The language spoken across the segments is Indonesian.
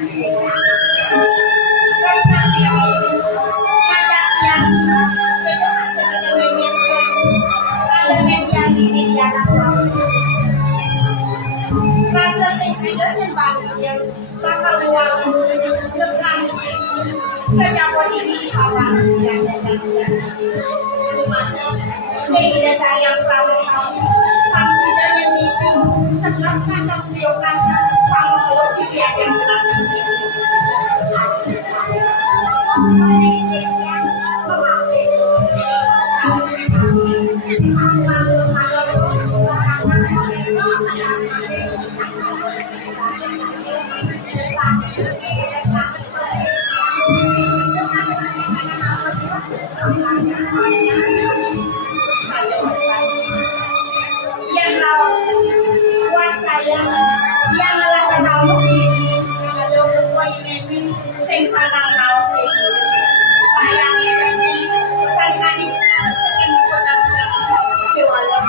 Rasa seksida dan bahagia bakal ruang depan sejak ini kawan dan sehingga sayang kamu faksida yang itu sebab kata studio kasa kamu lebih yang yang laos buat saya yang adalah kenal kalau kedua ini sing sana laos saya ini kan tadi yang kota jualan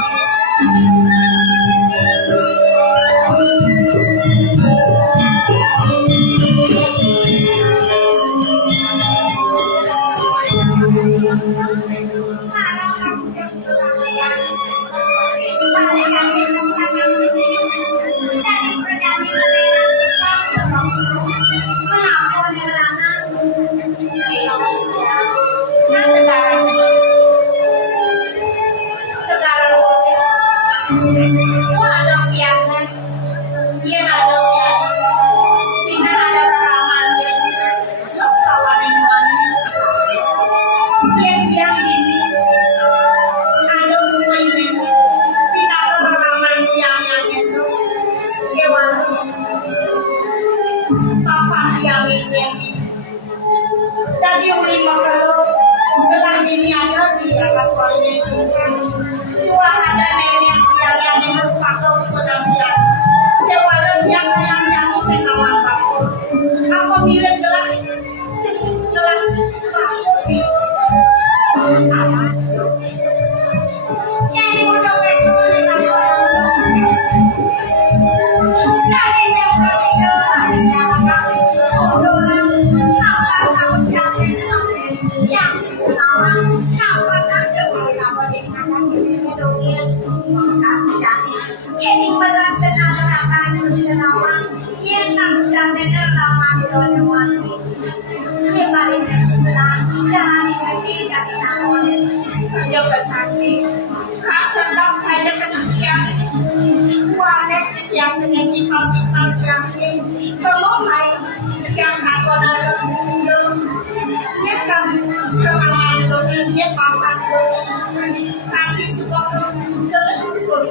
dari lima kalau gelang ini ada di atas wali Yesus. Dua ada nenek yang merupakan penampilan dewa yang senawang bakul. Apabila gelang bakul yang mudah itu saja bersakti rasalah saja kenakian walet yang dengan kita yang kemulai yang aku dalam ini kan kemalan ini papan tapi sebuah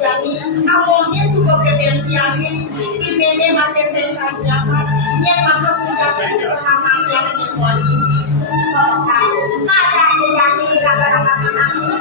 jadi awalnya sebuah kebencian ini masih sehat jaman yang maka sudah pertama yang dimulai maka yang dikatakan ini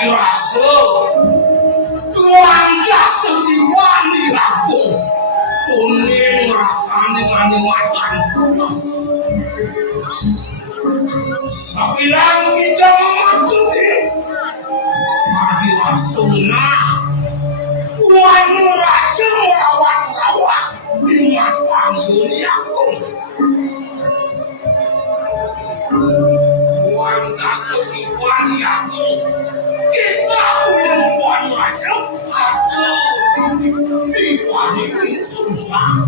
dirasa wajah sendiwani ragung kuning rasane ngane watan pulas sabilang kita mematuhi dirasa nah wanu raja merawat-rawat di mata duniaku wani aku kisah perempuan raja atau wani susah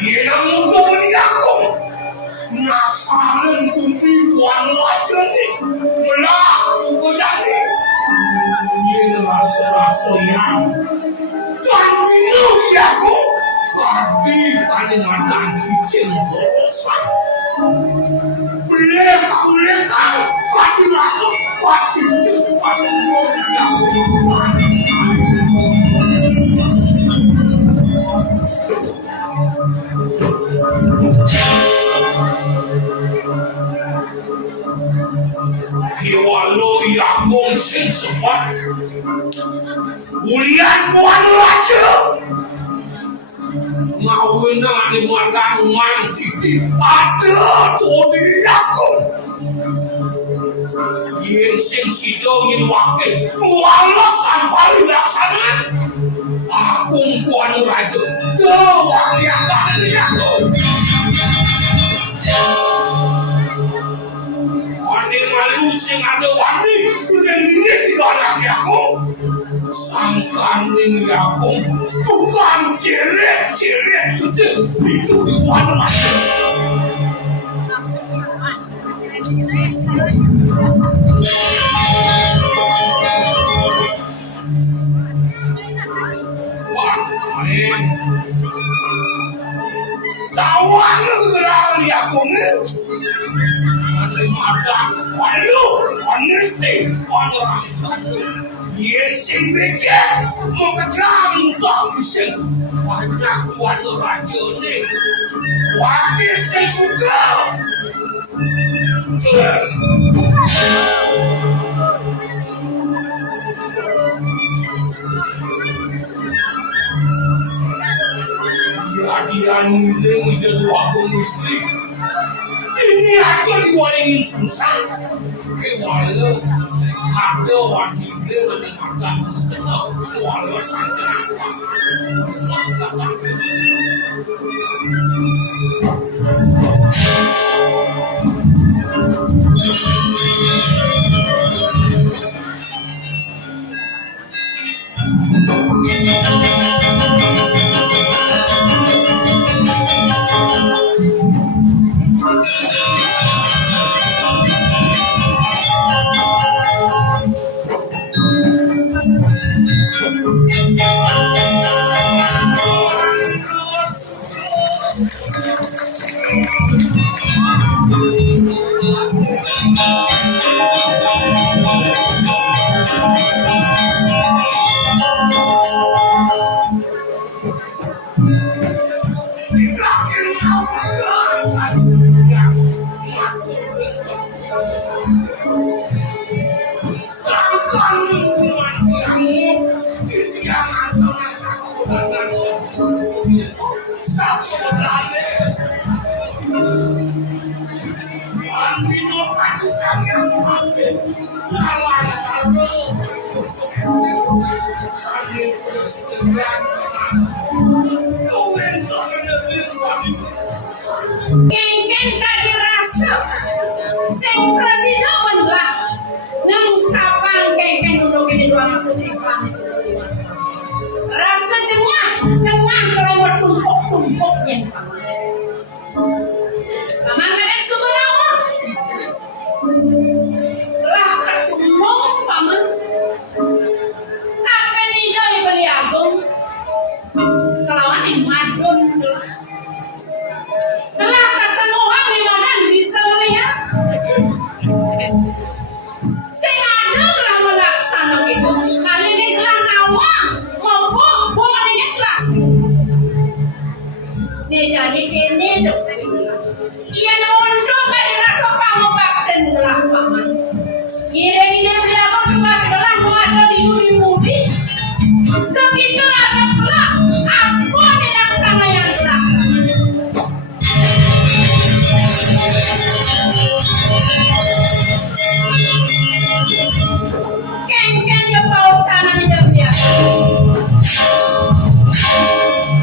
dia untuk aku nasaran bumi wan raja ni melah aku jadi dia rasa-rasa yang Tuhan minum aku kadi kalimantan cicing bosan boleh kadi masuk kadi aku Kiwalo yakong sing sepat ulian buan raja ngawin ni mandang man titi ada todi yakong yen sing sidongin wakil walas sampai laksana akong buan raja kewakiatan yakong wani malu sing ada wani dan dia tidak lagi aku sangkaning yakong tukang ceret itu di mana tawang gerak yakong mata walu honesty orang yen sing becek mau kejam tak sing banyak walu raja ni wakil sing suka dia ngiling dia dua istri ini aku diwarengin susah kewala ada wanita yang makan wala saja Kengkeng tak dirasa sing presiden menlah nang sapang kengkeng duduk di dua masa depan rasa jengah kalau bertumpuk yang paman kadang sebenarnya lah ketumpuk paman apa ni dari beli agung kelawan yang madon belah kesenuhan di mana bisa melihat sing ada telah melaksana gitu kali ini telah nawang maupun bukan ini klasik dia jadi kini ia nunduk kan dirasa pangobak dan telah paman kira-kira dia berdua setelah ada di bumi segitu ada pula aku dilaksana yang telah kengkeng dia bau tanah di dalam dia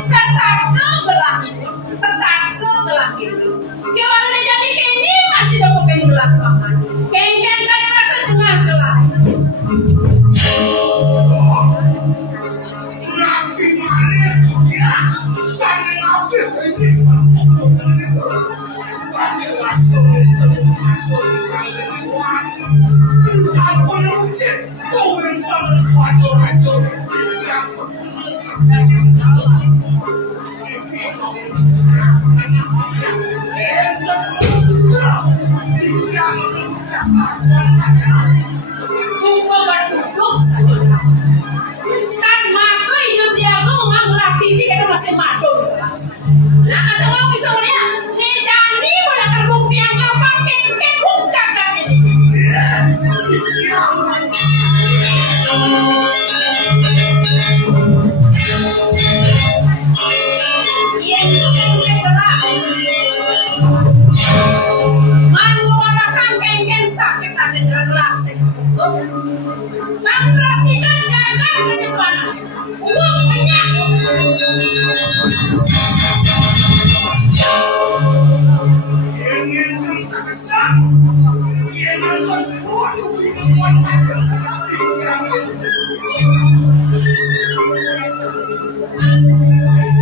setatu belah itu dia jadi kini masih dapat belah paman kengkeng kan Bukan berduduk saja. Saat matu hidup dia mengang laki dia masih matu. Nah kata mau bisa melihat, ni jani boleh terbukti yang kau pakai kekuk cakap ini. Ia ini belah. Manu alasan kengken sakit ada gerak seks. Membersihkan jaga kehidupan. Uang minyak.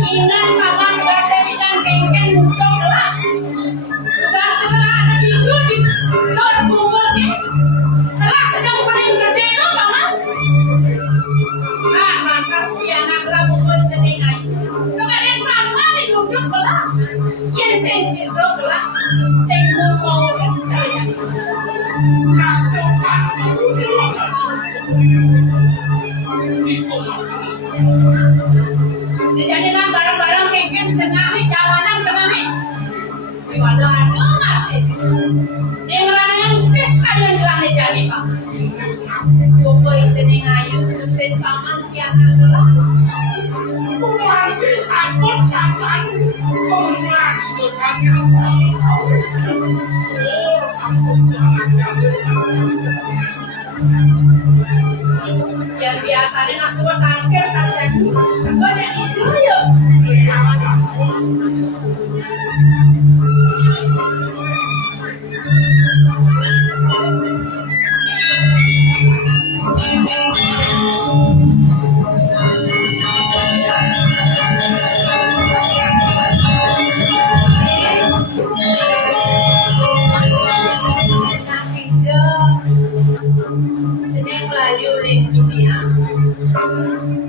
Ingat pada bahasa bidang kengken mudah lah. Bahasa belah ada di sini. Dor kubur ni. Telah sedang paling gede lo paman. Ah, maka si anak rabu berjenis ayu. Kemudian paman duduk belah. Yang sendiri belah. Sendiri mau percaya. Rasakan dijadilah barang-barang kengken tengah jalanan tengah di wadah ada masih yang yang pesta yang telah dijadi pak pokoknya jenis ayu mesti paman tiana telah bukan disambut sangat pengen dosanya oh sambut yang biasa di nasi bertangkir terjadi banyak itu ya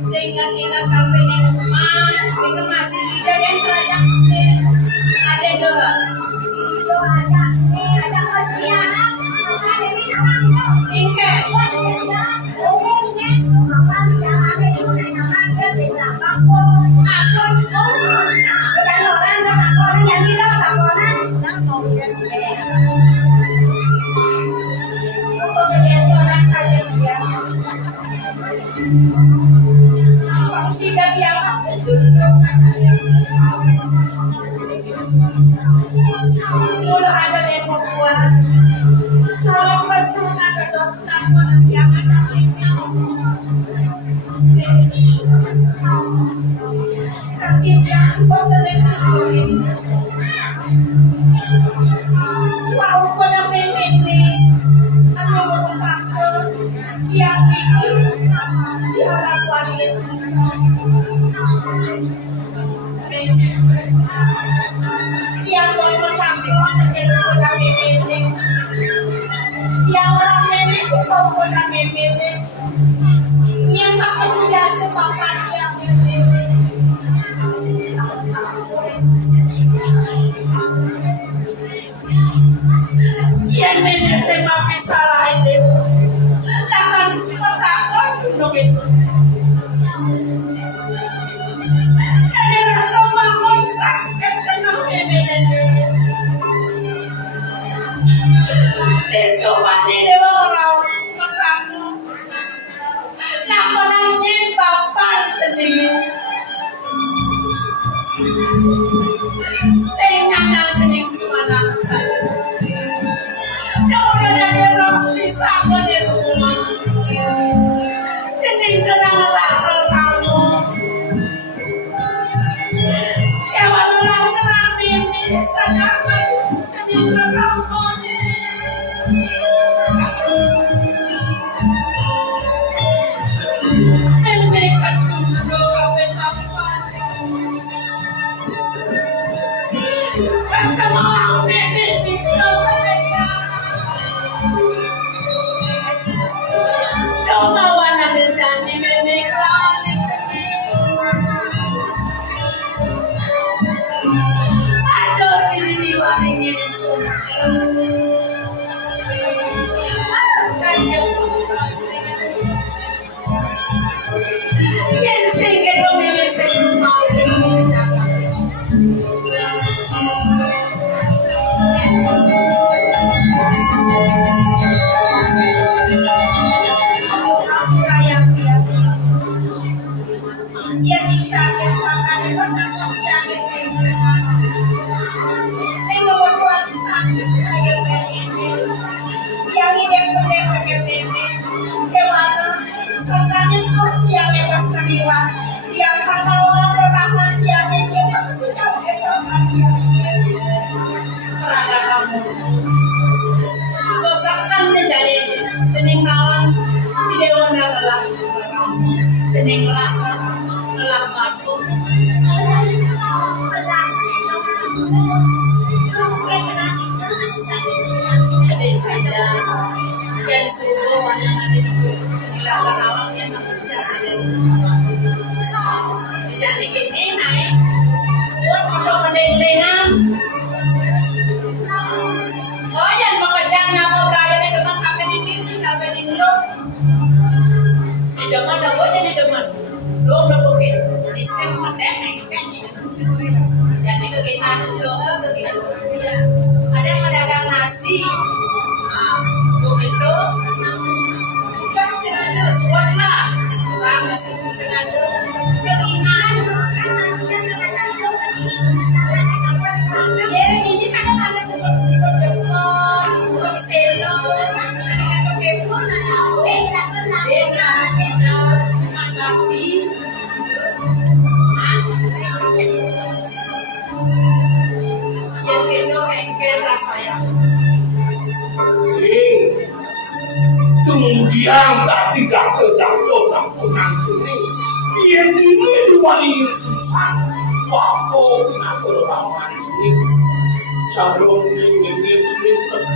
sehingga kita sampai di rumah itu masih tidak dan kerajaan ada doa ada kasihan tingke sudah biasa dulu ada yang membuat salah pesona kedotan yang ada kaki yang sebetulnya wow kena ini aku berpakaian yang ini di atas wanita yang boleh bersamping dengan ini yang orang ini kau boleh memilih yang tak sudah kepapan yang memilih yang ini sebab salah ini akan bertakon mungkin ada rasa bangun sakit penuh memilih Sobat ini orang berlaku namanya bapak sendiri sehingga nanti semua saya kemudian dari orang bisa di rumah jadi dengan larang kamu ya walau terang ini saja jadi berlaku rasa mau nenek bisa kaya. Doma wana bejani nenek lani aduh diri waringin Yen sing kero mewe sing mau dan semua warna ada di belakang awalnya sama sejarah ada jadi gini naik buat untuk mendengar oh yang pekerjaan aku kaya di depan kafe di TV kafe di lo di depan dapurnya di depan lo berpikir di sini mendek jadi kegiatan lo begitu ada pedagang nasi begitu sebuatlah sama sengada seinan ya ini kadang ada seperti berdepan untuk selo tapi yang kena engkel rasanya kemudian tadi dakto nanti yang ini dua ini susah wapo kenapa lawan ini calon ini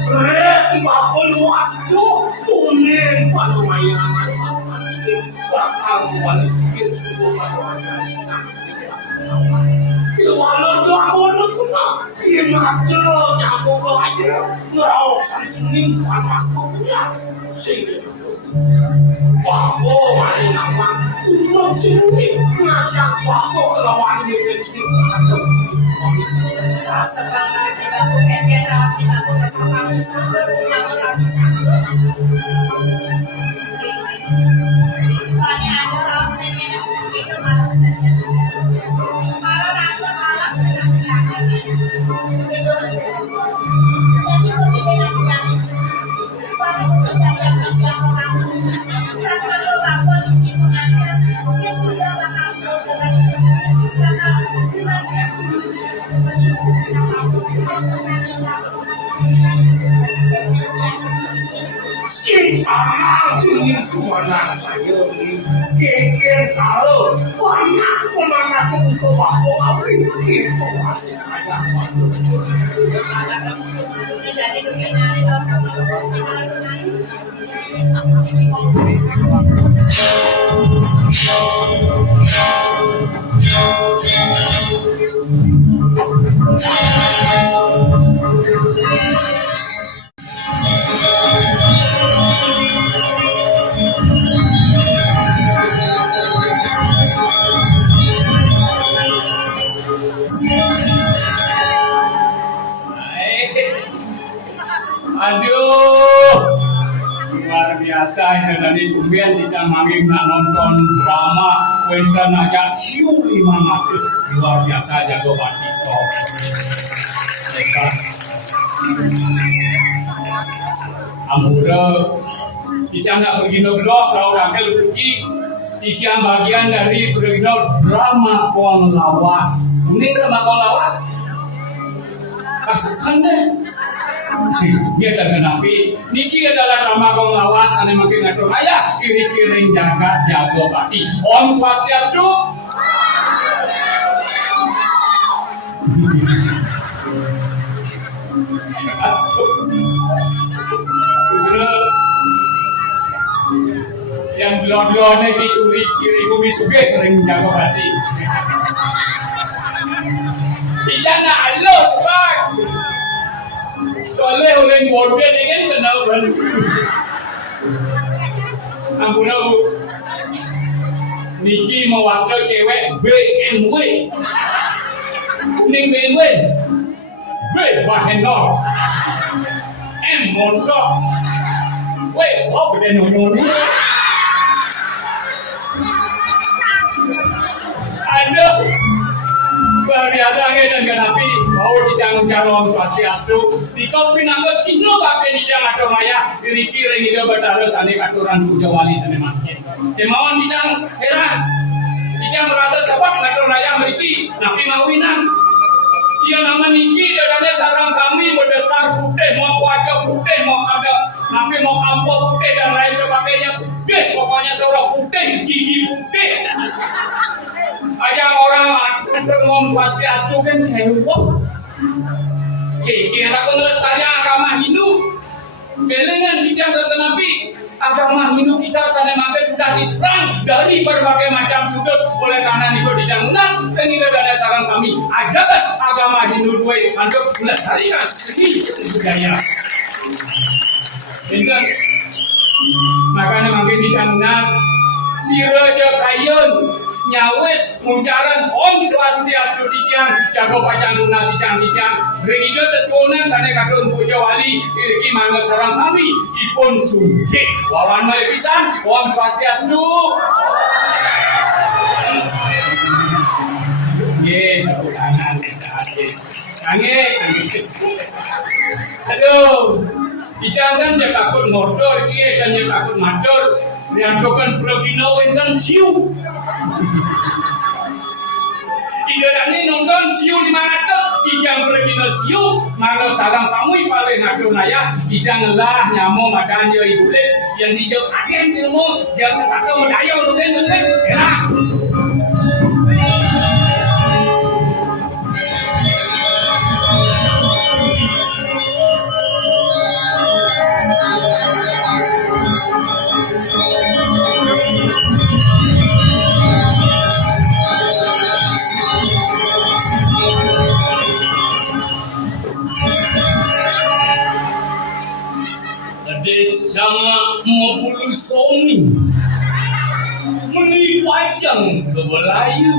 berarti wapo luas jo tumen pada mayangan bakal balik semua pada Walau doa bodoh cuma dia master nyabu belajar ngerosan jening anakku punya sehingga waktu main nama umum jening ngajak waktu kelawan dia jening anakku sebanyak di baku kebiar rawat di baku bersama bersama rumah orang bersama banyak ada rawat nenek itu malah rasa malah Sing sama jenis suara saya ini geger calo banyak kemana untuk waktu awal itu masih saya jadi begini Aduh, luar biasa itu dari tumben kita manging nonton drama wenten aja siu 500 luar biasa jago batiko. Hebat. Amura kita nak begino blog kalau rakyat pergi tiga bagian dari begino drama Kuang Lawas. Ini drama Kuang Lawas. Rasakan deh. Dia tak nabi. Niki adalah drama Kuang Lawas. Ane makin ngatur ayah kiri-kiri jaga jago pati. Om Swastiastu. Segera yang belon-belonnya dicuri kiri bumi suge kering jago hati. Kita nak lo, pak. Soalnya orang bodoh ni kan kenal kan. Ampun aku. Niki mau wasal cewek BMW. Ning BMW. B Wahenor. M motor. Weh, kau beda nunyu ni. Aduh. Biasa dan kenapi mau ditanggung jawab swastiastu di kopi nanggo cino pakai di jangan atau maya diri kiri hidup bertaruh sani katuran puja wali sani makin kemauan bidang heran dia merasa sebab katuran raya meriki napi mawinan dia nama niki dadanya sarang sami berdasar putih mau kuaca putih mau kada napi mau kampung putih dan lain sebagainya putih pokoknya seorang putih gigi putih. Ada orang ngomong swastiastu kan hewok. Kira kalau sekali agama Hindu, belengan tidak terkenapi agama Hindu kita sana makai sudah diserang dari berbagai macam sudut oleh karena itu tidak munas dan itu ada sarang sami. Ajakan agama Hindu dua untuk melestarikan ini budaya. Ingat, makanya makin tidak munas. Siraja kayun. Nyawes muncaran om swastiastu dikang jago pajang lunasi dikang regido sesunan sane kadon puja wali iriki mangga sarang sami ipun sugih wawan male pisan om swastiastu nggih kulangan sakit kange aduh kita kan dia takut motor kiye kan dia takut motor riantokan progino wenten siu. Tidak ni nonton siu 500 yang progino siu malah sarang samui paling ngadu naya tidak ngelah nyamuk madanya ibu le yang dijauh kagen ilmu yang sepatah medaya udah nusik enak. Sama mabulu somi meni pajang ke Melayu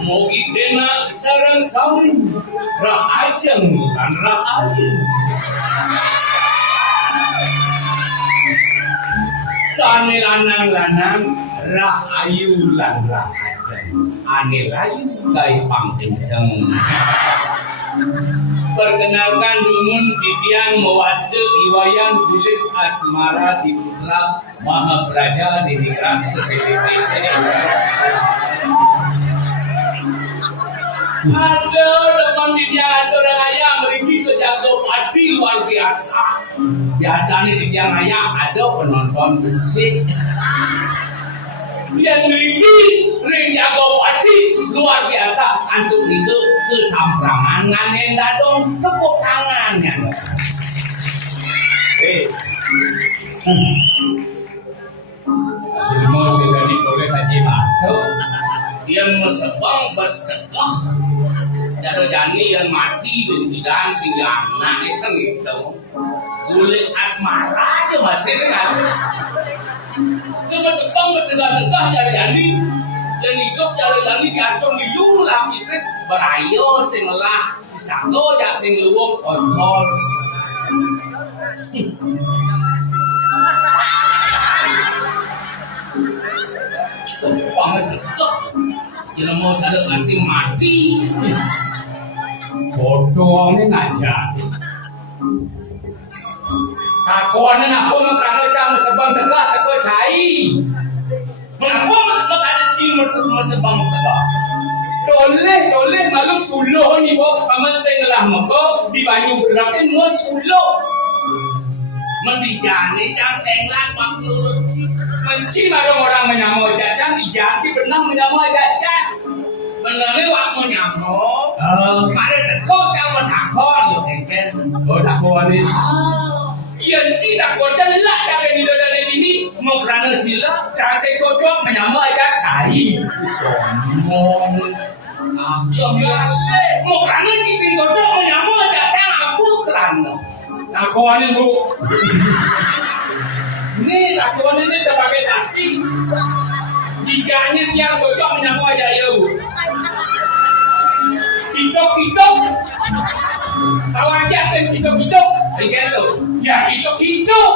mogi kena sarang sami raajang dan raayu sane lanang-lanang raayu lan raajang ane layu kai pangkenceng. Perkenalkan Dumun Titian Mewasde Iwayan Kulit Asmara di Putra Mahapraja di Ningrat SPDPC. Ada depan Titian ada orang ayam meriki ke jago padi luar biasa. Biasanya di Titian ayam ada penonton besi. Yang meriki ring jago padi luar biasa. Antuk itu kesamprangan yang dadong tepuk tangannya. Ilmu sudah dikolek Haji Mato. Yang mesebang bersedekah. Jani yang mati dan tidak sehingga anak itu gitu. Kulit asmara aja masih kan. Yang mesebang bersedekah jani. Dan hidup jari-jari diasung liung lah Idris berayo sing lah satu jak sing luwung konsol sepangat dekat yang mau cari ngasih mati bodoh ini ngajak kakuannya aku makan macam sebang dekat aku cai mengapa masih ada cing mesebang tegak Toleh malu suluh ni bo aman saya ngelah mako di banyu berakin mo suluh mendijani jangan senglat maklurut menci malu orang menyamai jajan dijanti benang menyamai jajan Benernya waktu nyamuk. Kemarin dekok sama dakon yo kengken. Oh dakon ini. Iya sih dakon jelek cara di dalam ini. Mau kerana jila. Cara saya cocok menyamuk aja cari. Sombong. Mau kerana cincin cocok menyamuk aja cara apa kerana. Dakon ini bu. Ini dakon ini sebagai saksi. Jikanya yang cocok menyamuk aja ya bu. Kitok-kitok. Tahu aja kan kitok-kitok. Begitu. Ya kitok-kitok.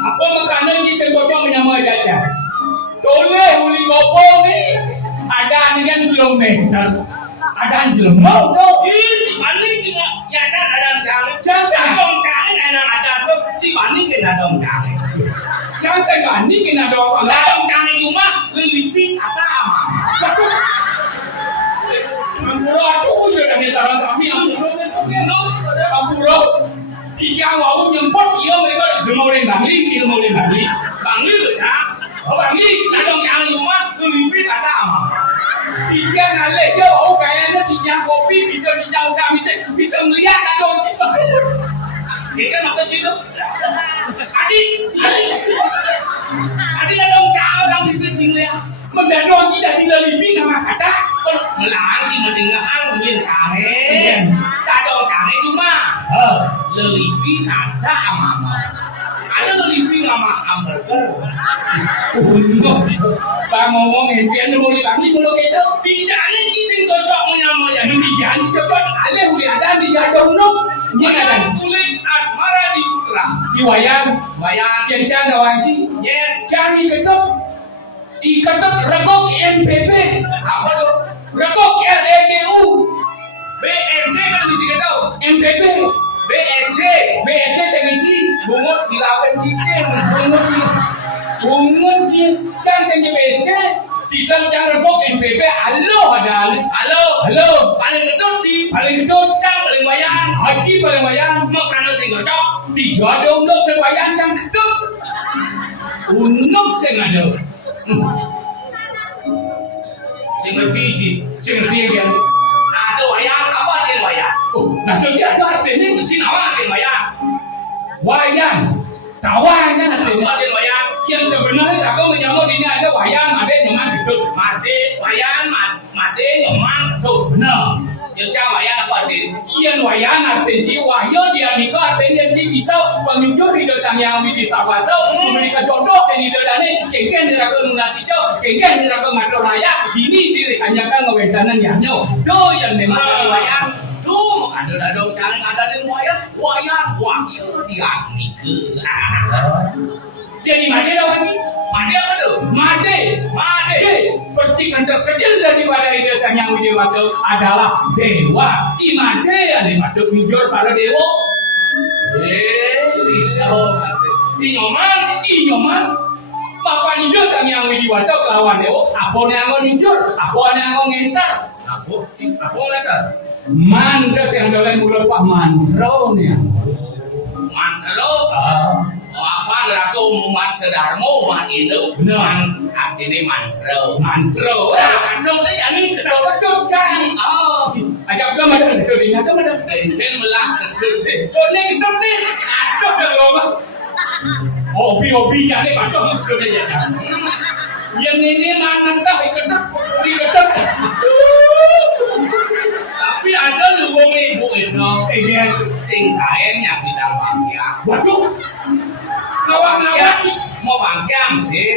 Apa makanan di cocok menyamuk aja? Toleh uli gopo ni. Ada dengan kilometer. Ada jelma tu. Mani juga ya kan ada jang. Jangan dong jang enak ada tu. Si mani kena dong jang. jangan saya gani kena dong. Dong jang cuma lilipi kata ama. Ampuro aku udah kami saran sami ampuro. Tiga wau nyempot iyo mereka demolin bangli, demolin bangli. Bangli becak. Oh bangli, Dong jang cuma lilipi kata ama. tiga ngale yo wau kayaknya tiga kopi bisa dijauh kami bisa melihat dong. Ini kan maksud itu. Adi dah dong jang orang di sini ya. Mengadong tidak dilalipi nama kata. Melanci mendengarkan mungkin canggih. Tak dong canggih cuma. Lelipi ada ama. Ada lelipi sama hamburger. Bang ngomong impian boleh bangli belum gitu. Tidak ni cincin cocok menyamanya. Ini jangan cepat. Ale boleh ada di jadong nuk. Ini ada Kulit asmara di putra. di wayang. Bayang. Yang canda wanci. Ya. Jangan iketup. Iketup regok NPB. Apa tu? Regok LEGU. BSC kan bisa kita tahu. NPB. BSC. BSC saya ngisi. Bungut silapan cincin. Bungut sih. Bungut sih. Jangan saya BSC. Kita jangan regok NPB. Halo ada ale. Halo. Halo. Paling ketut sih. Paling gedut. Cang paling bayang. Haji paling wayang. Mau kerana sing cocok. Di jadong nuk sewayang yang gedut. Unuk saya ngado. Sing ngerti sih. Saya ngerti ya. Ada wayang apa dia wayang? Oh, maksudnya apa artinya? Cina apa dia wayang? Wayang. Tawanya artinya. Apa dia wayang? Yang sebenarnya aku menyambut ini ada wayang, ada nyaman gedut. Mati wayang, mati nyoman ketut. Benar. Yang cang wayang apa dia? Iyan wayang artinya wahyo dia nikah artinya yang bisa menyudur hidup sang yang widi sawaso memberikan contoh yang hidup dani kengken diraku nunasi cok kengken diraku matro raya ini diri kanyakan ngewedanan yanyo do yang memang wayang. Tuh, ada dong cang ada di wayang wahyu dia nikah. Dia di mana dah lagi? Mati apa tu? Made. Percikan terkecil daripada ide sang yang widi masuk adalah dewa. Imade ada masuk jujur para dewa. Risau masih. Inyoman. Bapak hidup sang yang widi masuk lawan dewa. Apa yang mau jujur? Apa yang mau ngentar? Apa lagi? Mantra yang dalam mulut Pak Mantro ni. Mantro. Apa ngeraku umat sedarmo umat Hindu. Benar. Ini mantro. Mantro. Mantro tu yang ni Kedut cang. oh. Ajak ke mana kedut ini? Ke mana? Enten melah kedut sih. Oh ni kedut ni. Aduh dah lama. Hobi yang ni patut kedut aja. Yang ini mana dah kedut di kedut. Tapi ada lu ibu itu. Dia Sing kain yang bidang bangkiang. waduh. Kawan-kawan. Mau bangkiang sih.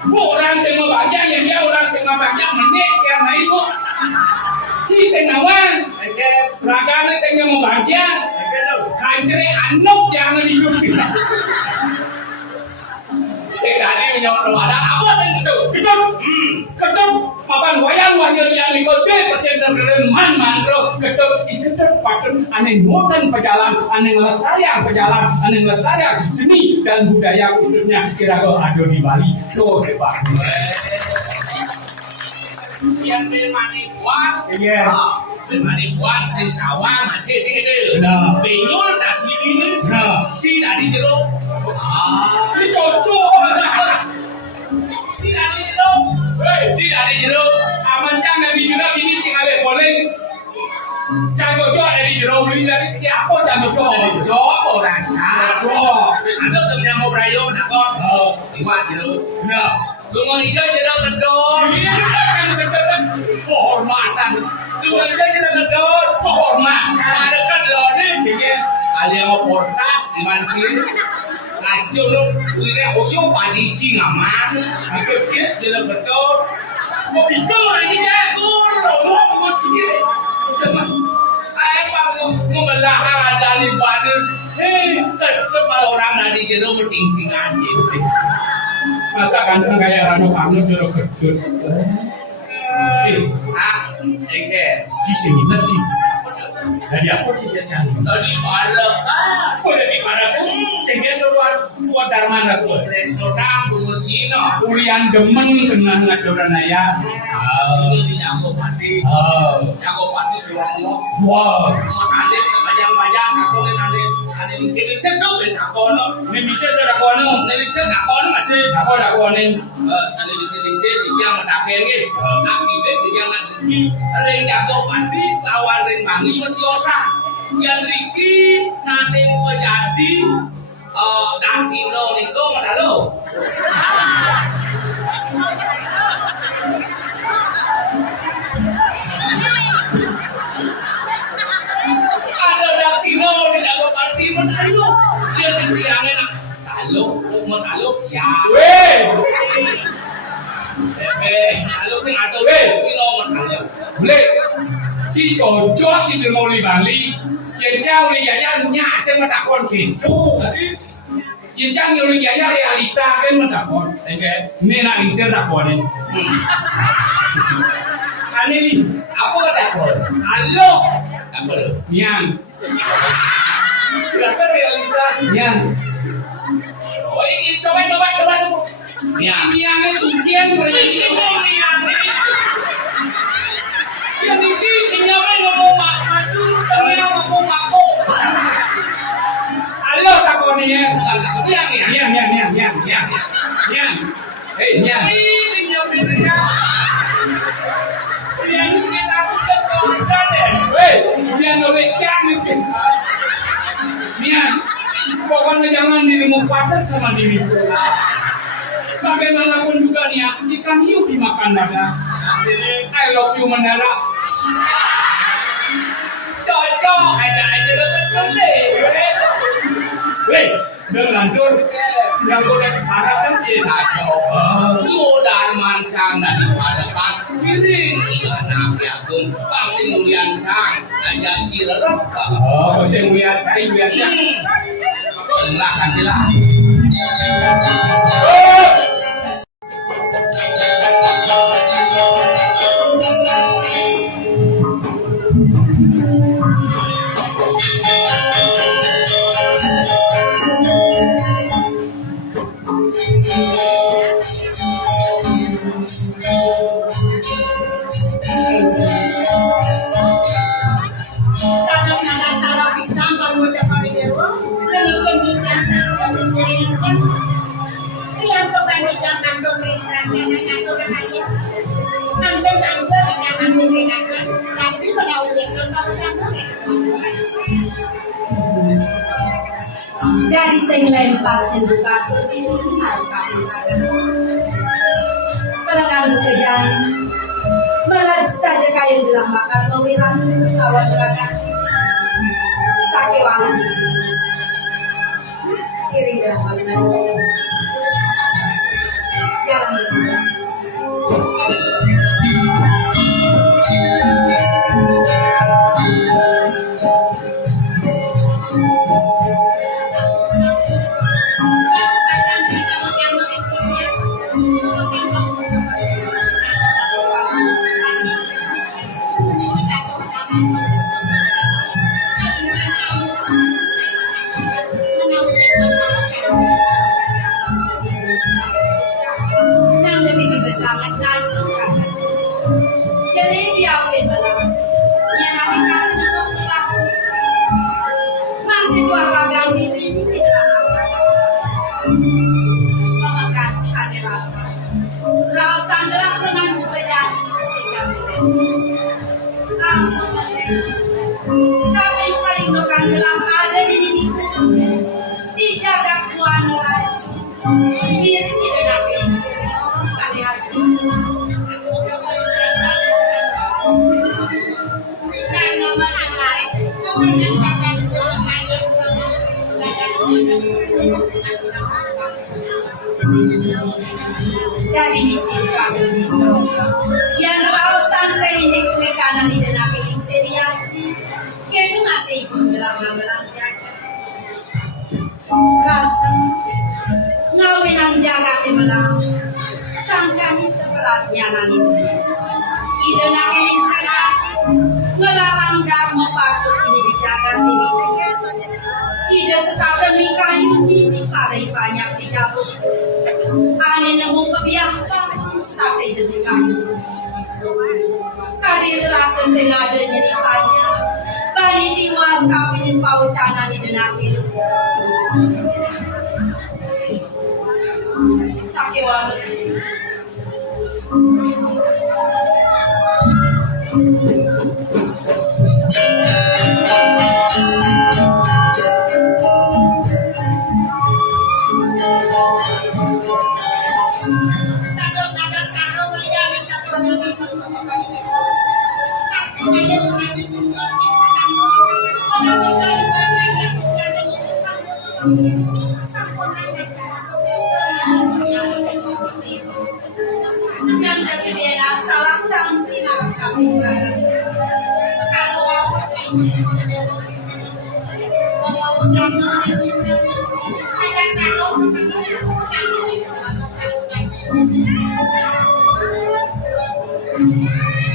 Bu orang yang membaca yang dia orang yang membaca menit yang naik bu. Si senawan, ragana yang membaca, kanjre anok jangan hidup kita. Sing tadi menyodok ada apa yang itu? Kedep, papan wayang yang mengikuti perjalanan mantro kedep paten aneh mutan pejalan, aneh melestarian seni dan budaya khususnya kira-kira ada di Bali. Tuh hebat. Yang di mana kuat? Iya. Buat si kawang masih sih itu. Nah. Benyul tas ini. Nah, Si tadi jeruk. ini cocok. Si tadi jeruk. Si tadi jeruk. Aman cang dari jurang ini tinggal boleh. Cang cocok dari jurang beli dari segi apa cang cocok? Cocok orang cang. Cocok. Anda sebenarnya mau berayo nakon. Iwan jeruk. Nah, Lu mau hijau jeruk kedor. ini kan kebetulan kehormatan. Lu mau hijau jeruk kedor. Kehormatan. Ada kan lo nih. Ada yang mau portas dimancing. Ngaco lu. Sudah hoyo padici ngaman. Maksudnya jeruk kedor. Mau bikin lagi ya? Tur. Semua buat pikir. Ayo bangun membelah ada di badan. Tetap kalau orang nadi jeruk bertingting aja. Masa ganteng kayak Rano Karno jeruk gedut. Ah, eke. Ci sini nanti. Dari apa sih jadi? Dari mana kan? Oh dari mana kan? Tinggal coba suat darmana tuh. Restoran bunga Cina. Kulian demen kena ngadoran ayah. Ini aku mati. Aku mati jual lo. Wow. Mau nanti kebayang-bayang aku nanti lingsit dong ben aku no. Ini bisa tidak kono. Lingsit aku no masih. Aku tak kono. Sale lingsit iki yang mendaken iki. Akibat dia ngadiki ring jago mati lawan ring mangi masih osah. Yang Riki nanti menjadi Daksino niku madalo. Ada Daksino tidak go party menalo. Dia tiangnya nak. Halo, menalo siap. Weh. Halo sing ada Daksino menalo. Boleh. Ci cocok ci mau di Bali. Yang jauh li ya nyak saya mentakon gitu. Yang jauh li ya realita kan mentakon. Ini nak isir takon ini. Ane ni Apa kata kau? halo Apa tu? Nyang. Berapa realita Nyang? Oh ini coba. Ya. Ini yang sukian berarti. Yang ini apa ngomong madu, dia ngomong aku. Halo takon ni ya. Yang. Nyang. Nyang. Ini nyopirnya. Yang kita udah kontan deh. Weh, biar nolekan itu. Nyang. Pokoknya jangan dirimu patas sama dirimu. Bagaimanapun juga nih, ikan hiu dimakan dadah. I love you menara. Cocok ada aja betul deh. Weh, berlanjut. Yang boleh harapkan dia satu. Sudah mancang dari hadapan piring anak yakum pasti mulian sang aja jilerok. Oh, saya lihat, ya. Lah kandilah. Kadang-kadang sarap pisang kalau mau cepat dia Kemikian Riang tu kan kita kandung ringan kandung dengan dia. Ambil dengan ambil ringan tapi pada ujian kalau campur. Dari lempar buka kepilihan kapan pelanggan kejang melad saja kayu bilang makan mewirang awan rakan sakewangan kiri bilang makan jalan nang demi bersama kacau kakak jadi diapin malam yang nanti kasih pelaku masih dua raga ini tidak kasih adalah rausan dalam dengan pekerjaan sehingga tapi perindukan dalam ada di diri dijaga kuana raji diri tidak lagi kali haji dari misi kami yang rausan ini kue kanan di dana piling seriaji kenu masih ikut dalam belanja rasa ngawin ang jaga di belang sangka itu beratnya nani ide na piling seriaji ngelarang dah mempakut ini dijaga di ide setahun demi kayu ini paling banyak dijabut ane nemu kebiasaan tapi demi kayu kadir rasa sengaja jadi banyak bari diwan kapinin paucana di denakil sakit walut dan dari dia salah cantik makan kami lagi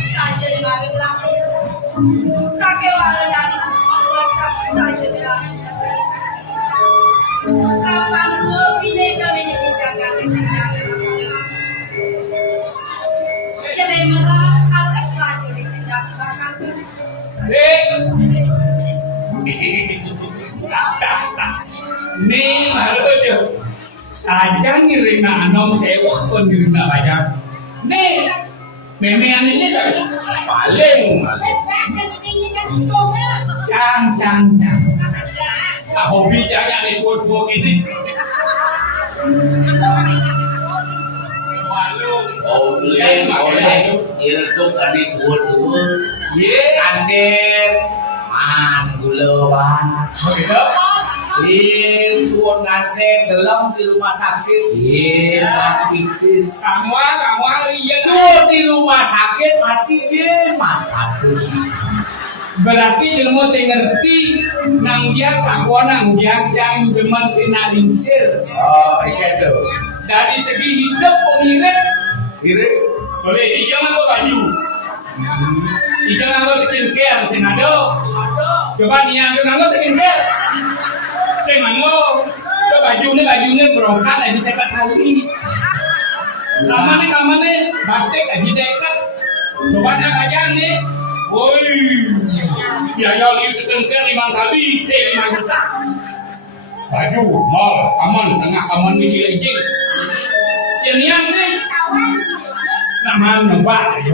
saja di bawah belakang sakit walau dari membuat saja di dalam kapan pilih dari dijaga kesenangan jadi malah alat laju di sindang bahkan Nih malu aja saja ngirim anom cewek pun ngirim aja nih memean ini paling cang hobi jangan ikut ini boleh itu kan ikut kangen man gula banget suun kangen dalam di rumah sakit pipis kamu iya suun di rumah sakit mati mampus berarti ilmu saya ngerti nang dia takwa nang dia jang demen kena lingsir iya tuh dari segi hidup pengirit boleh jangan bawa baju jangan bawa skincare senado coba nih yang bawa skincare saya mau bajunya berongkat lagi sekat kali kamarnya batik lagi sekat coba nak aja nih woi biaya liu skincare 5 kali 5 juta baju mal aman tengah aman misi lagi yang sih nama nembak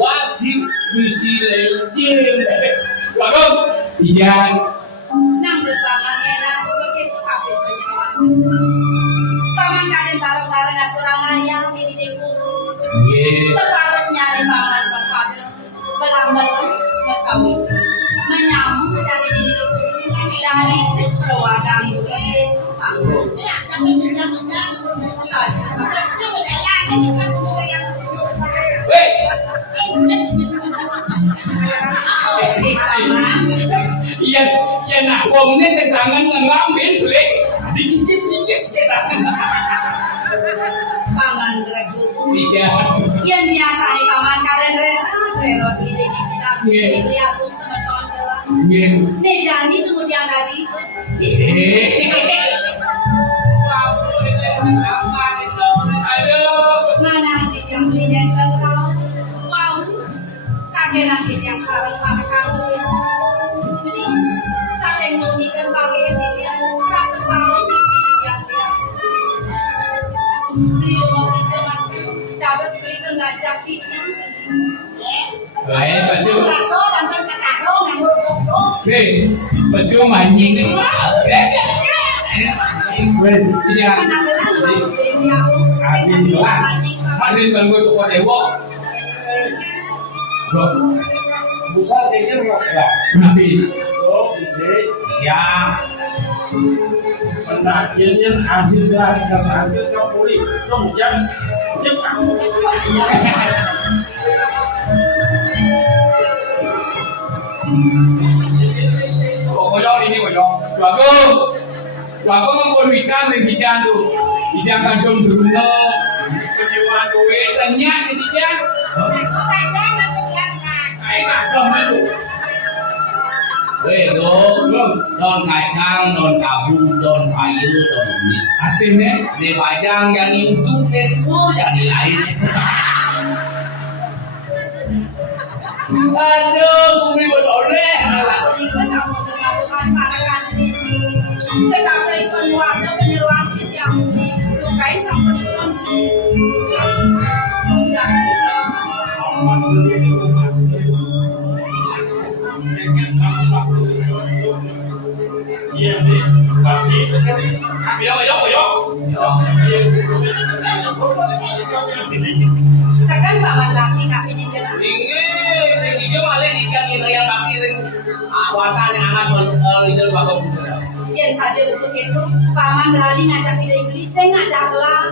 wajib misi lagi baru iya nang paman enak oke kabeh paman kalian bareng-bareng aturan ayang di didiku separuh nyari paman pada belang-belang mesawit menyambut dari didiku dari perwagang gede panggung iya nak wongnya jangan ngambil boleh dikikis kita paman ragu iya yang biasa nih paman kalian rero ide kita ini aku semeton dalam nih jadi kemudian tadi aduh mana yang beli dan wow kakek beli rumah kita mati. Dapat beli ke ngajak kita. Baik, pasu. Kado dan kado yang berkodo. Hei, pasu mancing. Weh, iya. Penanggalan lah dari aku. Ada tanggo toko dewo. Bro, Busa ini rasa. kenapa? Oh, ide. Ya, Penajinnya adil dah, adil kapuri. Kemudian dia kamu. koyo ini koyo. Bago mampun wikan ning hijau tu. Hijau kadung beruna. Penjualan duit banyak di hijau. Kado kacang masuk jangan. Ai kadung itu. Weh don kacang, don kabu, don kayu, don kumis. Artinya, Di pajang yang itu jadi lain. Aduh, bumi bersoleh. Aku juga sama dengan Tuhan para kantin. Sekarang ikon warga penyeruan yang disukai sama ikon. Iya nih, pasti itu kan. yo. Sekarang paman laki kami di dalam. Dingin, sing hijau malah digangin yang kaki ring. Awasan yang akan berlider bakal budaya. Yang saja untuk itu paman lali ngajak kita beli, saya ngajak lah.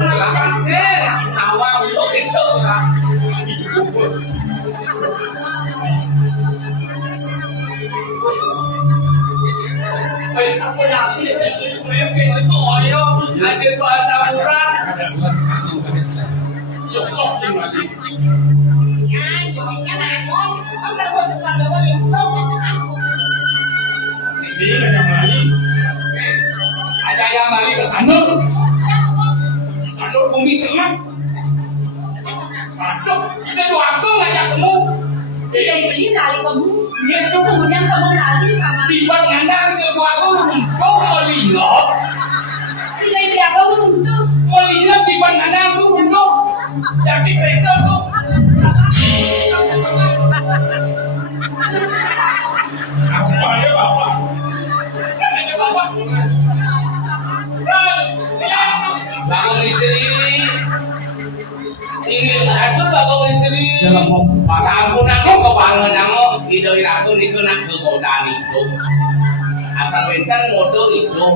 Silakan sih, awal untuk itu lah. Aku lagi beli. Ada bahasa murah. Cocok ini lagi. Ini macam lagi. Ada yang lagi ke Sanur. Sanur bumi tengah. Aduh, kita dua abang ngajak kamu. Tidak beli lali kamu. Itu Kemudian kamu lali paman. tiba ngandang itu dua abang rumpau melingap. Tidak beli aku untuk. Melingap tiba ngandang itu rumpau. Jadi periksa tuh. Aku tanya bapak. Katanya bapak. Bagong istri. Ini satu bagong istri. Sampun aku kebangun aku ide aku niku nak kegodaan itu. Asal benten modal itu.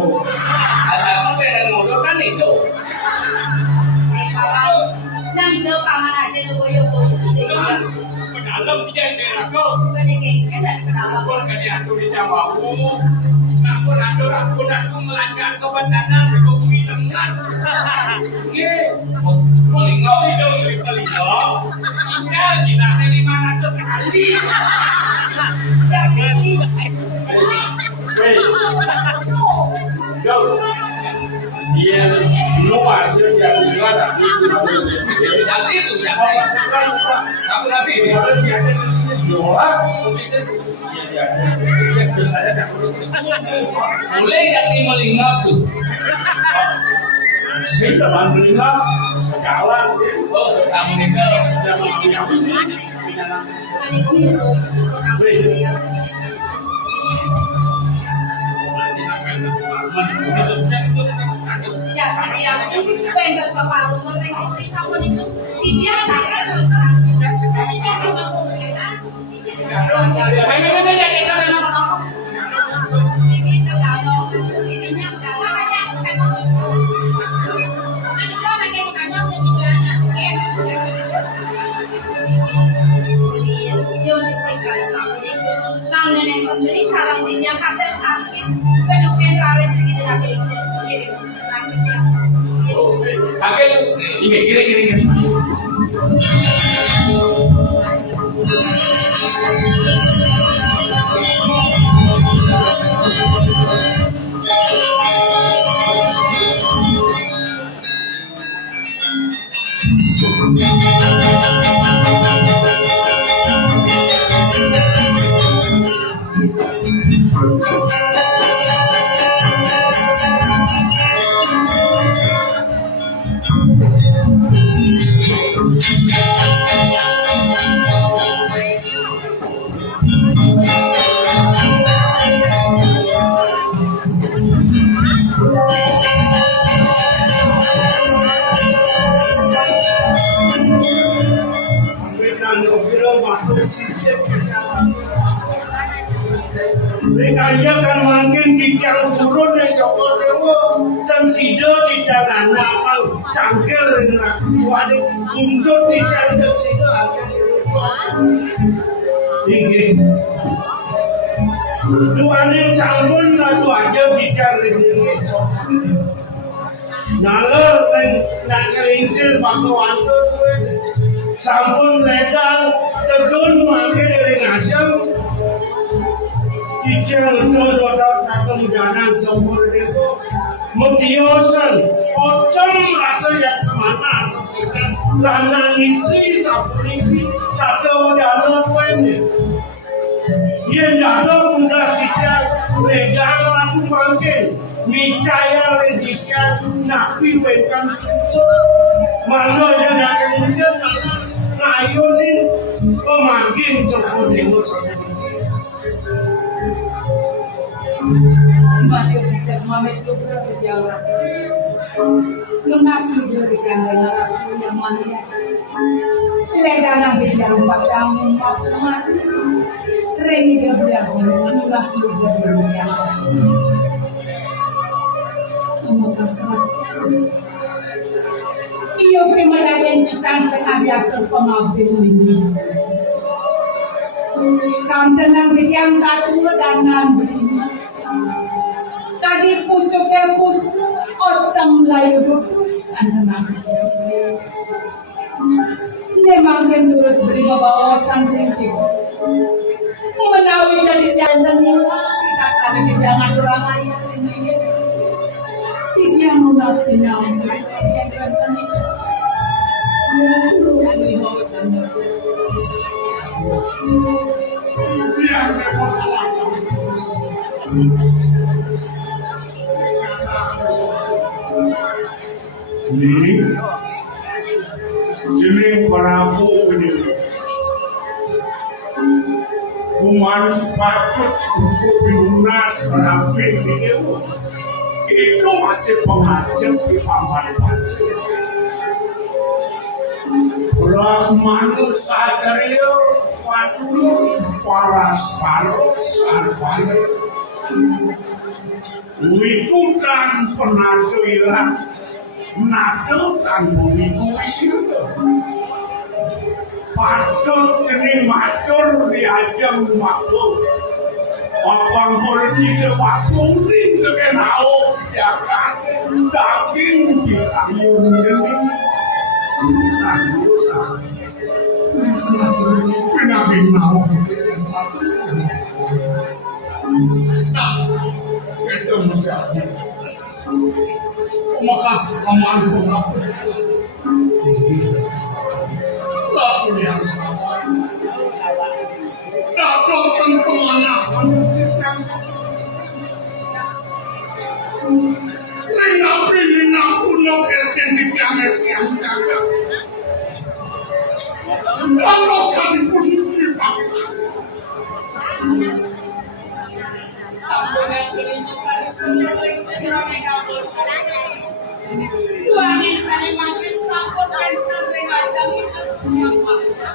Asal benten modal kan itu. Nang do paman aja lo boyo boyo tidak. Dalam dia ini aku. Balik ke dari kedalam. Pun kali aku di Jawabu. Aku melanggar kebenaran di bumi tengah. Melingap hidung di pelingap. Tinggal di nanti 500 kali. Tapi Weh, go. Dia luar dia jadi ada di sini. Jadi itu ya. Kalau sekarang Aku nabi ini. kalau dia ada dolar, dia ada. Saya tak Boleh yang melingap tuh. Saya tak belilah kawan. Oh, kamu nikah. Ani boyo boyo. Ya, tapi aku pengen paparu mereka beli sabun itu dia tak. Ini kalau ininya Bang nenek pembeli sarang dinnya kasih takkin kedupen laris gitu nak beli sendiri lanjutnya. Kakek ini gini. sistem Rekanya kan makin dicang turun yang Joko Dewo dan Sido dicang anak tangkel wadik untuk dicang dan Sido akan ingin Tuhan yang sampun lah tu aja dicang ini nalor dan nak kelingsir bakuan tu sampun ledang terun makin dari ngajam Kijang dodot takung jalan jomor itu mutiosan ocam rasa yang kemana ketika lana istri sapuliki tak tahu dana punya yang dana sudah kijang legang aku makin micaya kijang napi wekan susu mana yang nak kelincer mana ayunin pemakin jomor itu Mario sistem mamet itu berjalan. Mengasih dari yang dengar yang mana. Ledang bidang pasang mapumat. Reni dia mengasih dari yang. Mengasih. Iyo kemalayan pisan sekali aktor pengabdi ini. Kantenang bidang tatu dan nambri. Tadi pucuknya pucuk, ocang layu dutus, anak-anak. Memang yang terus beri bawa santri itu. Menawi dari jalan yang kata dari jangan orang lain ini. Dia mengasih nama. Terus beri bawa santri. Dia masalah. Ini jeling Prabu ini kuman patut untuk dilunas ramping ini itu masih pengajar di paman-paman Rahmanul Sadario Patul Paras-paros Arpane Wikutan penatu ilang Nato tanpa wisir patut jenis matur diajam makhluk Opang polisi ke waktu ini kekenau jangan daging di kayu jenis urusan pindah-pindah nah itu masalah makasih paman aku lalu yang datang kemana Lina puno kerten di tiang jaga lalu sekali pun kita Sampun yang kelima kali seluruh segera megabos. Tuhan yang saya makin sampun dan terrengajang itu yang makna.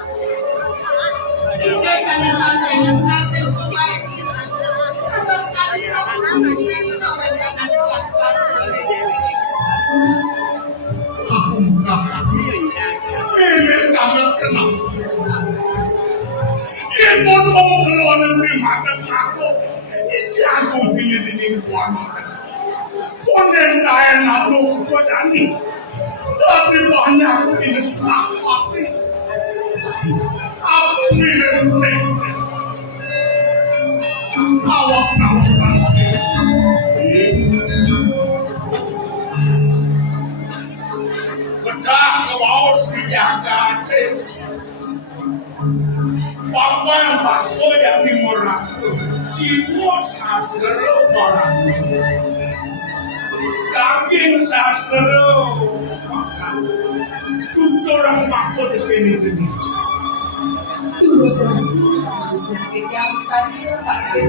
Desanya makin yang hasil kemarin. Sama sekali sampun yang kewenangan Tuhan. aku merasa ini sangat kenal. Ia mau keluar negeri makan aku. Isi aku pilih di luar makan. Konen kaya nabung kau jani. Tapi banyak ini sudah mati. Aku milih awak Kedah ke bawah dijaga. Bapak yang dimurah. Si bos sastra orang. Daging sastra makan. Tutorang makhluk ini. Terus sakit yang saya pakai.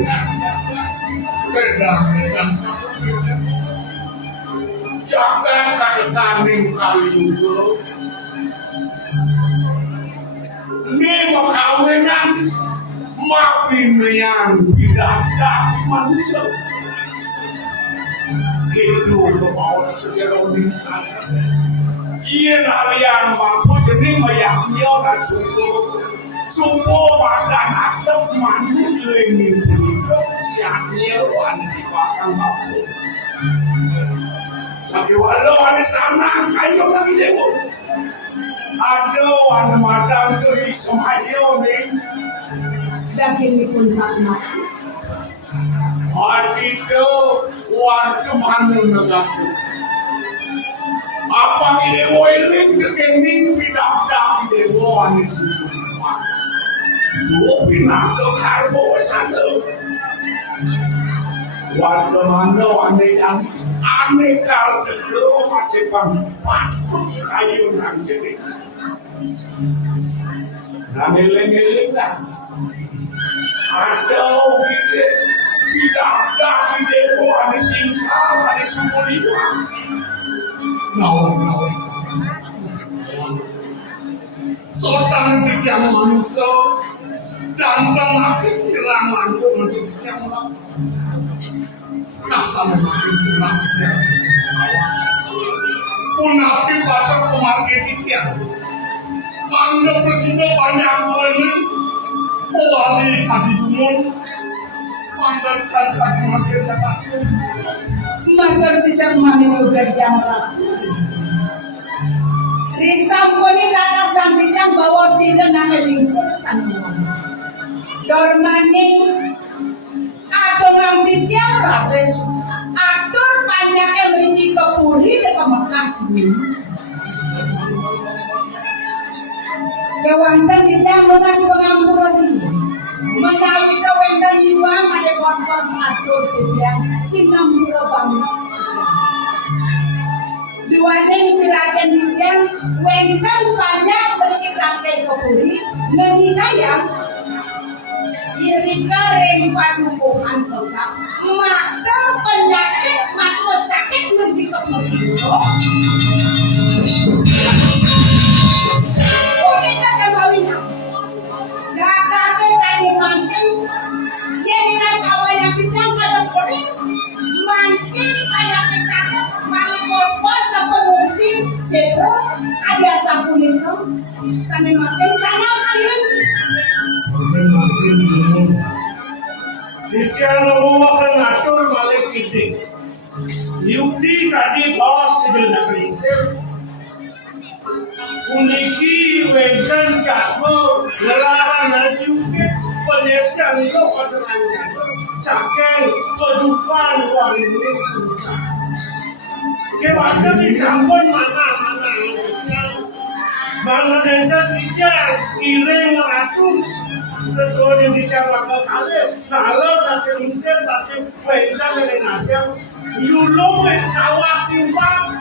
Jangan kataning kali itu. Ini mau kawinan mapinayan bidadari manusia. Itu kebawa sejarah Kian halian mampu jenis mayaknya dan supo pada hadap manu lengi hidup yang nyewan di belakang mampu. Sabi walau ada sana kayu lagi dewo. Ada wana madam tu semayo ni. Daging pun sama. Hati tu waktu mana negara. Apa ini boiling kekening bidak-dak dewo ani situ. Dua pinatu karbo sana. Waktu mana ane yang ane kal kedua masih patut kayu nang jadi. Dan eling-eling dah. Ada gitu. Bidak-dak dewo ani singsa ani sumulita. Nawa. Sultan dijam manusia jantan mati kirang mantu mati dijam manusia nah sama mati kirang punapi batak pemarket ikan mando presiden banyak ini wali kadi dumun mandatkan kadi makin dapat Magar sisa mami ugar jangka. Risamponi kata sampingnya bawa sida nangeling sesanggup. Dormaning atau ngambil tiara res atur banyak yang beri kepuri dengan makasih. Kewantan kita mengasih pengampuran ini. Menawi kewantan iwang ada kos-kos atur yang sinambura banget. Dua yang gerakan yang wentan banyak berkirakan kepuri menikayang irika reng padukungan tetap maka penyakit maka sakit lebih kepuri kita kembalinya Jakarta tadi makin jadi kawan yang bintang pada sore makin banyak sakit malah bos-bos pengungsi sedo ada sampun itu sampai makin sana kalian Ikan makan atur balik kiting. Yukti tadi bos tidak nak ringser. Uniki wencan cakmo lerara najuke penescan itu kotorannya. Saking kedupan wang ini susah. Kewajiban disampun mana dengan dijang kiring ratus sesuai yang dijang maka kali kalau tak ringset tapi wencan dengan aja yulung kawat timbang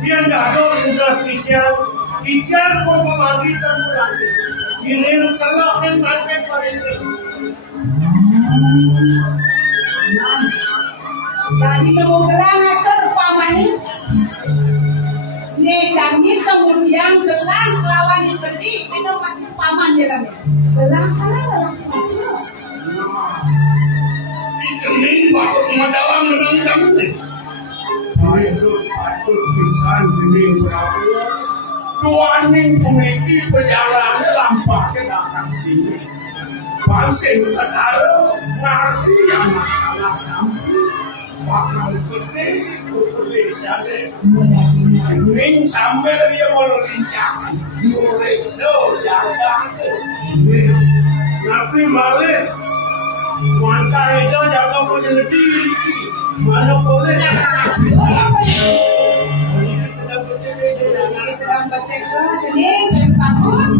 dia nggak ada sudah dijang kok membagi kamu lagi kiring selahin pakai paling Tadi kemudian terpamani Nejangi kemudian gelang lawan dibeli minum masih paman dia kan gelang karena gelang itu nih waktu pengadalan dengan kamu nih Aduh bisa sini berapa dua ning memiliki perjalanan lampak ke belakang sini Pasien ketara ngerti yang masalah kamu bakal gede jadi Jening sambil dia mau lincah Nurekso jaga Tapi balik Mantap itu jaga punya diri Mana boleh Ini sedang bercek Ini sedang bercek jening dan bagus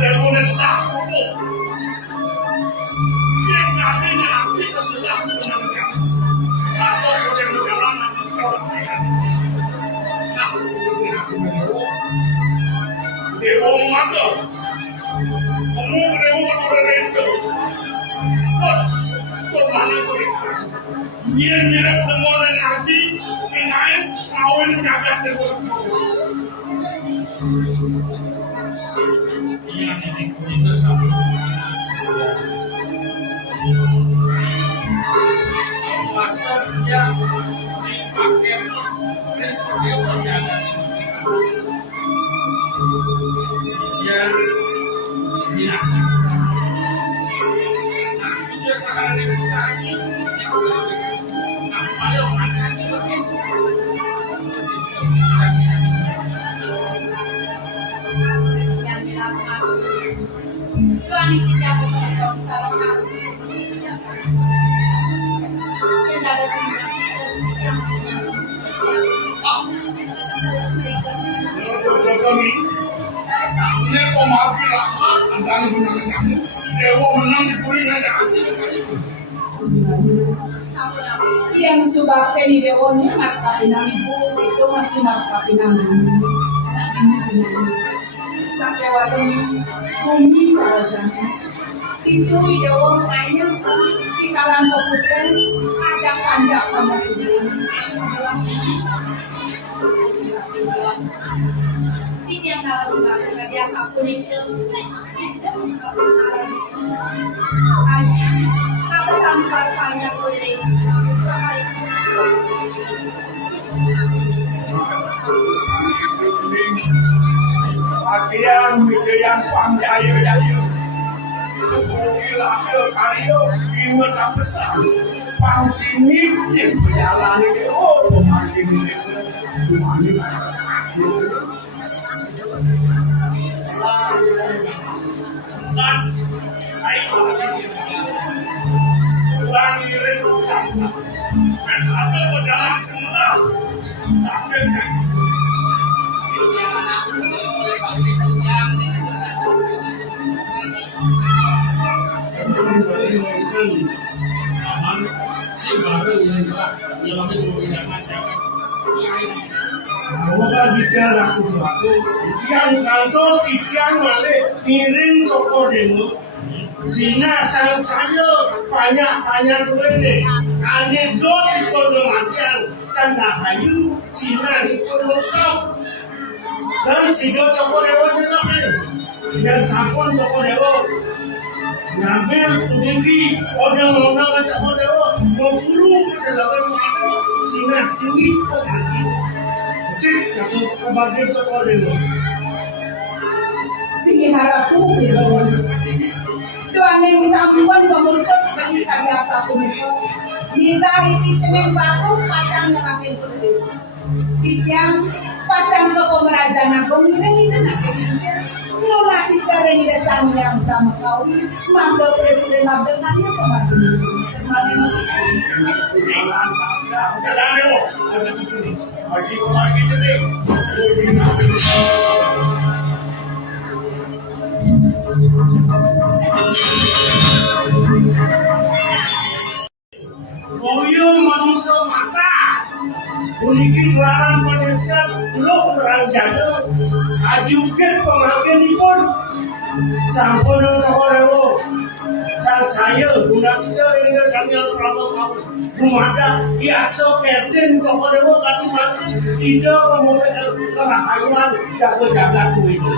dewa netah. Yang artinya arti ketelah menangkan. Asal kau jalan nanti kau lakukan. Nah, ini aku mendewa. Dewa mata. Kamu dewa berdesa. Kau mana kau reksa? Yang mirip semua yang arti, yang kawin jagat dewa. Yang itu sama. Masa dia dipakai dia senjata dia binatang. Nah, dia sekarang ini lagi apa yang ada di yang dilakukan Tuhan itu jatuh dalam salah satu yang ada yang punya Kami ini pemati rahat antara gunaan kamu. Dewa menang di puring aja. Yang subakte ni dewa ni marka pinang ibu itu masih marka pinang ibu. Sampai waktu bumi jalan itu dewa mainnya di kalang keputan ajak panjang sama ibu. Ini yang dalam dia sabun itu kalau sampai banyak kulit Bagian yang panjaya itu kukilah ke karyo ingat apa besar pang sini yang berjalan ini pemain ini Mas, ayo pulang iring dan ada berjalan semula akhir Bukan bicara aku yang kantor ikan male miring toko demo. Cina sang saya banyak gue deh. Anekdot di pengematian tanda hayu Cina itu losok. Dan sido toko dewa jenaknya. Dan sampun toko dewa. Ngambil tinggi orang toko dewa memburu ke dalam Cina sini kok cik aku kebagian toko dewa. Sing harapku dewa. Tuhan yang sampuan memutus dari biasa kumito. Kita ini ceneng bagus pacang ngerakin tulis. Yang pacang ke pemerajaan agung ini nakin. Nolasi cara ini desang yang sama kau. Mangga presiden abdengannya pembantu. Jalan dewa. Pagi cedik. Boyo manusia mata. Uniki gelaran penista belum berang jaga. Ajuke pengagen pun. Sampun toko dewa. Sang saya guna sejarah ini sambil perabot kau. Rumada biasa kertin toko dewa kati mati. Sida memulai kerahayuan jaga-jaga itu.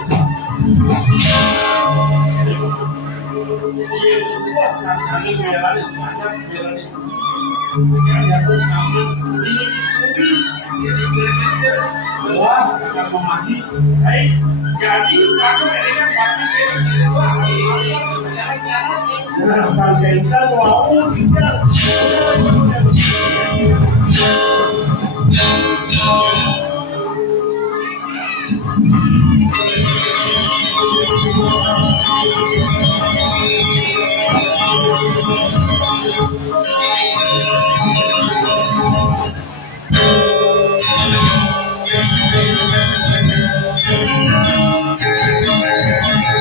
Iya, semua sekali jalan banyak jalan itu. Ya, aman. Ini wah, akan memati. Jadi aku dengan pasti nah, bagaikan mau tidak.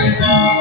Thank you.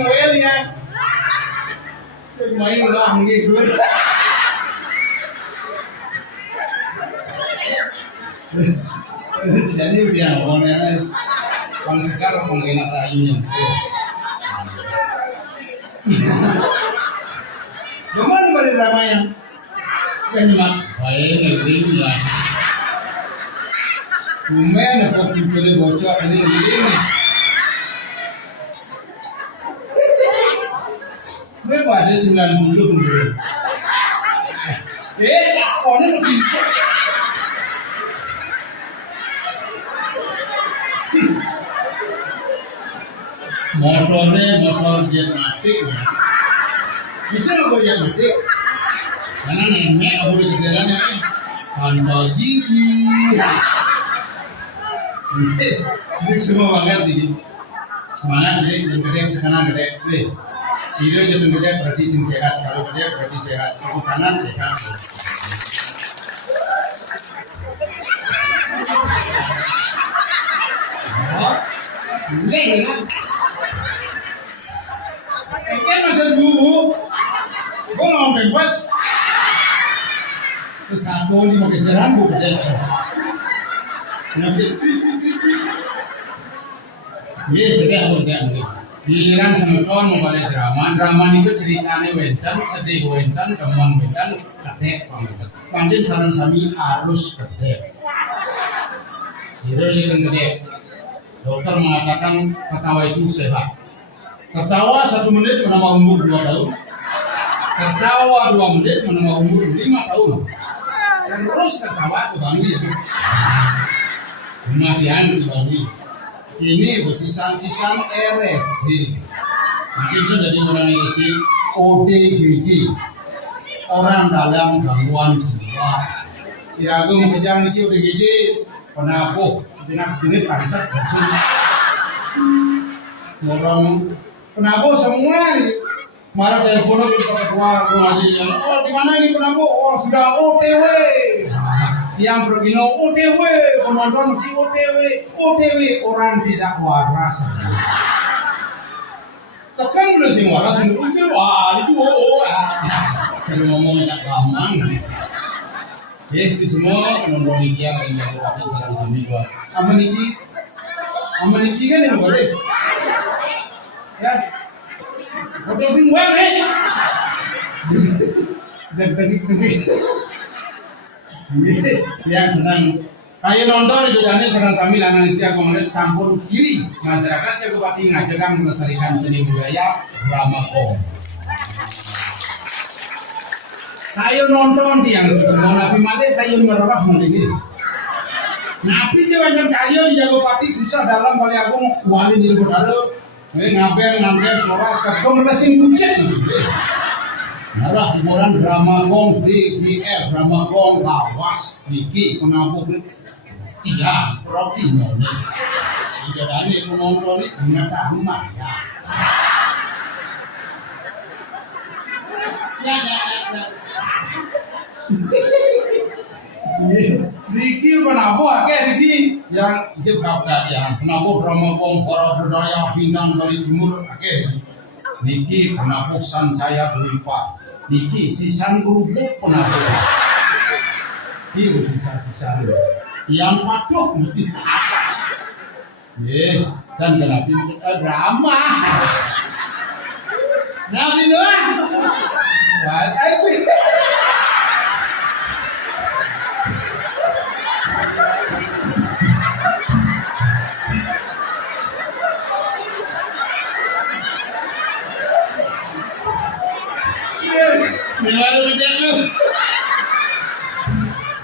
Well ya, main lang gitu. Jadi dia orangnya kalau sekarang pengenak rayunya. Gimana pada ramanya? Kan cuma baik negeri lah. Kumen apa kita bocor ini. Gue ada 90 dulu. Orangnya lebih. Motornya motor jet matic. Bisa nggak jet matic? Karena nenek aku di jalannya tanpa gigi. Ini semua banget ini. Semangat gede sekarang gede. Siro jadi gede berarti sing sehat. Kalau gede berarti sehat. Kalau kanan sehat. Ini kan masa dulu, gue mau bebas. Terus aku ini mau kejaran gue berjalan. Nanti iya beda aku. Giliran semeton membalai drama itu ceritanya wentan, sedih wentan, teman wentan, kadek banget. Pandai saran sami harus kadek. Siro lihat kadek. Dokter mengatakan ketawa itu sehat. Ketawa 1 menit menambah umur 2 tahun. Ketawa 2 menit menambah umur 5 tahun. Terus ketawa kebangun ya. Kematian kebangun. Ini bersisan-sisan RSD. Nanti itu dari orang RSD ODGJ. Orang dalam gangguan jiwa. Iragung kejang itu ODGJ penabuh. Jenis pansat bersih. Orang penabuh semua nih. Marah telepon di ketua pengadilan. Oh di mana ini penabuh? Oh sudah OTW. Yang pergi no OTW, penonton si OTW orang tidak waras. Sekarang belum sih waras, itu wah itu kalau ngomong tak gampang. Ya si semua penonton ini yang jago apa cara sini gua. Amaniki kan yang boleh. Ya, foto bingwang Jadi yang senang ayo nonton itu dan senang sambil analis dia komunitas sampun kiri masyarakat yang bupati ngajakan melestarikan seni budaya drama kong. Ayo nonton yang semua nabi mati ayo merorah ini. Nabi jangan kayo di jago pati susah dalam kali aku wali di budaro. Ngabel kelas kabung mesin kucing. Narah hiburan drama kong DBR drama kong lawas Niki penampuk iya roti noni tidak ada yang nonton ini nggak tahu mah ya Ya. Riki kenapa Riki yang itu kakak yang kenapa drama para budaya bintang dari timur Riki kenapa sancaya beripa Riki sisan kerupuk kenapa itu sisa yang patuh mesti dan kenapa drama nah ini doang Lalu gede lu.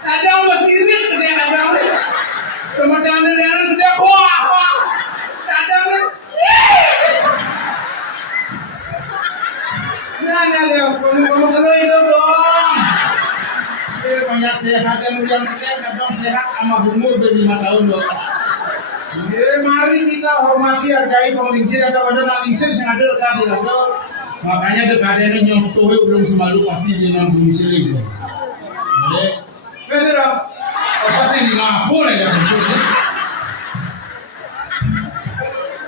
Ada masih ini gede ada. Sama tangan gede wah. Ada lu. Nah, kamu kalau itu dong. Banyak sehat dan hujan kadang sehat sama umur ber 5 tahun dong. Mari kita hormati hargai penglingsir atau ada nalingsir yang ada di lagu. Makanya dekadenya nyontohnya belum semalu pasti dengan belum seling. Bener dong. Apa sih di ngapur ya maksudnya?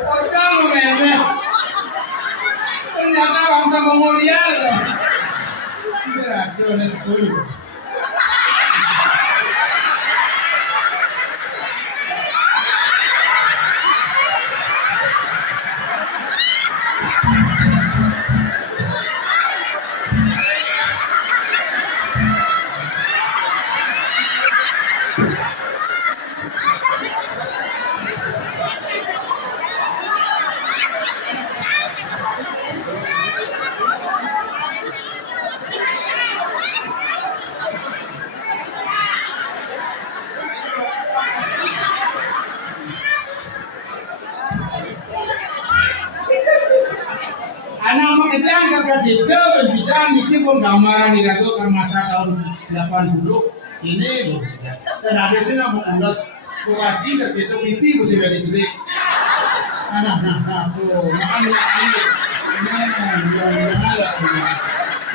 Kocak lu men. Ternyata bangsa Mongolia dong. Berat, drone sepuluh. Anak mengejar kakak kita berbicara ini pun gambaran di lagu masa tahun 80 ini dan ada sih nak mengulas kurasi kita pipi mesti dari gede. Nah tuh makan ini.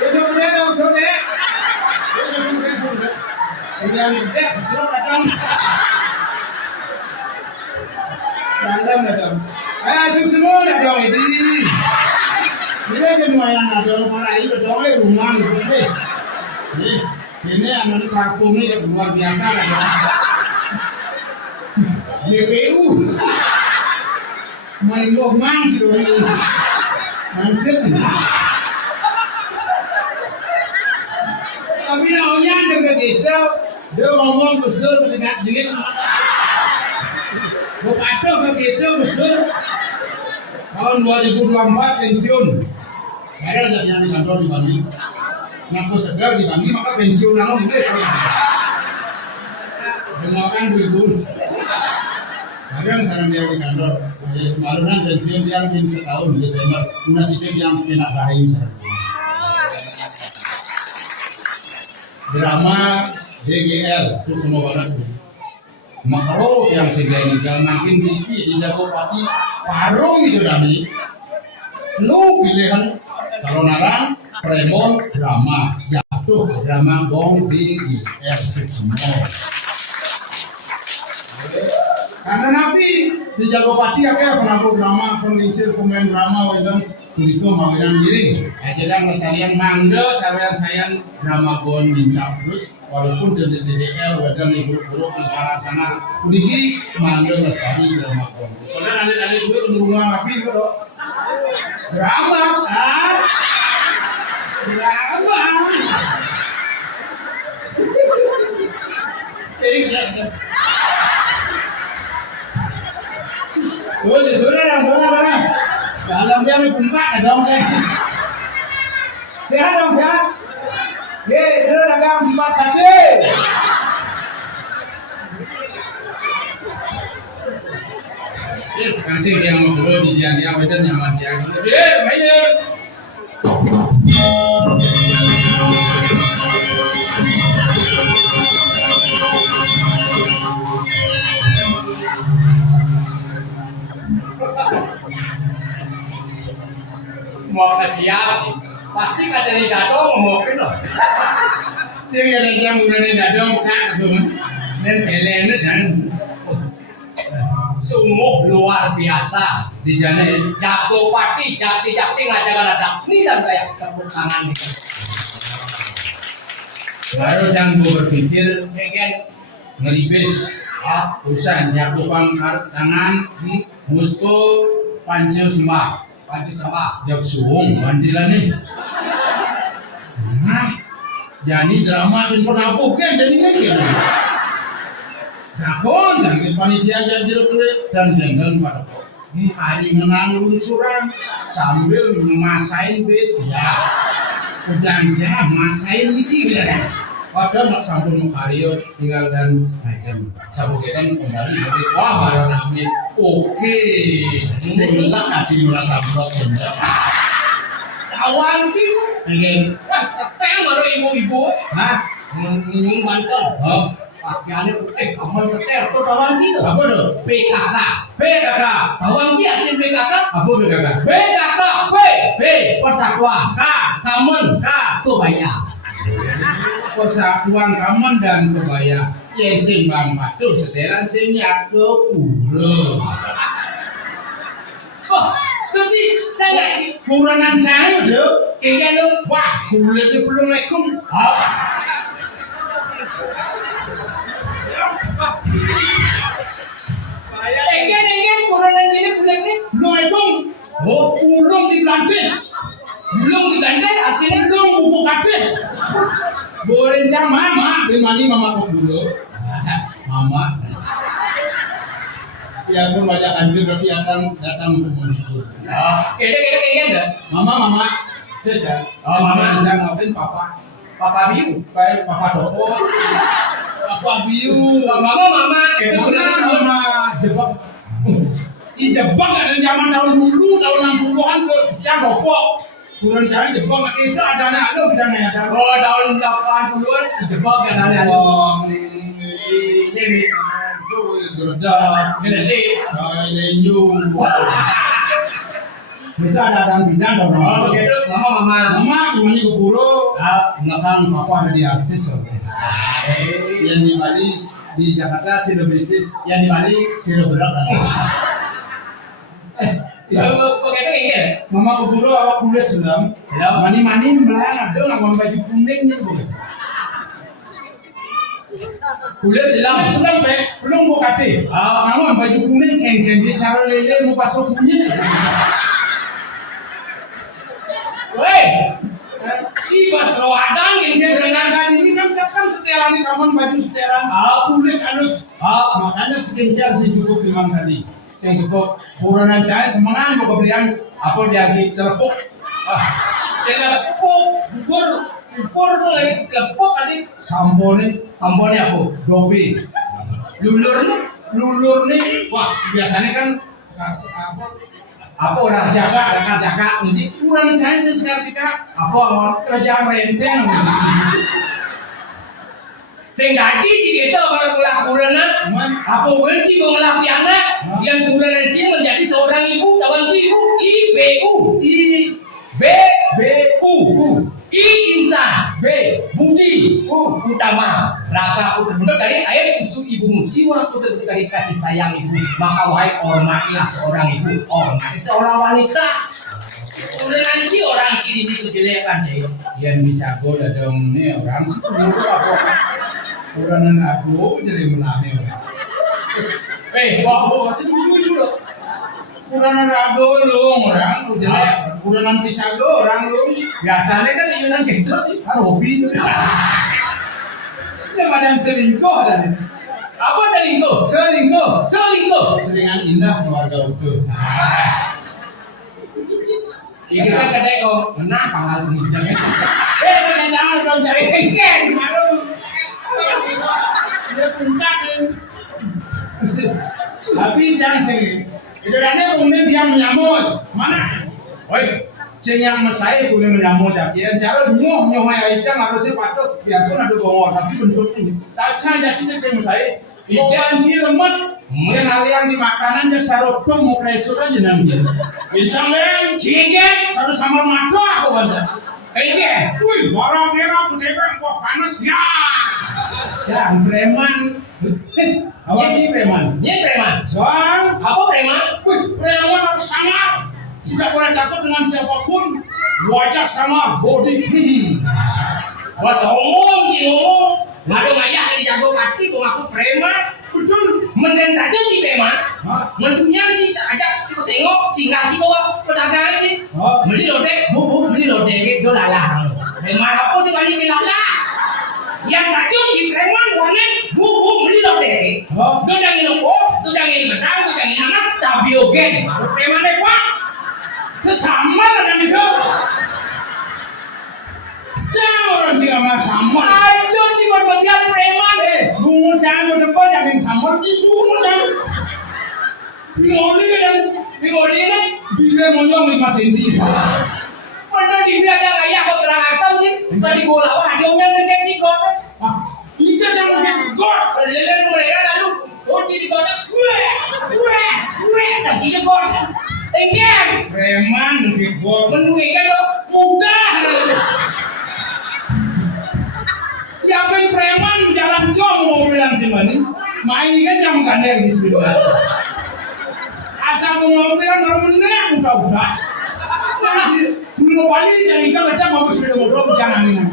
Sudah dong sudah. Udah sudah datang. Datang. Semua datang ini. Ini lumayan ada orang itu doang rumah gitu. Ini anak parfum ini luar biasa lah. BPU. Main gomang sih dulu. Mansip. Tapi namanya jaga gitu. Dia ngomong Gus-Dur berdekat dingin. Bapak ke gitu Gus-Dur. Tahun 2024 pensiun. Saya udah nyari kantor di Bali. Ngaku segar di Bali maka pensiun nang mulai. Dengarkan dulu. Kadang sarang dia di kantor. Malunan pensiun dia pensiun tahun Desember. Sudah situ yang kena rahim sarang. Drama DGL semua banget. Makro yang segini kalau makin tinggi di Jagopati parung itu tadi lu pilihan kalau narang Premon drama jatuh drama gong di semua karena Nabi di Jagopati apa penabuh drama kondisi pemain drama wedang itu mawinan diri aja salian mangga sayang drama gong bincang terus walaupun dari DDL wedang di buruk-buruk di sana udiki mangga lestari drama gong karena ada gue rumah Nabi itu loh drama oh sudah dalam dia ni pempat dong kan sehat dong sehat dia dagang sifat sate kasih yang ngobrol di dia betul nyaman dia mainnya mau siap Pasti kadang jatuh ngomongin loh. Sing yang murane dadong nak teman. Dan pelene jangan. Sungguh luar biasa. Di jane Jago pati, jakti ngajak-ngajak seni dan saya tepuk tangan nih. baru yang berpikir Pengen ngelibis usah jago pangkar tangan musto pancu sembah panci sembah. jak suung bandilan nih. Nah, jadi drama dan penapuk kan jadi mikir. Nakon jangan panitia jadi kulit dan jangan pada hari menang lungsuran sambil masain besia. Udangnya masain dikit ya. Padahal nak sampun Mario tinggal dan macam sabu kita kembali jadi wah baru rame. Oke, sebelah hati merasa berat benda. Kawan kita. Pengen, Wah, setel baru ibu-ibu. hah? Ini Banten. Oh, Pakaiannya kawan setel tuh kawan kita. apa tuh? PKK. PKK. Kawan kita artinya PKK. Apa PKK? PKK. P. Persatuan. K. Kamen. K. Kebaya. Persatuan Kamen dan Kebaya. Yang simbang patuh setelan sinyak ke pura. Oh, nanti saya Puranan saya udah. kayaknya lu. Wah, kulitnya belum lekung. Kayaknya kurangan sini kulitnya. Belum lekung. Oh, belum diganti. Belum diganti artinya Belum buku kafe. Boleh jam mama. Di mana mama kok dulu? Mama. Ya pun banyak anjir tapi akan datang untuk menghibur. kayaknya enggak. Mama. Saja. Oh, mama. Jangan ngapain papa. Papa Biu. Baik papa Doko. Papa Biu. Mama. Itu Mana sudah mama jebak. Jebak ada zaman tahun dulu tahun 60-an ke yang Doko. Bulan saya jebak itu ada anak ada bidangnya ada. Oh, tahun 80-an dijebak kan ada. Ini itu gerdak. Ini. Lenju. Itu ada bidang dong. Oh, begitu. Mama. Mama gimana ke puro? Kan papa ada di artis. Yang di Bali di Jakarta selebritis, Yang di Bali. silo berapa? Ya. Begitu kayaknya. Mama ke puro awak kuliah selam. Selam. Mani belang ada nak baju kuningnya bukan? Kuliah silam. Selam belum buka kate. Namun baju kuning keng cara lele muka sokunya. Weh. Cibas rawadang yang Dengan ini kan setelan ini kamu baju setelan. Kulit halus. Makanya skincare sih cukup lima kali. Yang cukup. Puranan cahaya semangat mau kebelian Apa dia di celepuk. saya ukur tuh lagi lepok tadi. Sampo nih, Samponnya aku. dobi. Lulur nih. Lulur nih, wah biasanya kan Apa orang jaga kunci. puranan cahaya sih sekarang kita Apa kerja renteng. sing dadi kita kalau kulana apa benci mau ngelapi anak yang kulana cing menjadi seorang ibu kawan ibu IBU I insan budi utama raka benar dari air susu ibumu jiwa putra dari kasih sayang ibu maka wahai hormatilah seorang ibu hormati seorang wanita kulana cing orang kiri kejelekan deh Yang bisa go dong nih orang sih dulu apa? Puranan aku jadi menang. wah Masih dulu. Puranan aku lu orang lu jelek. Puranan bisa go orang lu. biasanya kan iunan gitu sih Hobi itu. Ini madam selingkuh ada nih. apa selingkuh Selingkuh. Selingan indah keluarga utuh. Iki saya kadang kok menang panggal ini. Jangan dong jadi engken. Malu. Dia puncak nih. Tapi jangan sini. Itu ada kemudian dia menyambut. Mana? Oi, sing yang mesai kemudian menyambut ya. Cara nyoh aja harusnya patut. Biarpun ada bongor tapi bentuknya. Tak saja cicak sing mesai. Ikan si remet. Mungkin hal yang di makanan yang sarotong mau play sudah jenang. Bincang lain, ciket, satu sama mata aku baca. Iya. Wih, warna merah putih kok panas ya. Jangan preman. Awak ini preman. Ini preman. Jangan. Apa preman? Wih, preman harus sama. Tidak boleh takut dengan siapapun. Wajah sama, body. Wah, ngomong. Ngadu ayah dari jago mati, kok aku preman. Betul. Menden saja di preman. Mendunya sih ajak kita sengok, singgah sih kok pedagang sih. Beli lodek, bu beli lodek itu lala. Preman apa sih balik ke lala? Yang saja di preman warna bu beli lodek. Tu jangan lupa, tu jangan betang, tu jangan nanas, tabiogen. Preman deh pak. Itu sama dengan itu. Jangan orang tidak sama. Ayo di bagian preman deh. Bunga jangan depan yang sama itu jangan. Bioli kan? Bioli ini, Bila monyong 5 senti. mana di biada kayak kau terang asam sih. Tadi bola wah jauhnya dengan di kota. Iya jangan begitu. Lelen mereka lalu, oh di kota, gue, nanti di kota. Enggak, Preman begitu. menduikan lo mudah. Ya ben preman jalan jom mau bilang sih mani. Mainnya jam kandang di sini. Asal mau bilang kalau menek udah. Dulu balik jadi kalau saya mau sudah ngobrol jangan ini.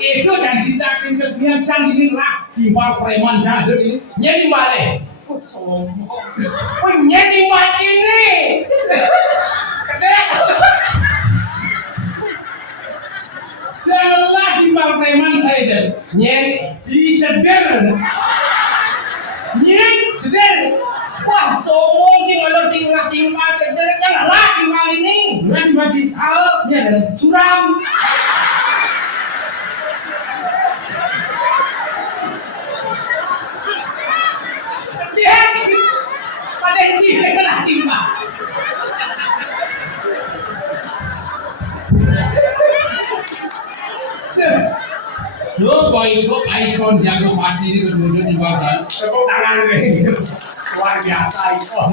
Itu jangan kita kesenian jangan ini lah. Timbal preman jangan ini. Nyedi balik. Oh nyedi balik ini. Janganlah timbal preman saya jadi. Nyedi, Ceder. ceder. Wah, somong sih kalau timah ceder kan lah timbal ini. Berani masih. Ya, suram. Dia, pada ini kena timbal. Lo boy itu ikon jago mati di kemudian di pasar. Tepuk tangan gitu. Luar biasa ikon.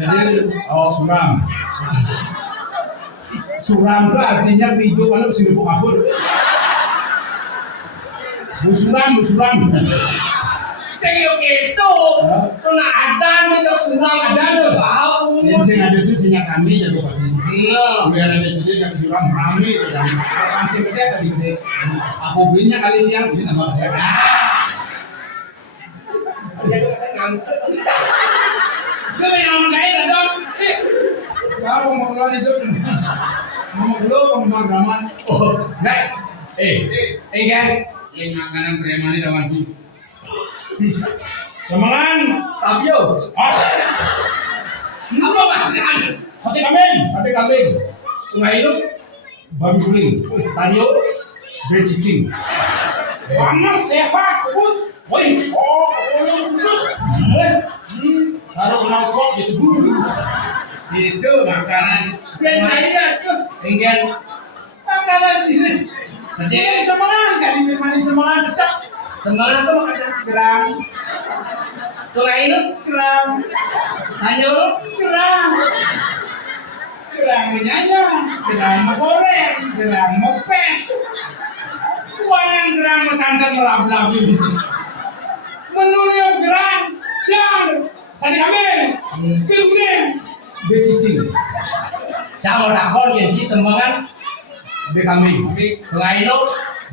Jadi suram. Suram itu artinya hidup mana mesti hidup kabur. Busuram. Saya gitu. Kena ada kita suram ada tahu. Yang saya ada itu singa kami jago mati. Iya. Biar ada jadi yang suram rame dan pansi gede tadi gede. Aku belinya kali dia beli nama dia. Dia memang kaya dong. Kalau mau keluar hidup, mau keluar zaman. Oh, baik. Kan? Ini makanan preman ini lawan di. Semangat. Tabio. Apa makan? Hati kambing. Tapi kambing. Sungai itu. Babi guling, Tanyo. becicing. Panas sehat bus. Woi. Bus. Taruh kena kok gitu. Itu makanan. Saya tuh Kan? makanan sini. Jadi Ini semangat kan ini manis semangat tetap semangat tuh makan gerang sungai itu. gerang Tanyo. gerang gerang menyanyi, gerang menggoreng, gerang mepes. Uang yang gerang mesantan melap-lap ini. Menunya gerang, jangan. Tadi kambing, pilih Becicing. Sama dakon yang ci semangat. Be kambing. Sungai itu.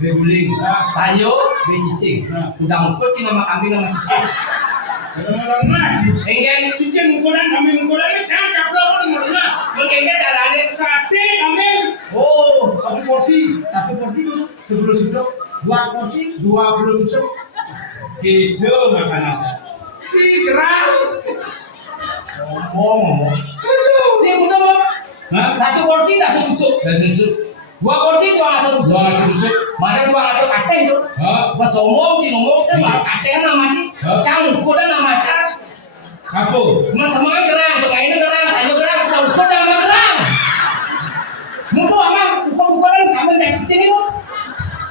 Be guling. Tanyo. Be cicing. Udah ngumpul sih nama kambing nama cicing. orang lagi. Kan? Cicing ukuran kambing ukurannya cakep loh, udah mulai. Mungkin caranya. Sate kambing, Oh, Satu porsi, satu porsi itu. 10 sendok, 2 porsi. 20 tusuk. Itu makanannya. gerang. Ngomong. Sih udah mau. Hah? Satu porsi tak setusuk. Dan susu. 2 porsi itu nggak setusuk. Dua nasi tusuk. Mana 2 nasi kateng tuh. Hah? Pas ngomong sih ngomong tuh mah kateng nama sih. Campur dan nama cara. Apa? Cuma semuanya gerang, tuh ini gerang, sayur gerang, campur dan nama gerang. Mungkin ama ukuran kambing kayak cicing itu.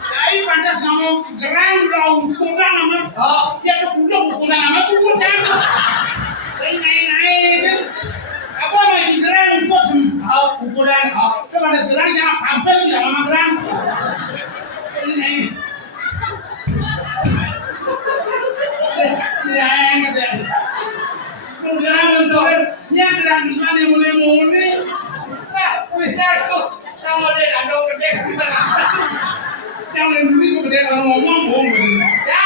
Jadi pantas ngomong gerang udah ukuran nama. Oh, Ya tuh udah ukuran nama tuh udah cakep. Naik. Apa masih gerang buat ukuran? Itu pantas gerang jangan sampai sama mageran. Ini. Ya, ngene. Mungkin untuk nya gerang gimana mule-mule. Wis aku. Kamu deh ada gede. Jangan dulu gede kalau ngomong bohong. Ya.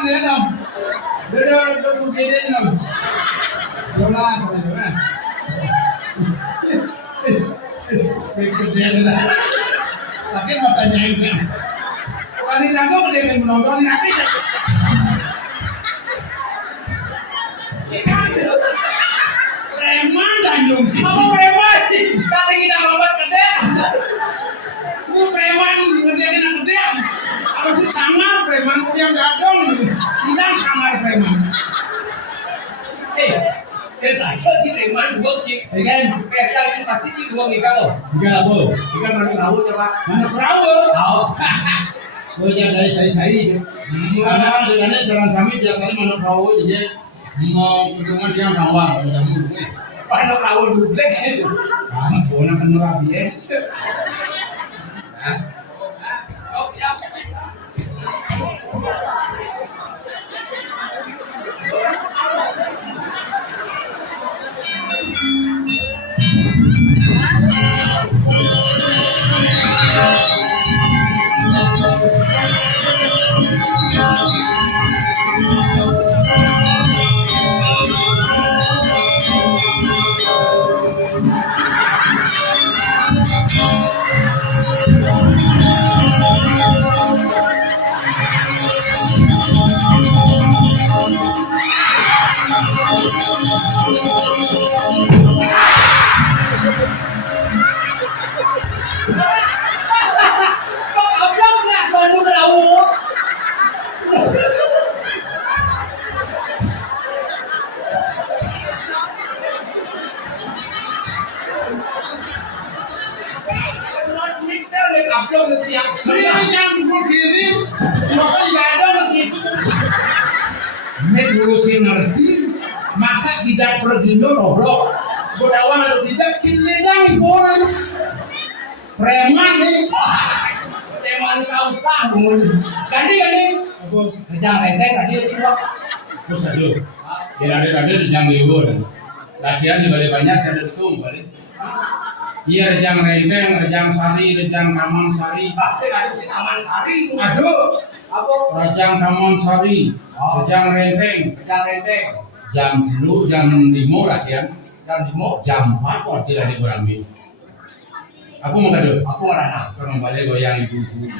Lihat dong. Udah gede dong. Jolah sama kan. Tapi masa nyanyi. Kali rago gede kan menonton ini apa sih? Preman dan yung. Apa preman sih? Kali kita ngomong gede. Bu preman gede kan gede. Harus sama preman yang gadong. Tidak sama preman. Cái giải chơi chỉ để mang được gì? Thì cái tao chỉ phát chỉ được gì đâu? Cái là bơ. Cái mà nó nấu cho bạn. Mà nó nấu bơ. Bây giờ đây sấy đi. Karena dengan jalan kami biasanya menurut jadi mau hubungan yang rawang macam itu. Paano rawang duble gitu. Ah, bona kan rabi eh. Oh, ya. Masa tidak pergi nobrok, bodawang harus tidak kiledang ibu preman nih, preman kau tahu, ganti, rejang rendeng tadi itu, terus aduh, ada rejang libur, latihan juga banyak saya dukung balik. Iya rejang rendeng, rejang sari, rejang taman sari. Saya ada si taman sari. Aduh, apa? Rejang taman sari, rejang rendeng. Jam 10, jam 5 latihan. Jam 4 kok tidak dikurangi. Aku mau kado. Aku mana? Kalau balik goyang ibu-ibu.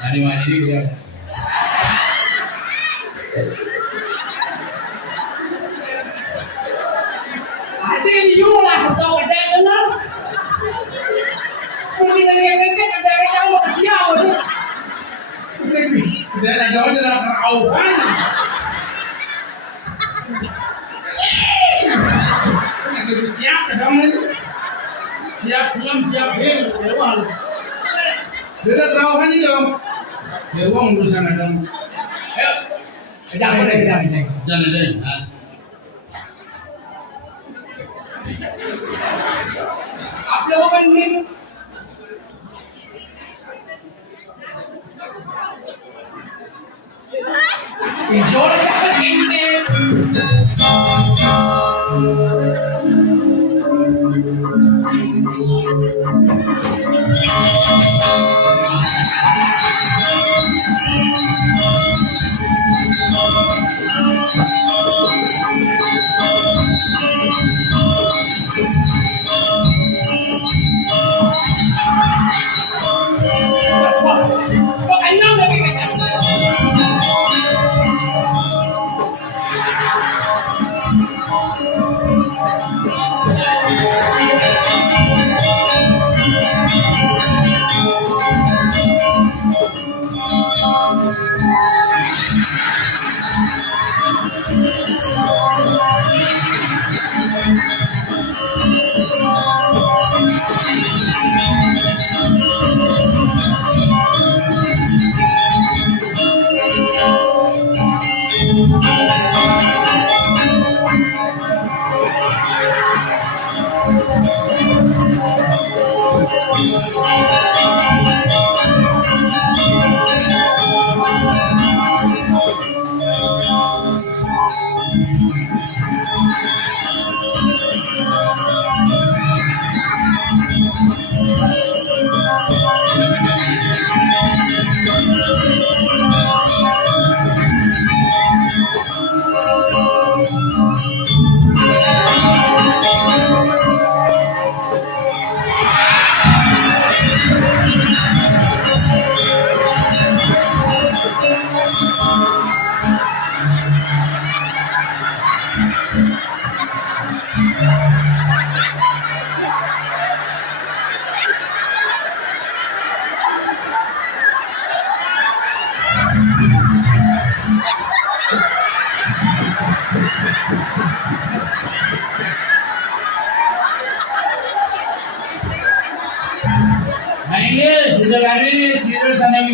Mani ini dia. Ada you lah setau ada benar. Mungkin lagi ada kamu siapa tu? Udah ada orang yang terau kan? Siap dong itu. Siap dewan. Dia terau kan ini dong. Dewan urusan dong. Ayo. Jangan deh. Apa yang kau ingin? Enjoy the game.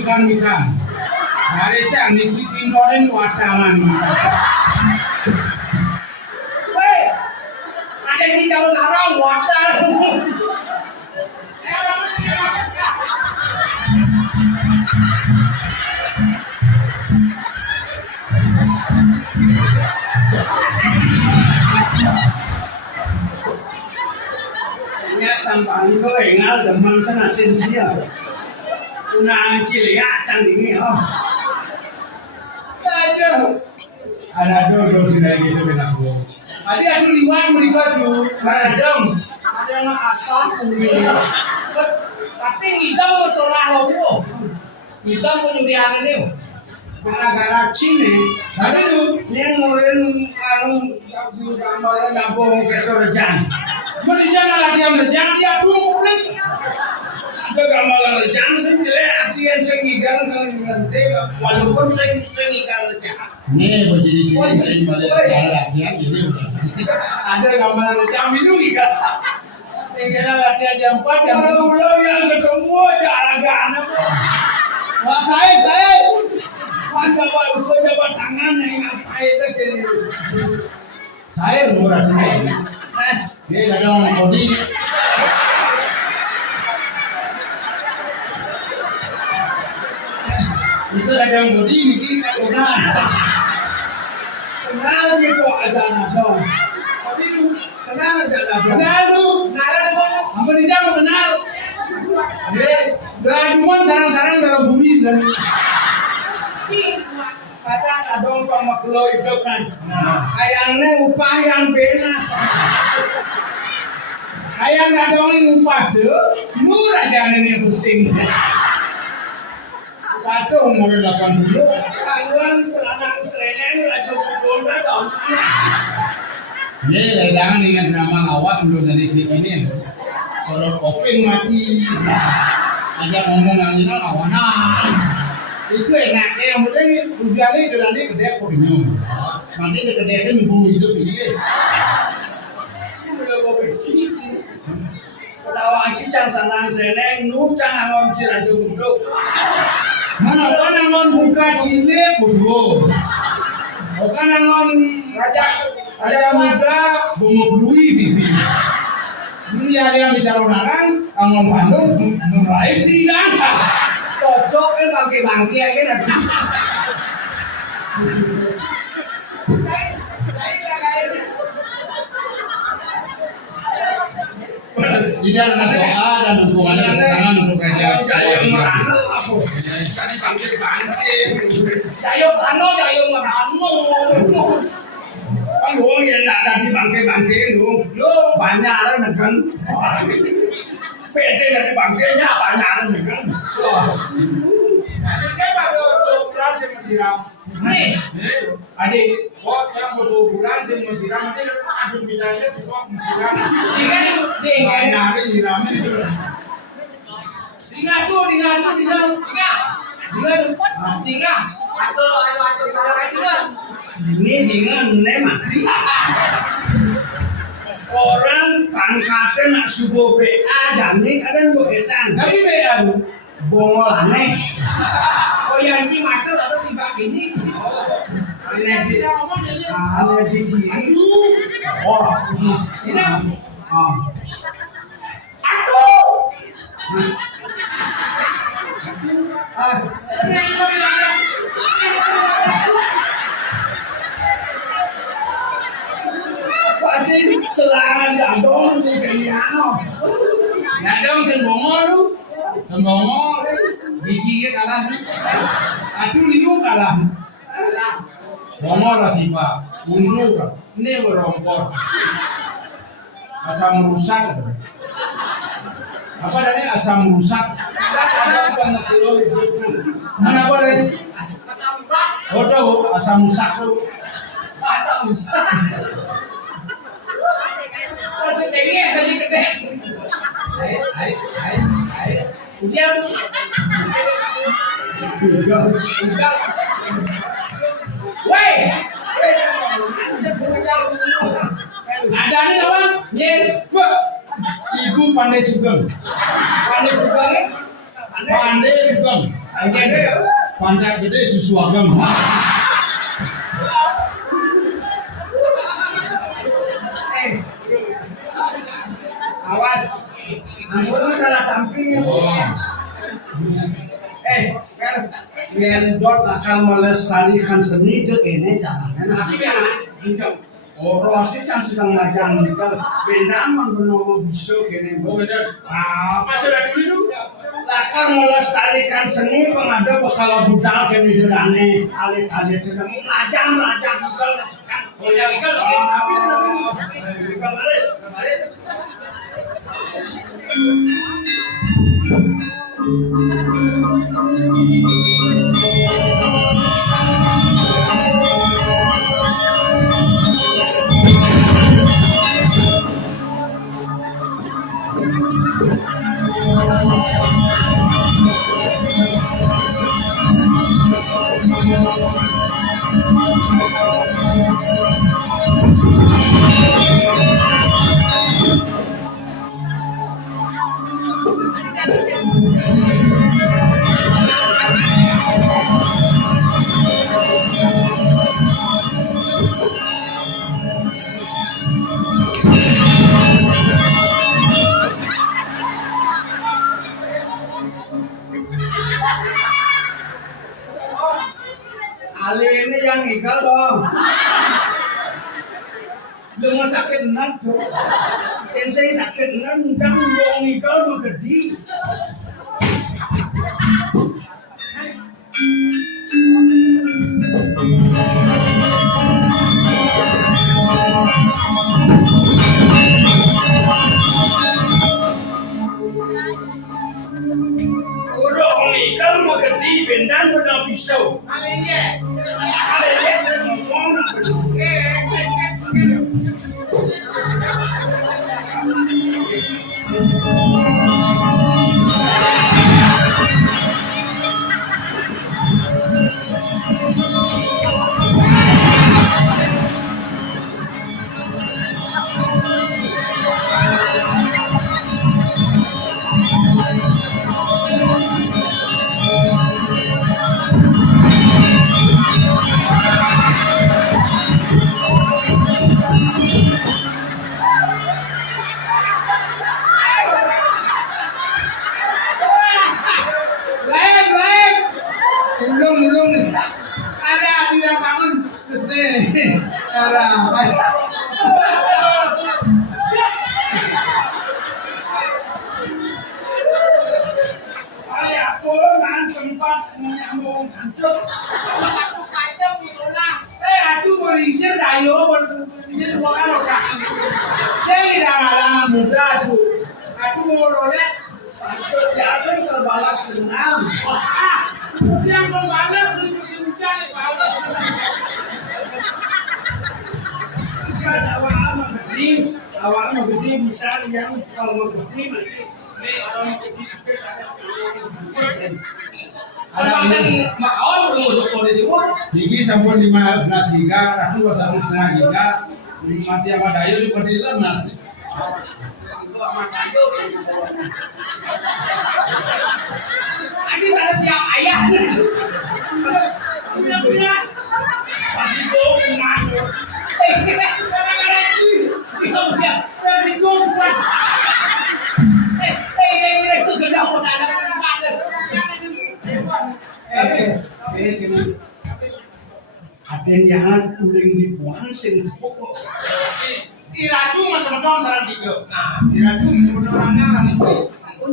wikan-wikan. Hari saya niki pindorin wadangan. Weh, ada di calon arang wadah. Sampai itu enggak demam senatin dia. Una cilik acan ini oh. Ada dua sini gitu kena gua. Ada liwat mereka tu, madam. Ada yang asal umi. Tapi ngidam masalah logo. Ngidam penyurian ini. Gara-gara Cina, ada tu yang ngurin gambaran dapur ketorjan. Mereka lagi yang rejang dia tunggu please. Ada gambaran rejang sendiri, artian sengigan walaupun sengigan rejang. Nih begini sih saya balik latihan ini. Ada gambaran rejang itu ikan. Tinggal latihan jam 4 jam 2 yang ketemu jalan-jalan. Wah saya mantap usul jabat tangan yang apa itu jadi. Saya murah dulu. Dia ada orang kodi. Itu ada yang kodi ni kita kenal. Kenal je kok ada anak dong. Tapi tu kenal aja ada. Kenal tu. Apa tidak kenal? Dah cuma sarang-sarang dalam bumi dan kata adong pamaklo itu kan. Ayangnya upah yang benar. Ayang adong upah tu, murah jangan ini pusing. Kata umur 80, kalian seranang serenang aja pukul dong. Nih jangan ingat nama lawas belum jadi klip ini. Kalau kopeng mati, Ada ngomong lagi lawanan. itu enaknya yang penting ujiannya itu nanti gede kok bingung. Nanti gede itu minggu hidup ini. Udah gue begitu. Ketawa cicang sarang serenang, nucang angon aja buduk. Mana kan angon buka cilik bodoh. Bukan angon Raja, ada muda Bunga blui bibi. ini ada yang bicara orang angon Bandung mulai sih kan. cocok kan bangke-bangke aja nanti. Tidak ada doa dan dukungannya tangan untuk raja. Tadi bangke-bangke. Jayo merano. Kan lu yang nak tadi bangke lu banyak orang nekan. PC dari bangkainya banyak orang nekan. Ini baru 2 bulan sih siram. Nih, adik. Oh, yang baru 2 bulan sih siram. Ini aduh bidangnya cuma siram. Banyak hari siram itu. Ingat tuh. Ini dengan mati. Orang pangkatnya nak subuh BA dan ini kadang begitan. Tapi BA tu bongol aneh. Oh yang ini makan atau sibak ini? Aneh di kiri. Oh, Ini pasti serangan jandong di kaliano. Jandong sing bongo lu. Bongo giginya kalah. Aduh liu kalah. Bongo lah sih Pak. Undu kan. Ini berompor. Asam rusak. Apa dari asam rusak? Mana boleh? Oh tahu asam rusak tuh. Masa usah. Masih tinggi saja gede. Kemudian woi, Ada ni apa? Yen, Ibu pandai sugeng. pandai juga ni. Pandai sugeng. Pantat gede susu agam. Awas, anggur salah samping. Kan ngendot akan melestarikan seni dek ini jangan. Tapi kan, Rossi kan sedang ngajar nikah, benaman benomo bisa kene. Masalah dulu akan melestarikan seni pengada bakal budal kene dedane alit-alit itu ngajar nikah. Oh ya nikah. Tapi nikah baris. Ali ini yang igal dong. Dengan sakit nan tuh. Yang saya sakit nan dan wong igal menggedi. Udah wong igal menggedi bendan benar pisau. Alenya saya ngomong nak belum ada tidak bangun terus nih cara aku kan sempat menyambung hancur aku kacau itulah aku berizin dayo berizin dua kan orang jadi dalam muda aku mau rolek biasa terbalas dengan yang membalas di musim hujan balas bisa awal menggede bisa yang kalau menggede masih kalau menggede juga sangat Ada makaon untuk politik Gigi sampun 15 giga, aku 1,5 giga, mati apa dayo di perdirian nasi. Ini tak siap ayah. punya pagi gomang Aden yang uling dibuang sing pokok. Iradu mas medon sarang tiga. Nah, iradu sebenarnya kan istri.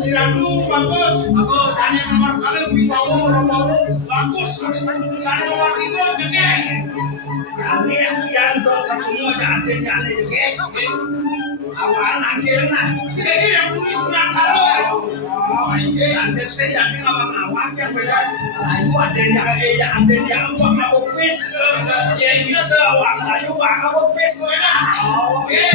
Iradu bagus. Bagus. Sanya nomor kali wibawa romawo bagus. Sanya nomor itu jengeng. Kami yang dong ketemu aja aden yang juga. Awan akhirnya. Jadi yang tulis sudah kalau. Oh, ini aden saya jadi ngawang yang beda. Ayo aden yang untuk mabuk pis. Yang bisa awak ayo bak mabuk pis. Oke.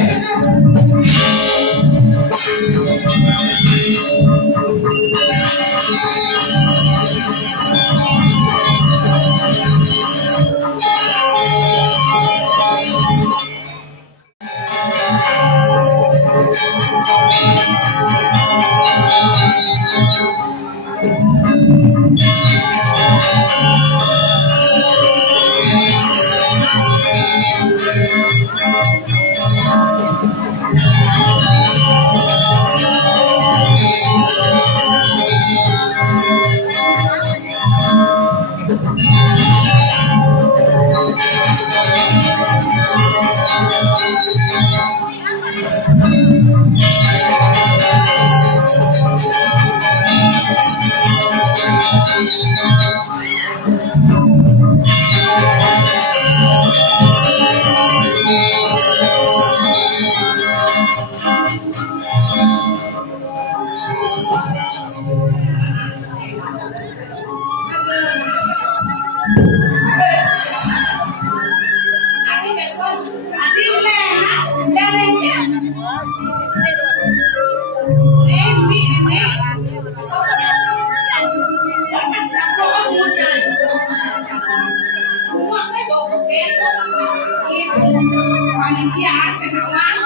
panitia sekarang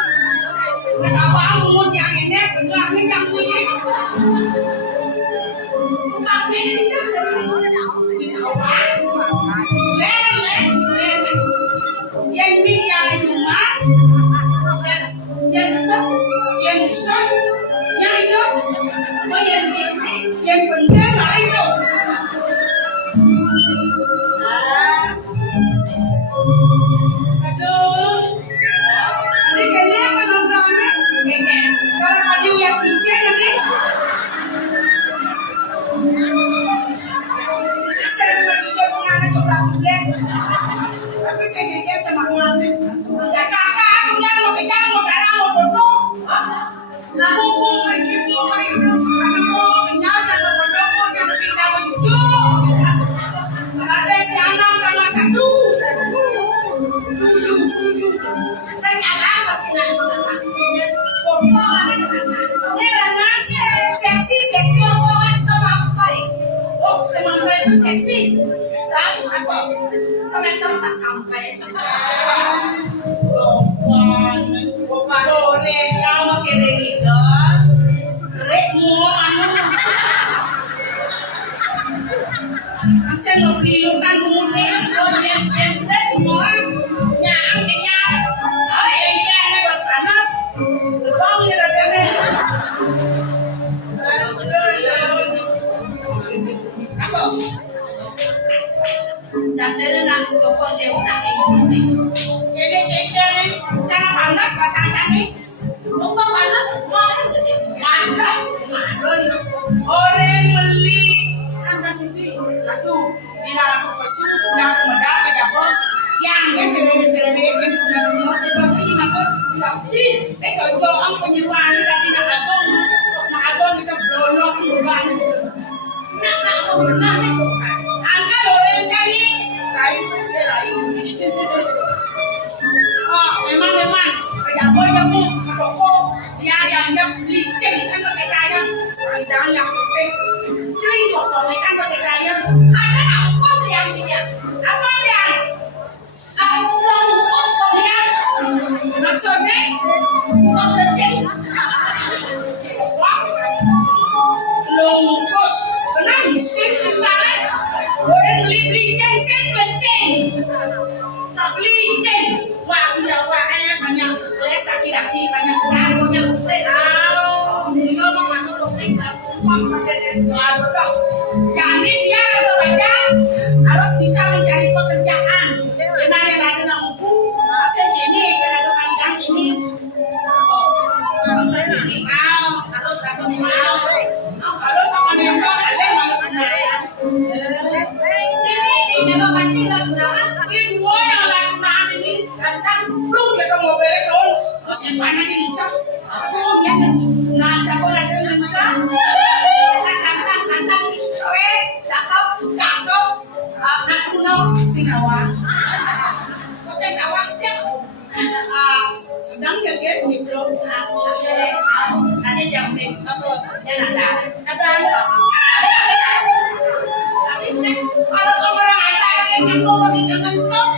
bangun yang ini gelangnya yang punya tapi yang ini yang cuma yang besar yang itu yang penting lah itu aduh ini kayaknya penontonnya kalau tadi yang cincin nanti saya juga mengalami kebetulan tapi saya ngeliat sama mengalami ya kakak aku jangan mau kejar mau darah mau foto aku pun pergi aduh kenyal jangan foto jangan singgah mau jujur ada sianang sama satu tujuh saya nyala pasti nanti ini rana seksi omongan semampai semampai itu seksi dan apa semeter tak sampai opa dore kamu kira gitu rekmu anu saya mau beli lutan kemudian yang rekmu nyang kenyang yang ada bos panas lebang ya dadane apa dan dia nak cokol dia nak ini karena panas pasangnya nih apa panas mana orang beli anda sendiri satu bila aku pesu bila aku medal aja pun yang dia cerita kan mau itu lagi maka tapi cocok ang penyeruan tadi nak agong kita blolok perubahan itu nak aku benar itu angka orang tadi rayu memang kayak jamu toko dia yang licin kan pakai daya ada yang sering kotor kan pakai daya ada apa yang dia apa yang longkos kemudian maksudnya kok licin longkos benar licin kemarin orang beli licin licin wah banyak les laki-laki banyak soalnya putih ini ngomong menurut saya jadi dia bekerja harus bisa mencari pekerjaan benar yang ada nampu hasil ini yang ada panjang ini harus dapat mau harus sama nembak ada malu penilaian ini memang pasti lakukan ini dua yang lakukan ini datang belum kita mau beli dong masih panas di lincah aduh ya nah aku ada lincah kantang cakep nak kuno singkawan masih kawan dia sedang ya guys mikro ada jam apa yang ada kalau orang ada yang mau jangan stop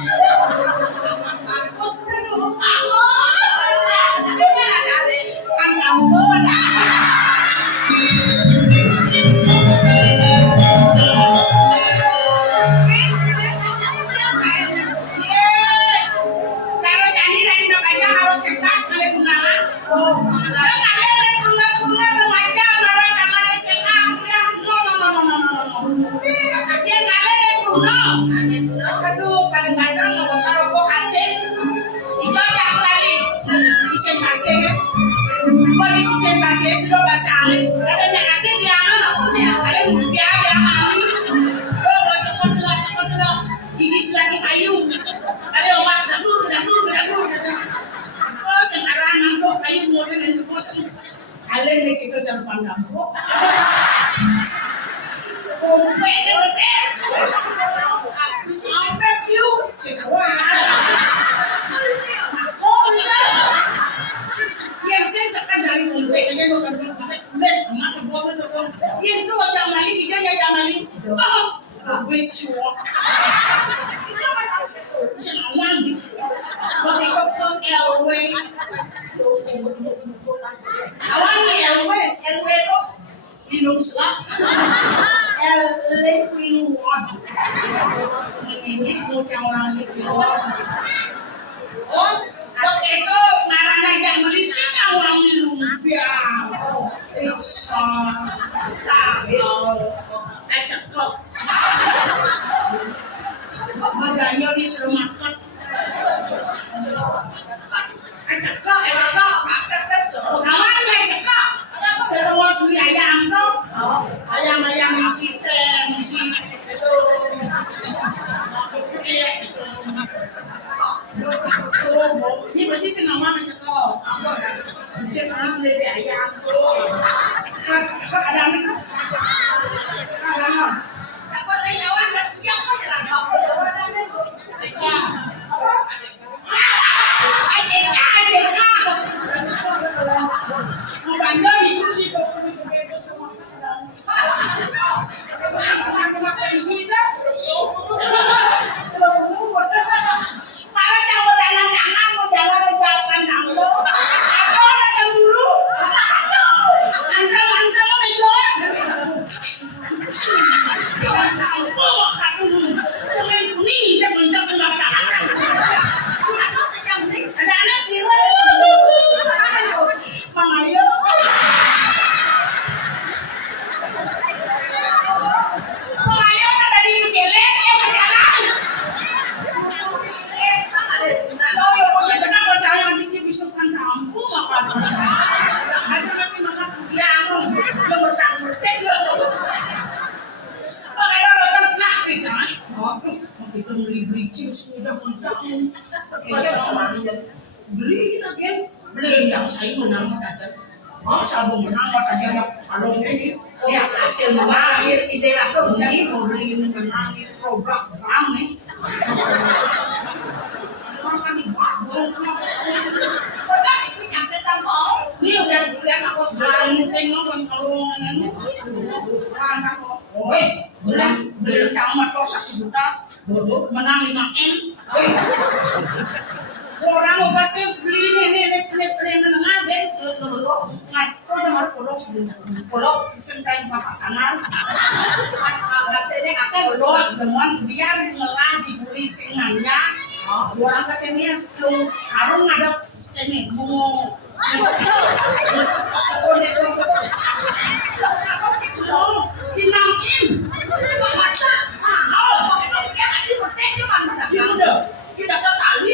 aduh kadang-kadang mau karo kok hati itu ada kali sisen pasir kondisi sisen pasir sudah basah ada yang kasih dia ada dia ahli oh cokot gigis lagi kayu ada obat dadur oh sekarang mantuk kayu model yang kosong kalian nih kita jangan pandang kok sampai view yang saya sekan dari mulai aja bukan makan bukan yang itu yang mali kita yang mali gue cua jangan Ini bocah orang itu. Oh, begitu karena yang melisik orang lumpia. Bisa, cekok. Badannya disuruh makan. Cekok, namanya cekok. Saya mau beli ayam tuh. Ayam masih masih itu. Ini pasti senang banget cekok. Dia harus beli ayam tuh. Ada apa? Ada apa? Apa saya jawab nggak siap kan jawaban? Mau banyak itu di para campur anak-anak mau jalan jauhkan kamu. Aku datang dulu. Antam mau ikut. Aku mau kamu. Jangan kuning dan bentar semua. Ada anak sirah. Mang ayo. Beli lagi, beli yang saya menang aja. Oh, sabun menang aja kalau ini, ya hasil mengalir, tidak aku jadi mau beli menangir produk ram nih. Orang di bawah, produk itu yang kita mau. Ini udah aku jalan tengok kan kalau ini, anak kok, oi, beli tamat kok 1 juta, bodoh menang 5M. Orang mau pasti beli ini menengah ben ngat nomor polok sentai bapak sana katanya akan berdoa dengan biar ngelah dibeli singannya orang kesini cung karung ada ini bungo dinamkin masa kita sekali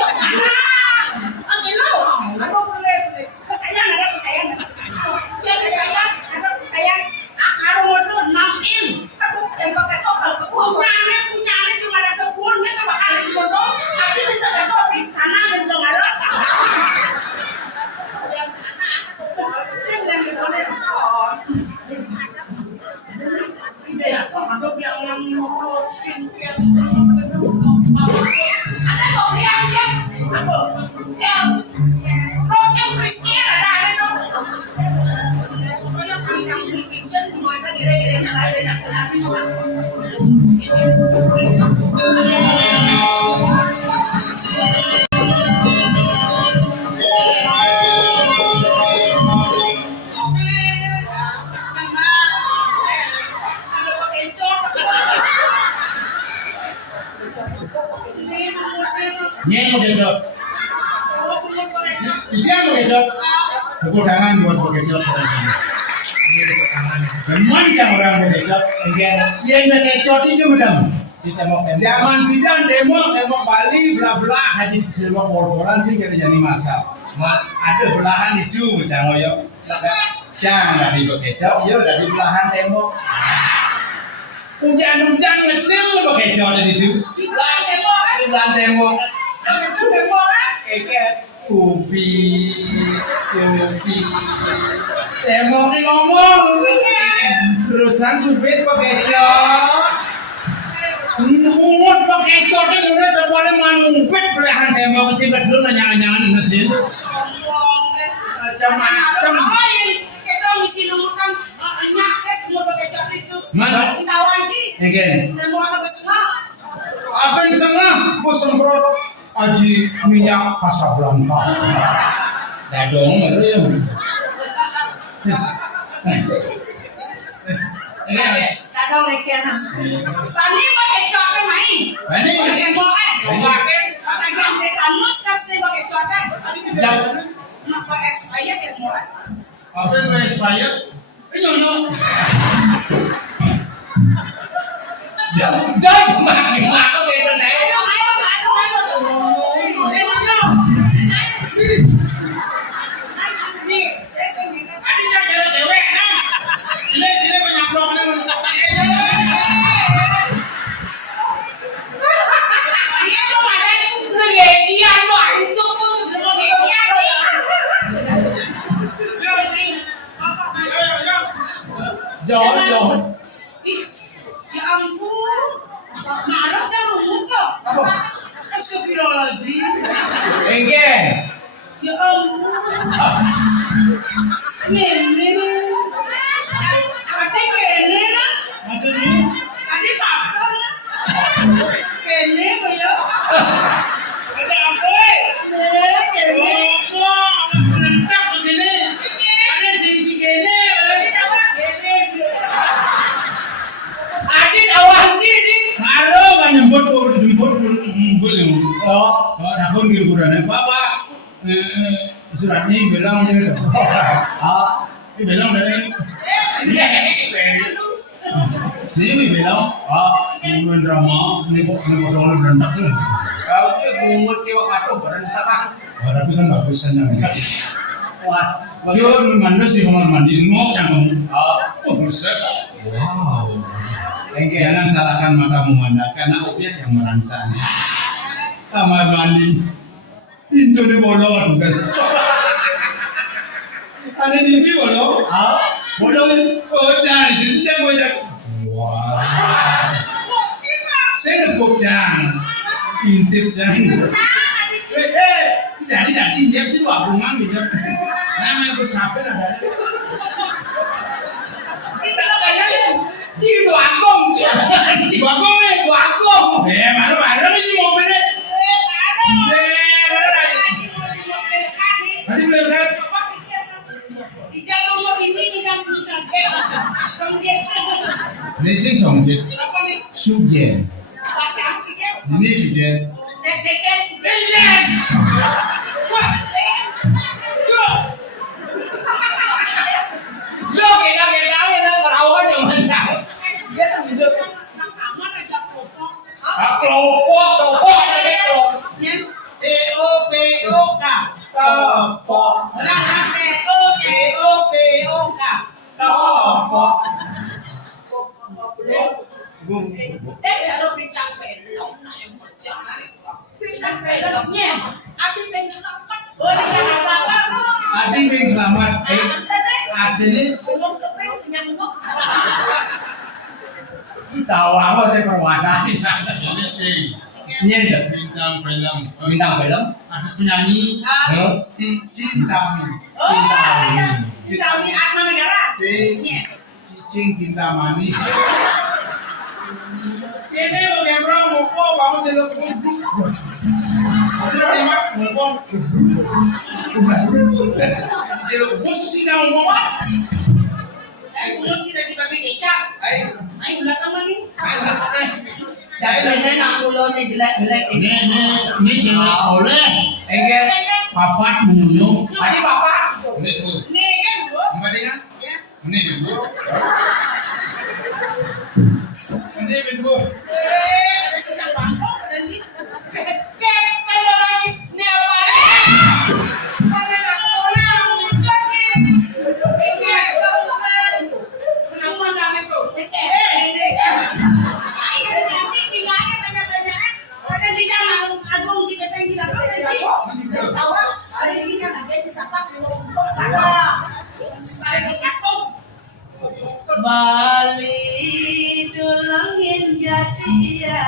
punya cuma ada 10 nih bakal dibodoh tapi bisa dapat tanah dan dengar Kekurangan buat bekecot sana-sana. Memanjang orang bekecot. Yang bekecot itu madam. Zaman bidan demo Bali bla haji demo korporan sih kira jadi masalah. Ada belahan itu macam yo. Jangan di bekecot, yo dari belahan demo. Hujan mesil bekecot itu. Belahan demo. Kopi, demo ngomong, terusan duit bekecot. Mungut bekecot itu udah terpaling mangumpet belahan demo kecil dulu nanya-nyangan ini sih. Macam-macam. Kita mesti numukan nyakes semua bekecot itu. Mana? Kita wajib. Again. Demo apa besar? Apa yang salah? Bos semprot aji minyak Casablanca. Dadong itu ya. Dadong lekian. Tadi bekecot Ini Makin Tagihan tetanus tas teh pakai cuaca. jam Kenapa expired ya mau? apa yang gue expired? Nyonya. jam makin aku itu nih. Adi jangan cewek, nah. Sini penyaplok nih. Jauh. Ya ampun. Marah jangan lupa. Astagfirullahaladzim. Enggen. Ya ampun. Nene. Ade kene na. Maksudnya? Ade pakar na. Kene boyo. Ada apa? Nene kene. Wah, berentak begini. Ada sisi gini. Adit awan sini. Halo, kan jemput yang. Oh. Oh, nakon giliran Bapak. Surat ini bilang dia dah. Ah. Ini bilang dari ini bilang. Ah. Ini drama, ini potong berentak tu. Kau tu kumut kau kata berentak ah. Tapi kan bagusnya ni. Wah. Yo, mana sih kamar mandi ngok canggung. Ah. Oh, buset. Wow. Enggen. Jangan salahkan mata memandang karena objek yang merangsang. Kamar mandi. Pintu ni bolong kan. Ada di sini bolong. Ah. Bolong. Oh, jangan di sini bolong. Wah. Saya nepuk jangan. Intip jangan. Jadi dia sih wagungan gitu. Nama aku siapa ada? Kita kaya di Bagong. Di Bagong ni. Bagong. Baru ni mobil ni. Tadi benar kan? Racing Songjet, Sujen, ini Sujen. Lo kita ada perawan yang mana? Dia tunjuk. Kelompok ada itu. T-O-P-O-K. Kelompok. T-O-P-O-K. Kelompok. Adi yang selamat. Adi ni. Tahu apa saya perwakilan di sana. Ini sih. Ini dia. Bintang film. Bintang film. Artis penyanyi. Cintami. Cicing Cinta Manis. Ini mau ngembrong muko, kamu selok bubuk. Sudah lima muko. Selok bubuk sih kamu muko. Ini cewek soleh. Enggen. Papat menyunyum. Adi bapak. Ini tuh. Mbak Dina? Ini ibu. Ini ibu. Bali tulangin jatian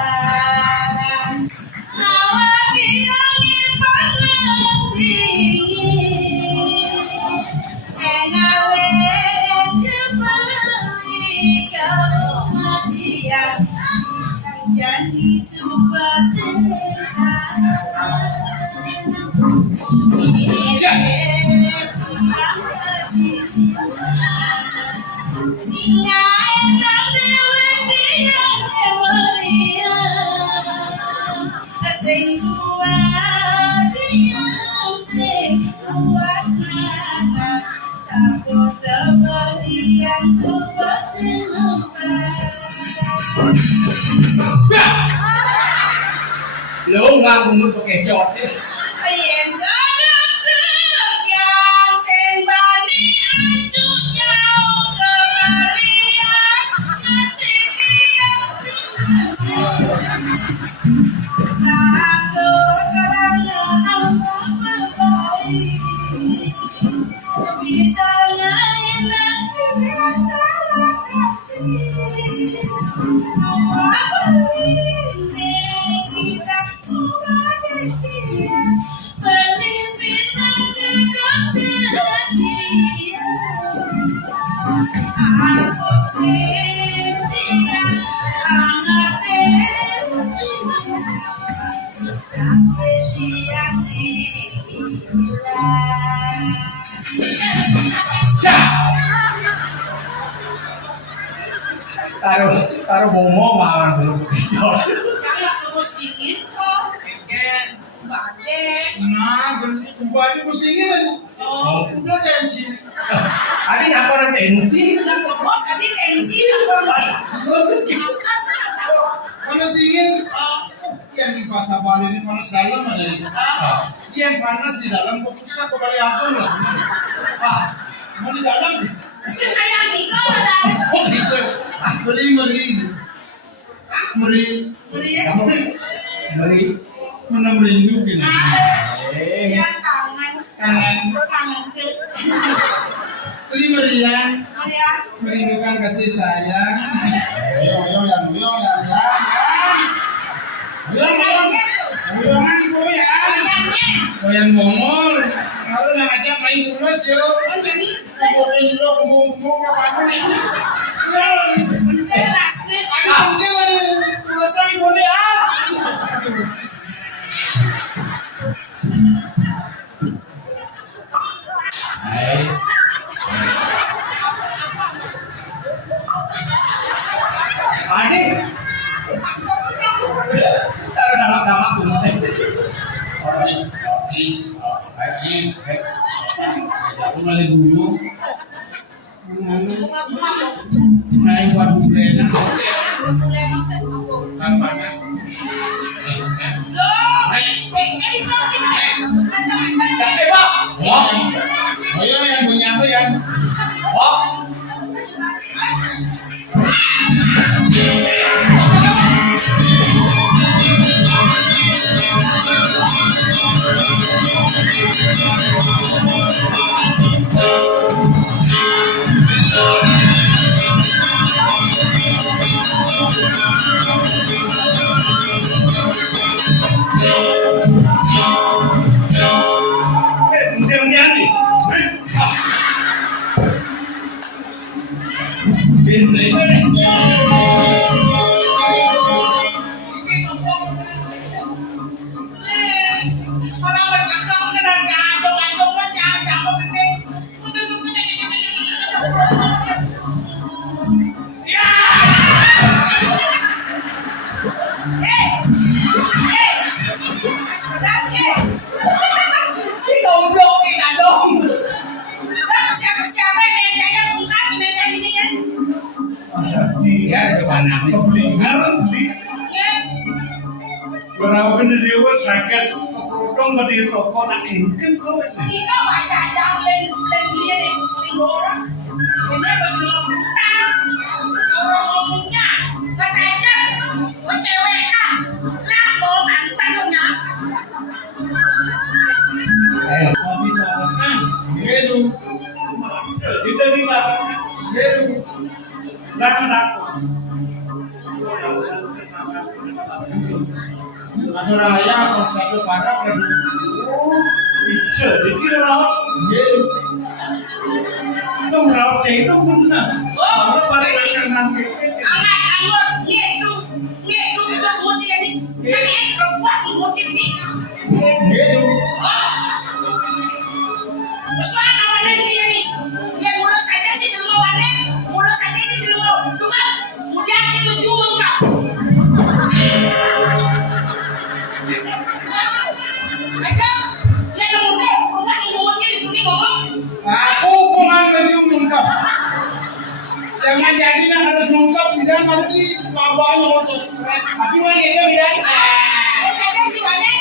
awak yang panas dingin enale kembali kau matian janji supasena Lu nganggung pakai cot. Yen gedeg yang sing bani acu jauh kembalian nasib yang aku kerangan berbalik bisa ngain nanti biasa kita Taruh bomo malah belum kecot. Jangan terus dikit kok. Badek. Nah, bali musingin aja. Oh, Udah dari sini. Adi aku orang tensi. udah ke bos tadi tensi lah Panas dingin. Yang di pasar Bali ini panas dalam aja. Yang panas di dalam kok bisa kembali aku lah. Mau di dalam bisa. kayak Niko ada. Oh gitu. Meri. Kamu beri Mana merindu gini. Ya tangan. Tangan pil. Beli meriang. Ya. Merindukan kasih sayang. Yo yang. Goyangan ibu ya. Goyang bongol. Lalu nak ajak main pulas yo. Kumpulin dulu kumpul apa nih? Ada sendiri nih. Pulasan ibu nih Hai. Adi. Taruh nama aku. Aku balik dulu. Naik buat bulan. Tampaknya. Capek, Pak. Wah. Oh iya yang punya tuh yang. Wah. Dia depan aku beli. Berapa bener dia sakit keprotong badi toko nak ingin kau. Gedu. Kita di mana? Gedu. Jangan aku. Satu raya atau satu parak kan? Bisa dikira. Gedu. Itu merawatnya itu benar. Kalau paling rasa nanti. Gedu. Aku pengen mengungkap. Jangan jadi nak harus mengungkap tidak harus di bawahnya untuk. Tapi orang itu tidak. mana?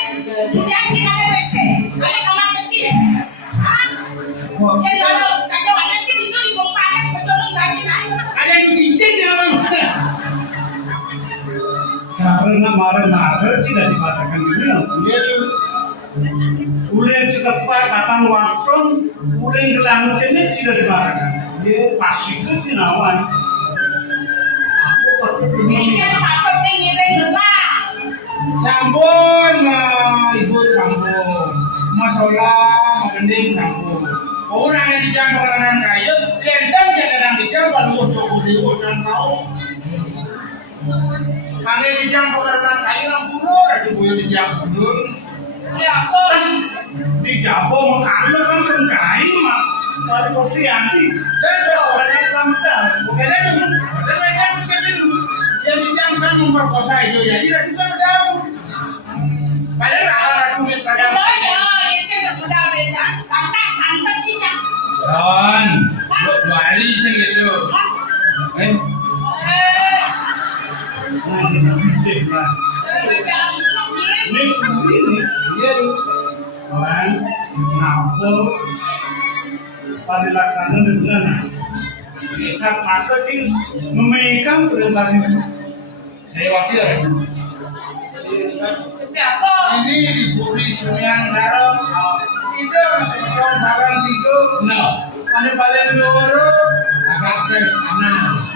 Dia cik ada WC, ada kamar kecil. Ah, dia kalau saja mana sih itu di komponen betul gaji lah. Ada di kitchen ya. Karena marah-marah tidak dikatakan bilang dia tuh ulin setepat datang waktu ulin kelanut ini tidak dikatakan dia pasti ke sinawan aku waktu Ini kan patut ngiring lah. sampun ibu sampun masalah mending sampun orang yang dicampur dengan kayu lendang jangan dicampur lu cukup di udan kau Kali dicampur dengan kayu yang puluh, ada buyut dicampur. Ya aku. Dicampur makan kan kan kayu mah. Kali kursi anti, ada orang yang lambat. Bukan ada mereka bicara dulu. Yang dicampur memperkosa itu, jadi kita tahu. Padahal ratu misalnya. Oh ya, ini sudah beda. Pantas cicak. Ron, 2 hari segitu. Ini dia tuh orang ngapur pada laksana dengan saat mata cing memegang perintah saya wakil ini diberi sembilan darah itu sekitar sarang tiga ada paling loro agak anak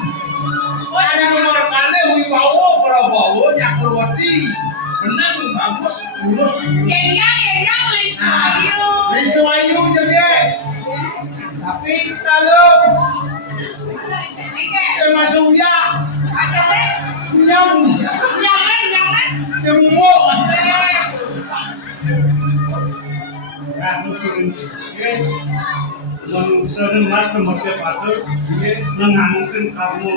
ada nomor kali wibawa prabowo nyakurwati benar bagus lurus Ya beli sayur. Rizky Wayu juga tapi kalau termasuk ya Ada deh. nyam Jangan. temu manusia mas kemudian patut menganggurkan kamu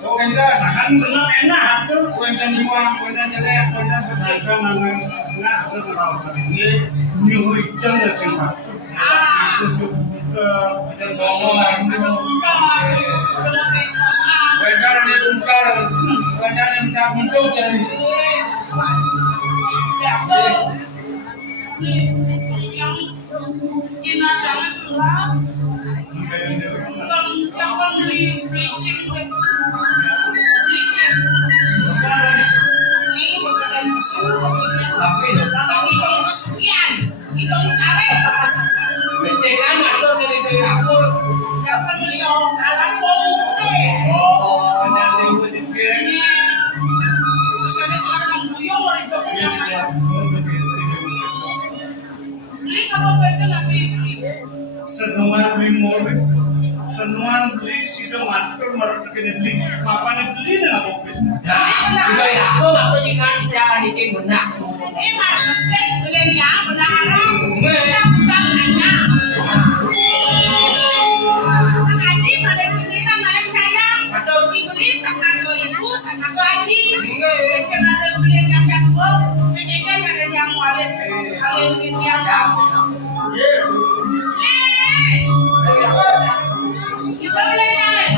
oh enggak sakan benar enak tuh kuentan juang kuentan jelek kuentan bersaikan dengan sengat atau merasa ini nyuruh jangan singkat itu dan ngomong kuentan ini untar kuentan ini tak mundur jadi Ya aku. Yang kita jangan pulang. Jangan beli bleaching. Ini bukan musuh. Tapi hidung kesukian. Hidung karet. Becekan atau dari aku. Jangan beli alat pompe. oh ada lewat itu Ini. Terus ada sekarang buyung mau hidungnya. Beli sama biasa nabi beli. senuan beli mobil senuan beli sido matur mereka beli apa beli nggak mau bis Juga aku jika cara hiking benak. Marketing beli ya benar arah. Bukan hanya. Tadi malah kira malah saya. Atau dibeli sakado ibu, sakado haji. Saya ada beli yang jatuh. Ketika ada yang wallet, kalau mungkin yang juga beli yang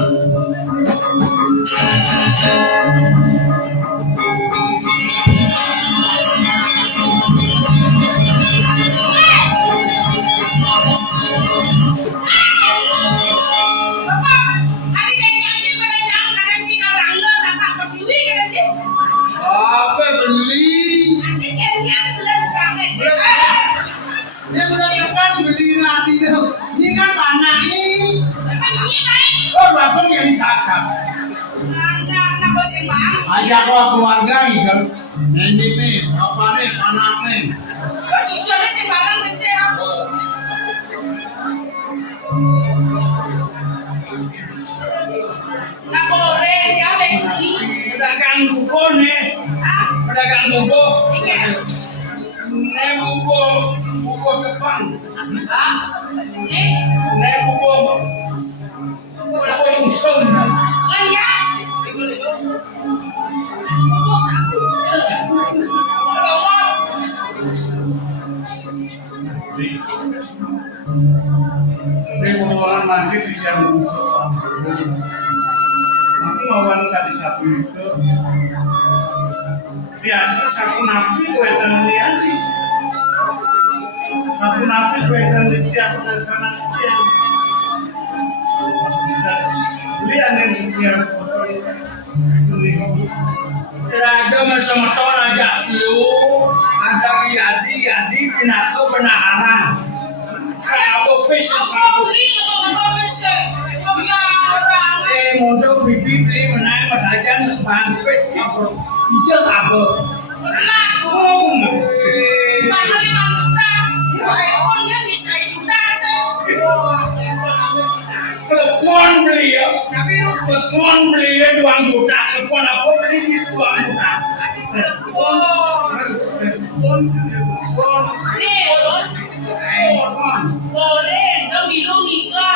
apa beli dia berdasarkan beli nanti ini kan panak ini oh bapak yang disakap ajak kau keluarga gitu nenek nih bapak nih anak nih pedagang buku nih pedagang buku nih buku depan nih buku sungsung ini pengelolaan mandi di jam tapi mau wanita di satu itu biasa saku napi wetan liani. Saku napi wetan tiap sana tiap. Lian yang tiap seperti ini. Ada macam aja siu, ada yadi tinako benaran. Kalau besok modal bibi beli menang matajan bang pes apa hijau apa telepon beli ya 2 juta telepon apa beli 2 juta telepon boleh dong dilungi ke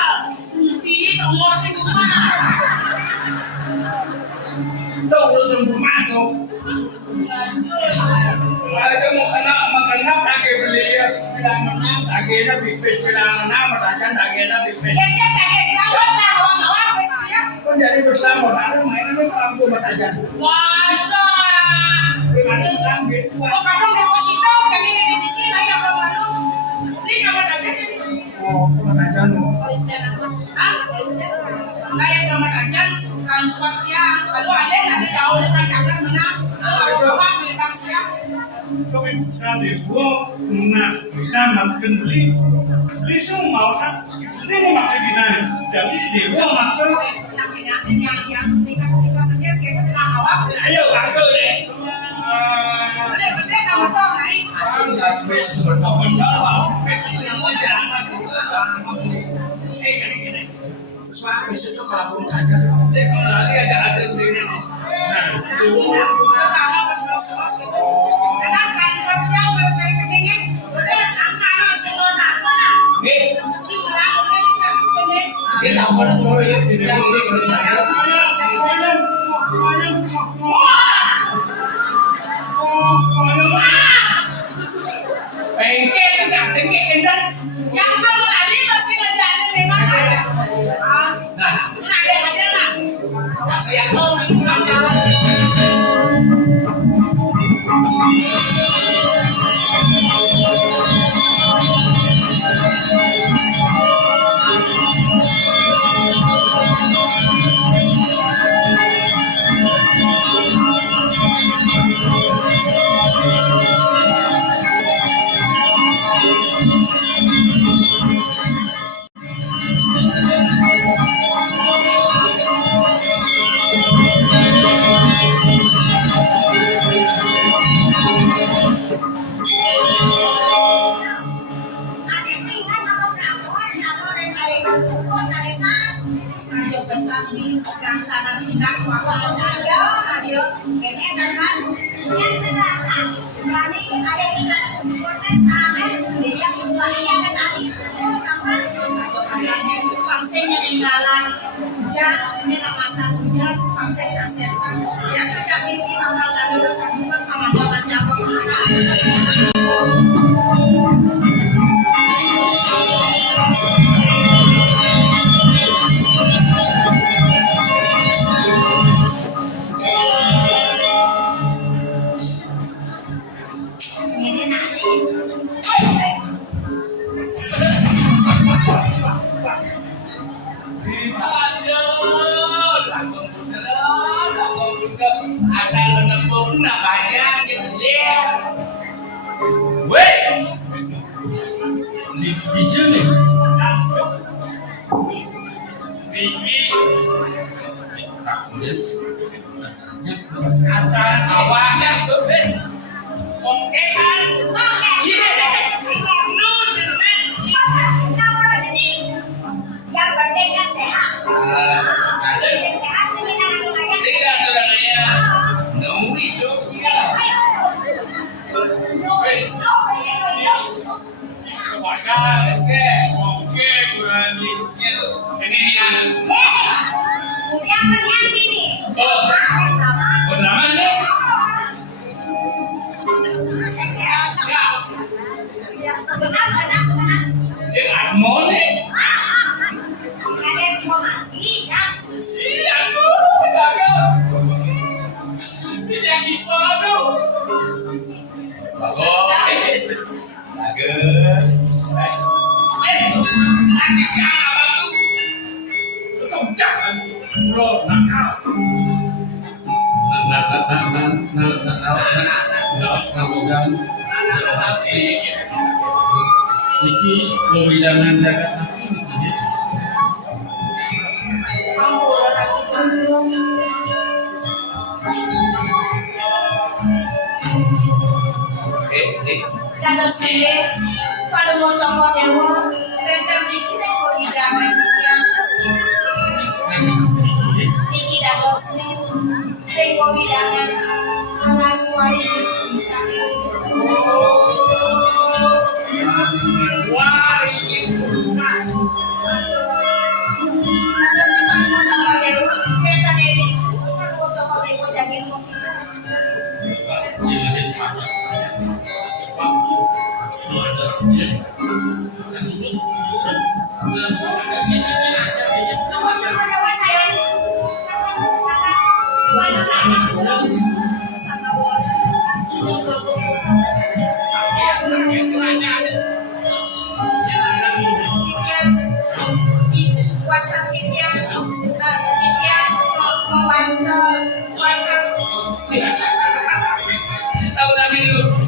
di tengok sih tahu urusan rumah kau ada makan pakai beli ya bilang menang agenda bipes bilang menang matajan agenda bipes kau jadi bersama ada mainan kampung matajan gimana kan gitu matajan kayak kamar aja transportnya lalu ada tahu pacaran menang apa beli taksi kau bisa dego nah kita makan beli semua usah ini makan di mana jadi dego makan yang nikah sekian sih awak ayo makan deh gede kamu dong naik nggak pes benar pes itu jangan gini suara besok tuh kalau pun aja dia kalau lari ada begini nih yang kalau lari masih ngejalan memang ada. Ada lah. Awas ya kau pangsenya tinggalan hujan, ini masa hujan, pangseng aset. Yang kerja pipi makan lagi bukan paman siapa asal menembung nak banyak gitu dia. Weh, di hijau nih Riki acara awalnya itu oke kan? Iya, yang penting kan sehat. ada Sehat sebenarnya namanya. tidak orangnya nunggu hidupnya. oke berani ini nih Udah melihat ini. bernama nih Benar. cek Admo nih Kalian semua mati kan? iya tuh tidak ada tidak gitu aduh Saged. Lagi piala baru. Sudah lo nakal. Iki kewidangan jagat nabi iki. Ampun ratu. Dados dhewe paduka Cangka Dewa wonten mriki reko hidangan iki dados reko hidangan alas wari sing Wah, ini susah. dados paduka Cangka Dewa wonten iki paduka Cangka Dewa jagi rumah kita.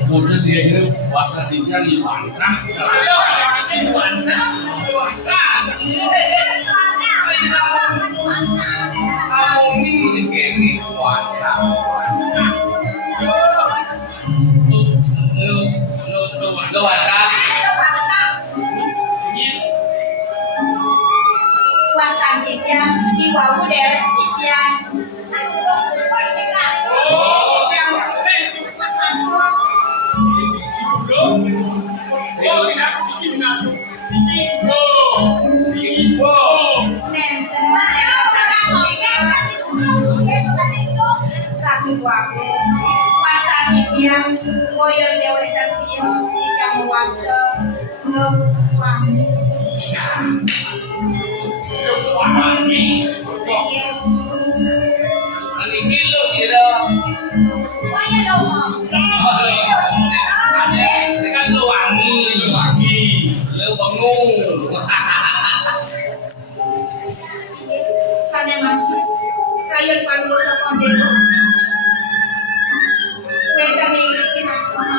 Udah dia itu puasa dia di mantra. Ayo, ini mana? Kamu ini kene kuanta. Lu wanta. Puasan kita di wau deret kita. Oh, yang Oh, tidak bikin aku. Bikin Tapi wae puasa tiang koyo dewe tiang stika puasa wangi. wangi. Ani kilo sira. Koyo dong. Ada, ini kan lu wangi, lu bangun. Sana mati kayo paduka Cangka Dewa. Weta ni kinako sa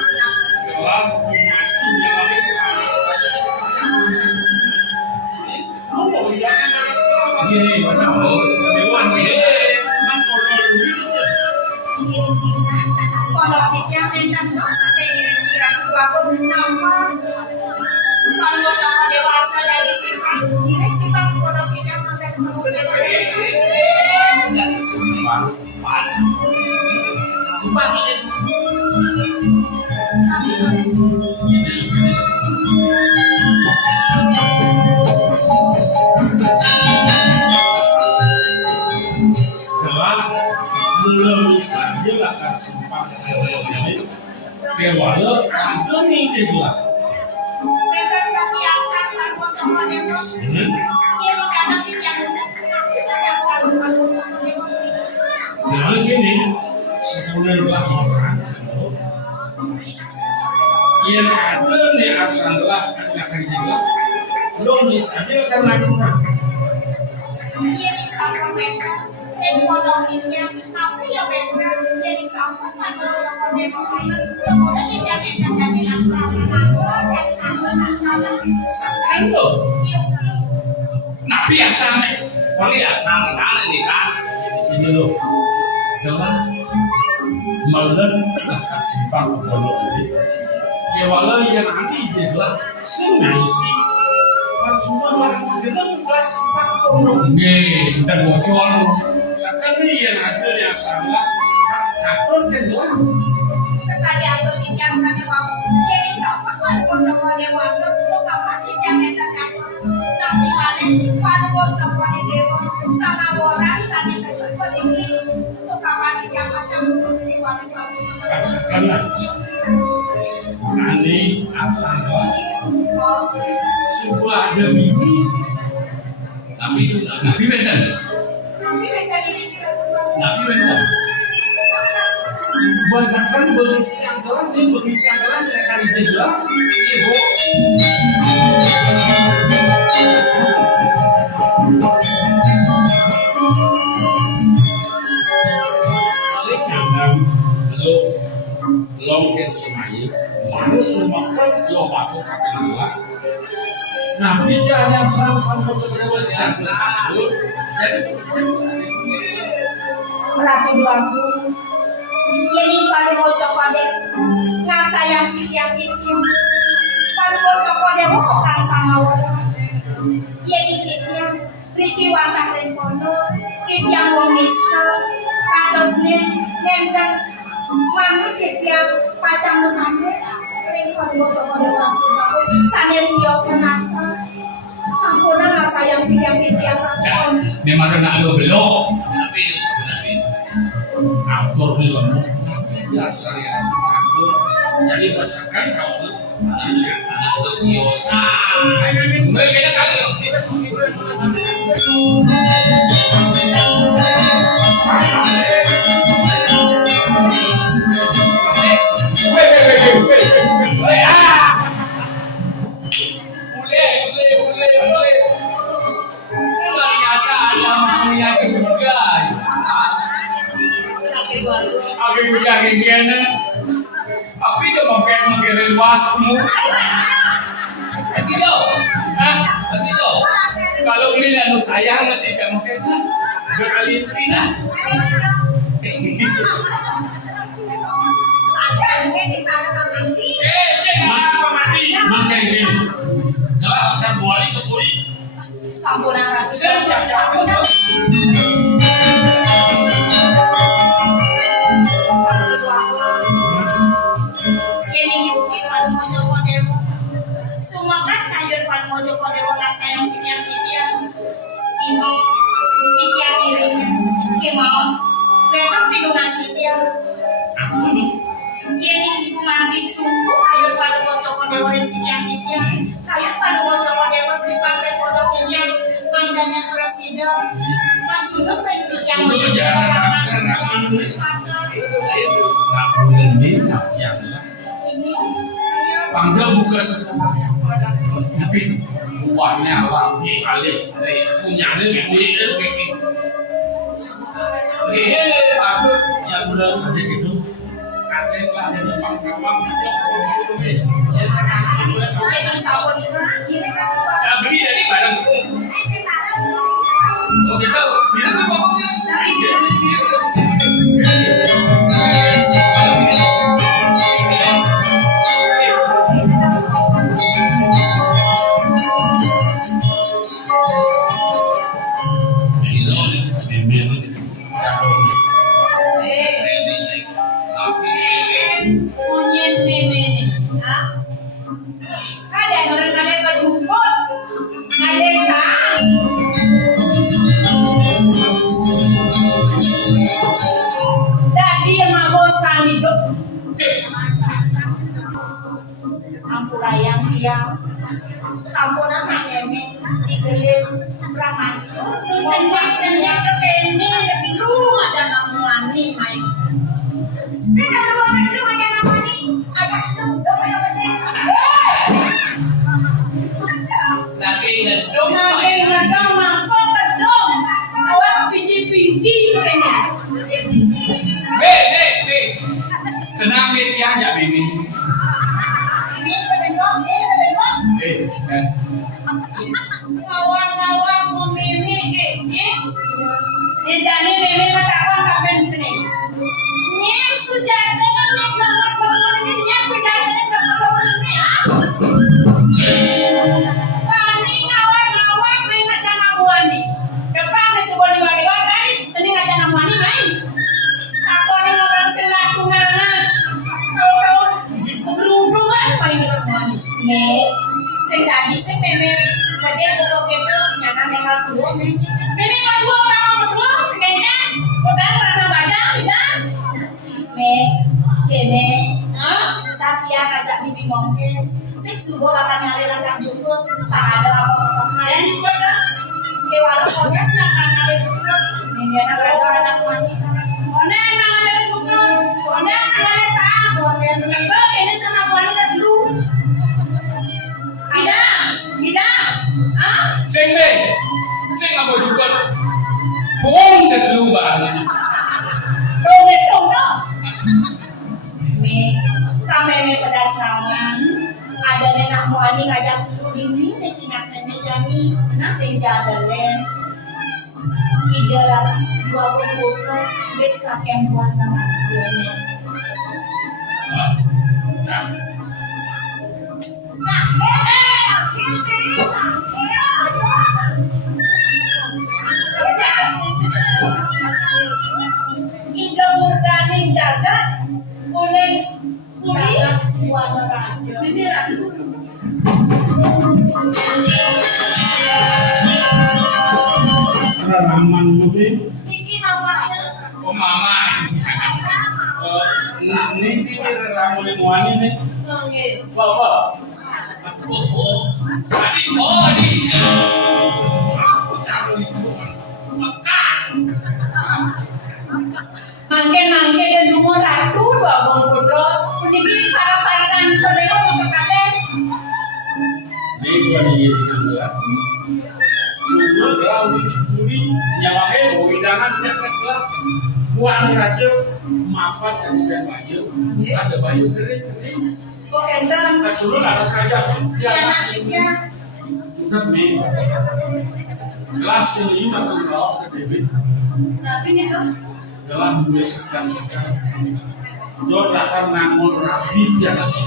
Kalau kita rentan dosa kira aku nama kalau Cangka Dewa dari simpan direk simpan kalau kita makan belum bisa dia akan simpan kewala ada nih dia mereka biasa kalau Cangka Dewa dia makan kita bisa yang selalu kalau Cangka Dewa. nah gini sebulan lahiran yang ada nih asallah akan juga belum bisa dia karena kita Dia disangka mereka ekonominya, tapi ya mereka jadi sangka pada Cangka Dewa kayu, kemudian dia jadi sakit loh Nabi yang sampai, wali yang sampai kan ini kan. ini loh adalah melen kasih pang kalau ini kewala yang nanti adalah singasi cuma orang dengan kasih pang kalau Nggih, dan bocor. sekali yang ada yang salah takut keluar sekali aku tidak sana kamu, jadi sangka pada Cangka Dewa sebelum kapan tidak ada takut, tapi pada Cangka Dewa sama orang sana pergi, kapan tidak macam Dewa. sekarang nanti asal sebuah ada bibi Nabi itu Nabi Wedan. Tapi mereka ini tidak Nabi Wedan. Basakan bagi siang doang, ini bagi siang doang mereka dijelang, ibu. Sekarang lo longken semai, mana semakan lo batu kaki dua. Nah, bicara yang sampai mau coba jangan aku, jadi Rapi duaku. Ini pada bocok pada nggak sayang si tiap itu. Pada bocok pada mau kan sama orang. Ini kita Riki wantah lempono, kita wong mister, kadosnya nendang manut kita pacang mesane. Riki pada bocok pada waktu sana sio senasa. Sampurna nggak sayang si tiap itu. memang nak lo belum. Tapi ini sebenarnya Atur di lembut biasa ya atur jadi masakan kamu silakan ada siosa. Bagaimana kali? Boleh. Ternyata ada maunya juga. Aku juga gini. Tapi dia makin wasmu. Meski do. Kalau beli lalu sayang masih kamu kena sekali pindah. Apa mati? Macam ini. Kalau saya boleh ke puri. Sampurna rapi. Saya Sampurna. Ini yuki pada mojo dewa. Semua kan kayun pada mojo dewa lah sayang sinyal dia. Ini ikan dirinya. Kemauan. Memang pinunasi dia. Ini ibu mandi cumbu kayun pada mojo dewa yang sinyal dia. Kayun pada mojo dewa sifatnya kodok dia. Mangganya presiden. Majuluk itu yang mojo dewa ini Panggil buka sesama tapi uangnya lagi kali punya gede bikin aku yang udah sedikit itu katanya lah ada panggil jadi sabun itu beli dari barang oh gitu bilang apa Ampurayang dia sampuna meme digelis ramani lu cendak ke beni lu ada namani mai saya lu ada namani ayah lu sih lagi ngedong mampu ngedong awak biji-biji kayaknya tenang dia aja bibi ngawang mumi jadi mimi berapa kapan ini nyek sujata kan nyek nomor ini nyek sujata kan nomor ini pani ngawang dengan jangan wani depan ada sebuah diwadi tadi nggak jangan wani main aku ada orang selatungan tahu berhubungan main dengan wani nih sing tadi sing meme tadi aku gitu nyana tinggal dua meme berdua kamu berdua sekayaknya udah rada baca tidak me kene Satya ngajak bibi ngomong sing subuh akan ngalir akan jemput tak ada apa-apa kalian juga dah ke walau pokoknya akan ngalir jemput ini anak ada anak mandi sana mana anak ada jemput Ona kenalnya sabon dan memang ini sama wanita dulu. Ida, Sing deh, sing apa juga? Bohong deh lu bang. Robert dong. Kami pedas naman. Ada nenek muani ngajak tuh ini necinak nenek jani, sing jadalen. Ida lah dua buku besar yang buat nama jenis. Ida murdaning jagat boleh kuri warna raja. Ini raja. Raman mungkin. Iki namanya. Oh mama. Ini rasa mulai muani nih. Nggih. Bapak. Tadi di. Aku cari makan. Mangke dan dungo ratu babong kudo. Kuniki para-parakan kodeo mengkakalen. Ini gua nih kan. Lu dah uri yang pakai mau hidangan jaket lah. Buat raja maafkan kemudian bayu. Ada bayu kering. Kok endang? Kacurun harus saja. Ya anaknya. Bukan nih. Gelas yang ini atau gelas kedebit. Tapi nih tuh. Dalam sekan. Dor akan namun rapi dia lagi.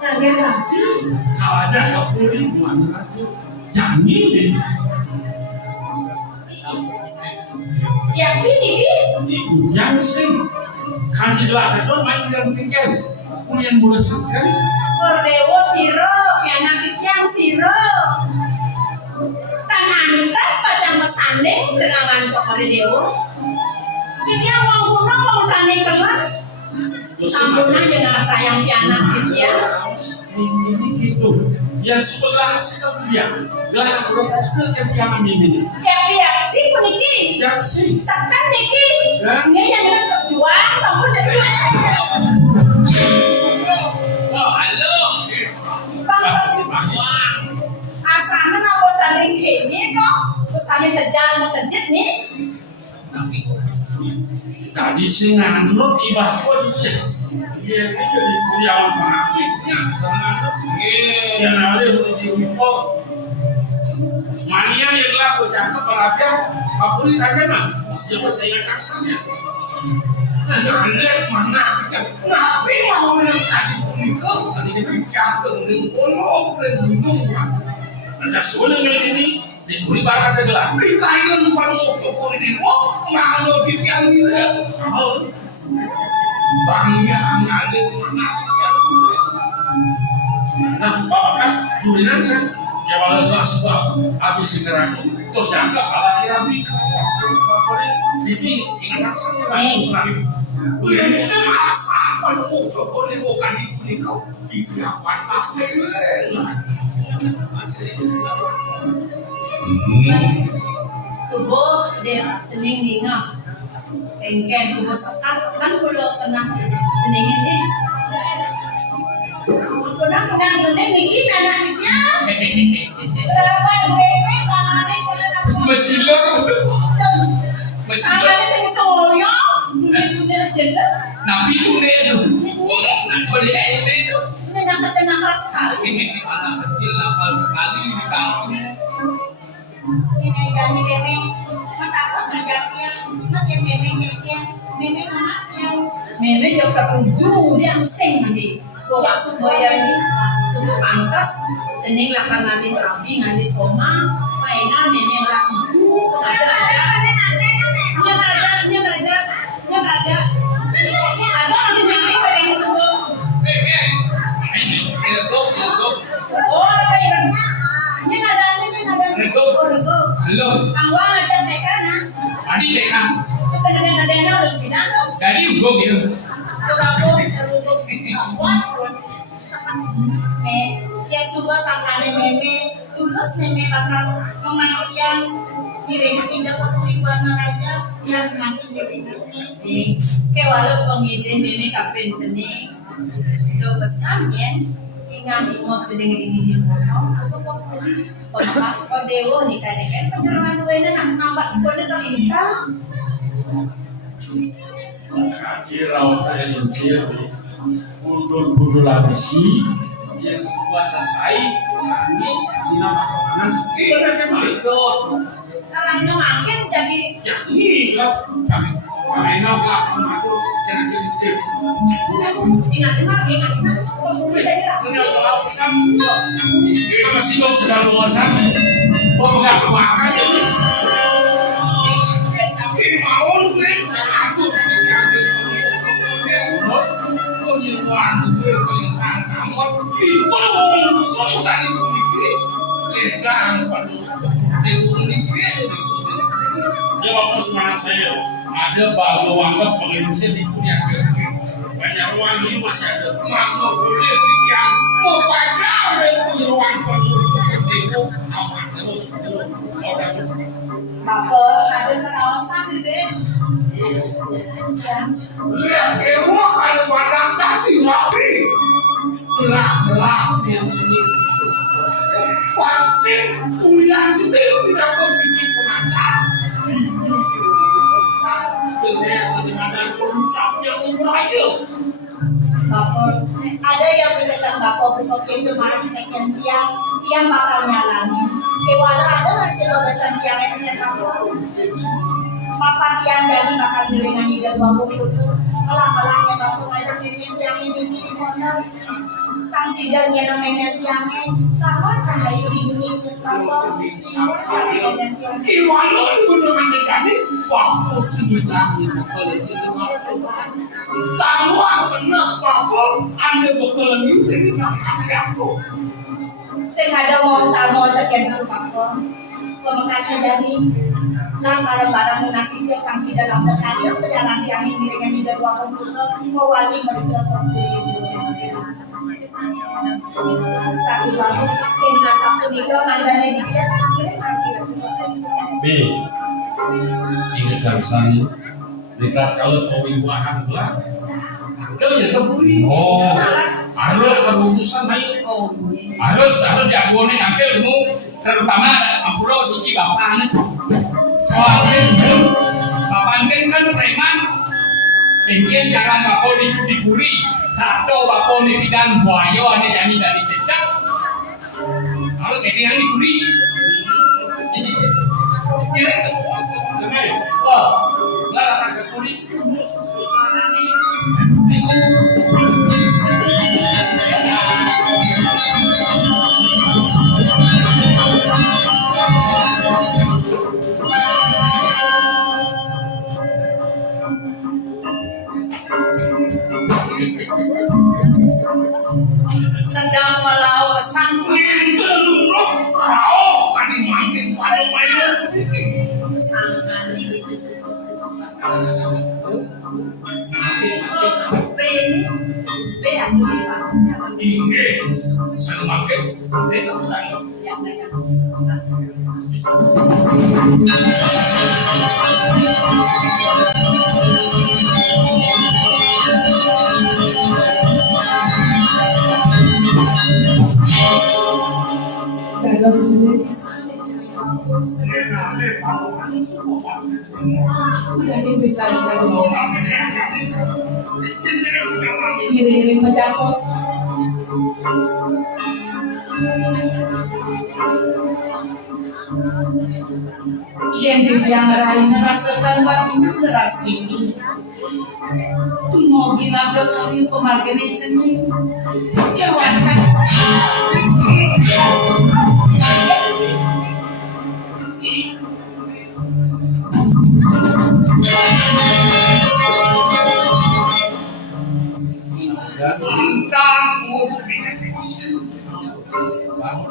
Raga rapi. Kalau ada kapuri buat raja. Jamin nih. Ya ini. Ibu sih. Kan jelas itu main dengan kengkel. Kemudian mulai sekan. Kordewo siro, anak yang siro. Tanantas pacang mesandeng kenangan cokore dewo. Pikir wong kuno wong tani kelar. Sampurna jangan sayang pianak dia. Ini gitu. Yang sebelah situ dia. Gelar udah pasti kepiangan ini. Ya puniki. Yang sih. Sakan niki. Dan Ini yang jual sampun jadi. Oh, halo. Bangsa asana napa saling kene kok. Saling kejam kejit nih. tadi sih nganut ibah kok dia. Dia jadi kuliahan pengakitnya sana. Yang ada di Wipol. Mania yang laku cakep perhatian kapuri aja mah. Jangan saya kasarnya. Nah, anda mana kita? Nabi mau yang tadi pun tadi kita cakep dengan ngobrol bingung. Ada soalnya ini diberi barang segala. Dikain panu cukur di wok, ngano di tiang dia. Bangnya ada mana? Nah, bapak kas julian saya. Jawab lah sebab habis keracun terjaga ala kirabi apa ini ingat saya lagi. Ini masa kalau cukur di wok kan di kau di apa asal. Subuh dia cening dingah, engken subuh sekan kulo kena ceningin deh. Kunang gede niki anaknya. Berapa bebek tangannya kena Mesilor. tangannya sing soyo. Bener jendel. Nabi itu itu. Ini Boleh itu. ini nakal sekali. Anak kecil nakal sekali di kampung. Ini janji bebek. Matakot ngajaknya. Makin bebeknya. Bebek anaknya. Meme jok setuju dia sing nanti. Bola supaya subuh pantas cening lakan nanti rabi nanti soma mainan meme lagi tuh ada. Ada nanti jadi yang itu. Oh ada yang Ini ada. Halo. Awang ada mereka na. Tadi mereka. Bisa gede-gede udah pindah dong. Tadi gue gitu. Yang suka sangkane meme tulus meme bakal memanggil Piring indah kepuriban raja yang masih jadi Di kewalo pengidin meme kapen tening. Do pesannya tinggal di mau kedengar ini di rumah. Pas dewo nih kan penyerahan duena nak nambah kode terlintas. Kira saya insir gundul habisi yang sebuah sasai sani sina makanan sebenarnya itu Karena itu makin jadi ya ini lah kami nak aku jangan insir ingat sudah tahu sama kita masih mau sedang luasan nggak makan tapi mau aku saya ada balu wanget pengelinsin di punya banyak ruang ini masih ada maka boleh yang mau baca dan punya ruang pengelinsin itu apa terus Maka ada pengawasan gitu. Lihat dewa kan padang tadi rapi. Belah yang sendiri. Vaksin ulang sendiri tidak kau bikin pengacar. Terlihat dengan puncak yang merayu. Bapak, ada yang berkesan bapak bukan kemarin tekan tiang bakal nyalani. Kewala ada masih kebesan tiang yang tekan bapak. Papa tiang dari bakal dengan ide bapak kudu. Kalah-kalahnya bapak ngajak pimpin tiang ini di mana. Kang sidangnya namanya tiangnya. Sama kan dari ini bapak. Iwan itu namanya kami waktu sebetulnya betul cenderung kamu kena apa anda betul ini aku Saya ada mau tekan bapak. Pemekasnya dari nah barang-barang munasibnya kang sidang ada kali jalan tiang ini dengan ide bapak kudu mewali mereka tapi baru yang Sabtu itu mandane di dia B. Ingat dasarnya dekat kalau pewiwahan belah kalau ya keburi harus keputusan baik harus diakuin nanti ilmu terutama ampuro biji bapak soalnya bapak kan preman tinggian jangan bapak dicuri tato bapak di bidang buaya ane jadi dari cecak harus ini yang dicuri wah nggak rasa kecuri sedang melau pesan Linteluruk rao kan dimakin pada main sangkan ini disebut B aku di pastinya ingge saya makin itu lagi yang mereka Dados sendiri udah bisa saya mau ngiring-ngiring menjangkos yang dijangrai merasakan batin deras ini mau gila berkali pemargin ini kewanan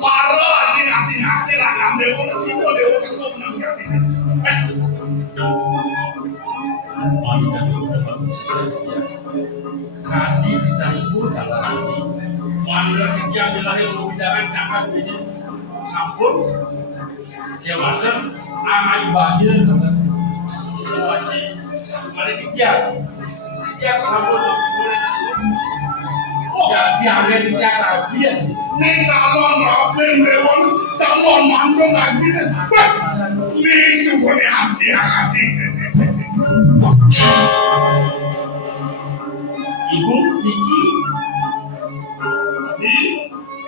marah hati lah kami orang situ dia orang kau wanita itu bagus saja kaki kita ibu salah lagi wanita yang dilahir berbicara cakap ini sampul Ya macam amai bagian kan. Wajib mana kijak sabun boleh. Jadi ambil kijak rapian. Nih calon rapin dewan calon mantu lagi nih. Nih semuanya hati-hati. Ibu Niki.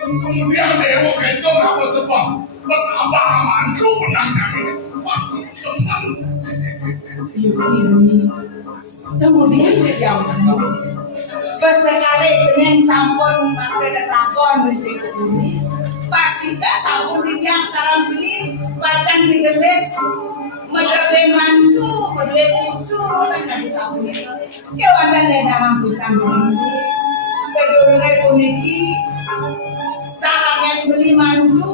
Kemudian dewa itu apa sebab? Pas abang mantu menangkan ini. Waktu senang. Yuni. Kemudian dia besekali dengan sampun pakai detakon beli ini. Pastikan sampun dia sarang beli padang digeles medebe mantu, medebe cucu dan kali sampun itu. Kewanan yang dalam bisa beli. Sedurungai puniki sarang yang beli mantu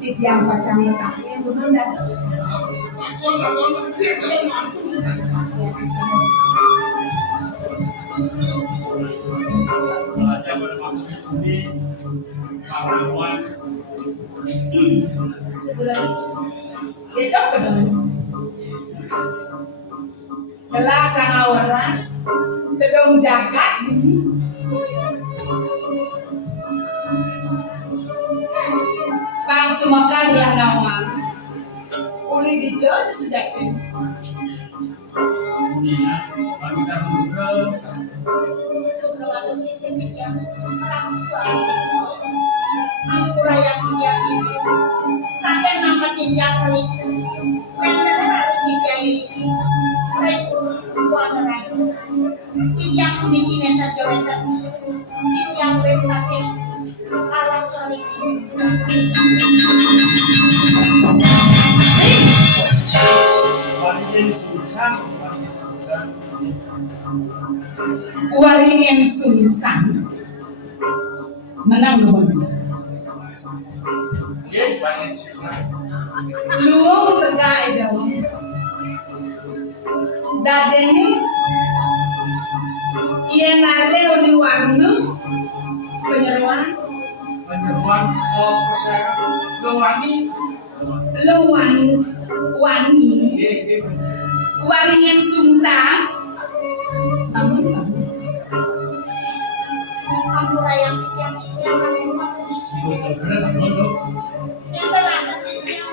di tiang pacang letaknya yang belum dan terus. Lakon dia calon mantu. Ada bermakna di Parawan. Sebulan itu benar. Telah sang orang tedong jagat ini. Pang semakan belah nama. Uli dijodoh sejak ini. Iya, bagi terbuka. Sebelum ada sistem yang aku rakyat setiap ini sampai nampak tinjak kali dan kita harus dikiai ini baik buat rakyat tinjak bikin yang terjawab terus tinjak bersakit alas kali ini Waringin susah. Waringin sungsang menang nomor 2. Oke, waringin susah. Luang tegak dong. Dadene ia nale oli warna penyeruan Penyeruan kesehatan lewani. lewang wangi Oke. waringin sungsang bangun. aku rakyat setiap ini akan membuat kondisi Betul-betul betul. yang berada setiap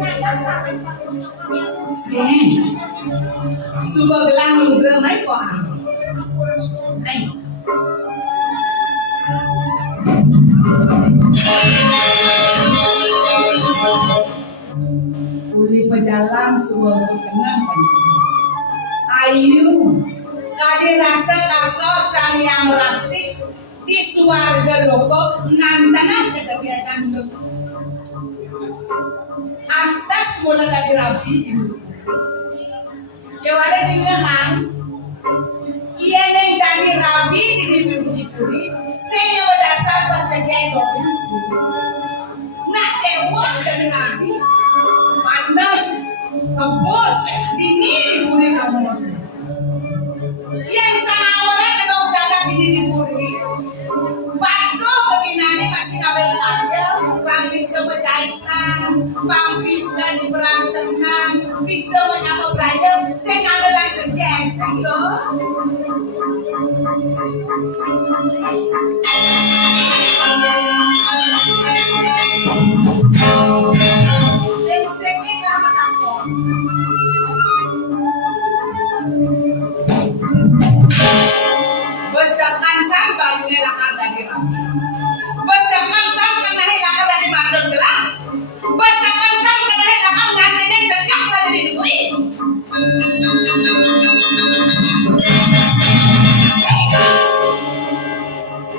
yang sampai yang Sen suba gelang nugra mai ko ai uli pejalan suba kenang ayu kali rasa kasar sang yang rapi di suarga loko ngantanan ketebiatan lo atas wala dari rapi kewala di ngehang iya neng dari rapi di puri senya berdasar pencegahan provinsi nah tewon dari rapi panas kebos dini di puri kamu yang sama orang kedok dagang dini di puri waktu kekinane masih kabel kabel bang bisa berkaitan bang bisa diberang tenang bisa menyapa berayam saya ngambil lagi geng saya loh dan saya kira menakut besakan sang bayune lakar dari rapi besakan sang kenahi lakar dari bandeng gelang besakan sang kenahi lakar ngantinin tegak lah dari diburi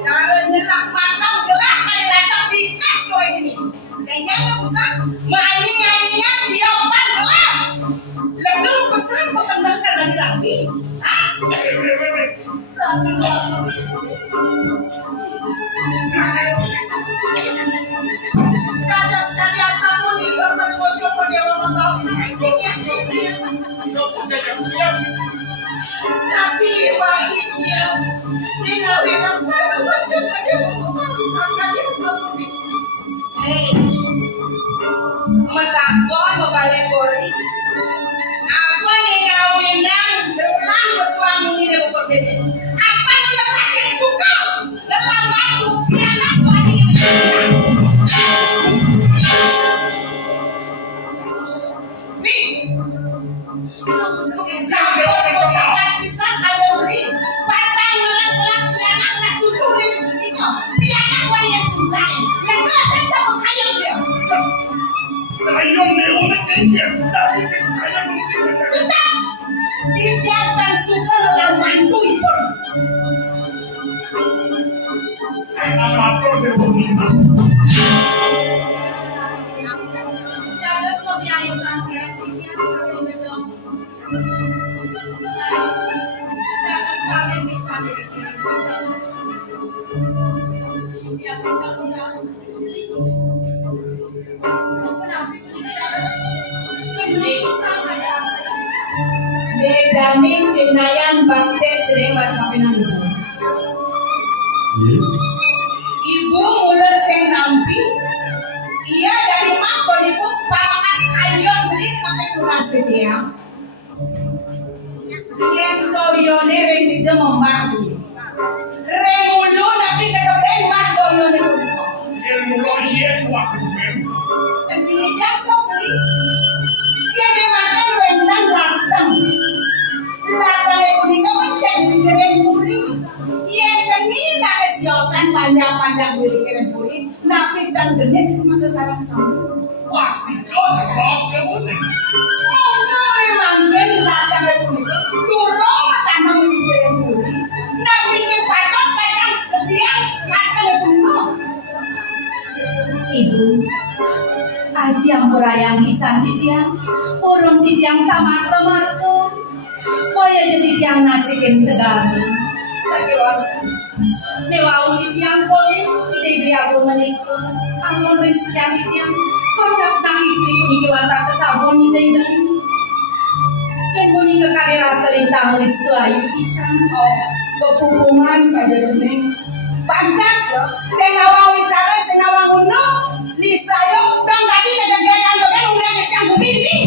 cara nyelak matang gelang kali rasa bikas lo ini dan jangan usah maning-maningan dia opan gelang legal pesan lakar dari rapi Kada sekali asalmu di gambar pojok berdewa mengau sekian Siap. tapi baginya tidak bilang pada wajah berdewa mengau sampai dia sendiri. Hei, mentang amator de bonita. Dados pembiayaan kreatifnya sampai bedong. Dados kami bisa dikirim pasal. Dia bisa undang beli. Sempurna beli dados. Beli bisa ada apa? Bejani cinayan bakte cerewat kapinan ibu. Ibu mulai sing nampi. Iya dari mako ibu pakas ayon beli pakai kurasi dia. Yang toyone reng di jam membahu. Reng ulu tapi kedopen mah toyone ulu. Dia mulai dia waktu men. Tapi jam kok beli. Dia dimakan wendan latang. Latang ibu di kamar jadi keren buri. Yang kenina kesiosan panjang-panjang beli keren buri. Napi dan genit cuma kesarang sama. Pasti kau terus kemudian. Monggo manggen latang ibu di durung tanam di keren buri. Napi ini patok pacang kesiang latang ibu Ibu, aji ampura yang bisa didiang, urun didiang sama romarku. Boya jadi didiang nasikin segala. Sakiwan, newau didiang polit, dewi aku menikah. Aku rizkian didiang, kocak nang istri kunikiwan tak ketabon ni dari. Ken muni kekarira selintang rizku ayu pisang. Oh, kehubungan saja jeneng. Pantas yo, senawa wicara, senawa muno, lisa yo, dong tadi negagayan bagian udah ngesang bumi ini.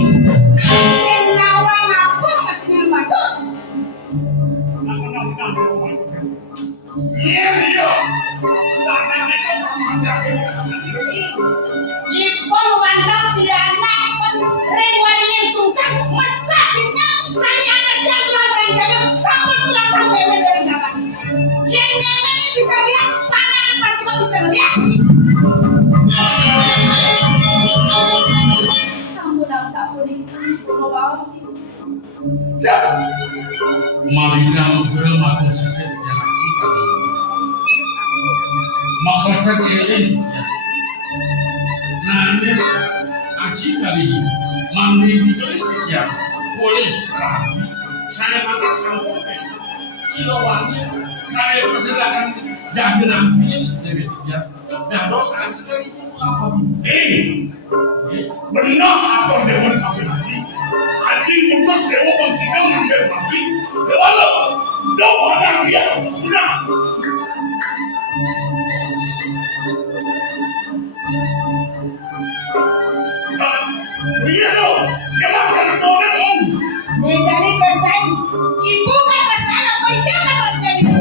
Senawa ngapu masih di rumah tuh. Iya dia. Tapi kita mengajar. Ipon wandang piana, rewani yang sungsang, mesakitnya, saya anak yang telah berencana, sampai pulang tahun bebek dari jalan. Yang namanya bisa lihat, pandangan pasti kau bisa lihat. Sambunang sapuni, mau bawa sih. Mabilang bermakna sisir jangan cita maka terkait nanti aci kali mandi di istijab boleh rapi saya pakai sampai kilo wangi saya persilakan jaga nampil dari istijab dan dosa sekali apa Benar atau dewan sampai nanti. Haji mutus dewa konsinyal ngambil nanti. Dewa lo, dewa padang dia. Benar. Iya lo, dia mah pernah tahu om. Dari kesan, ibu kan kesan apa iya kan kesan itu.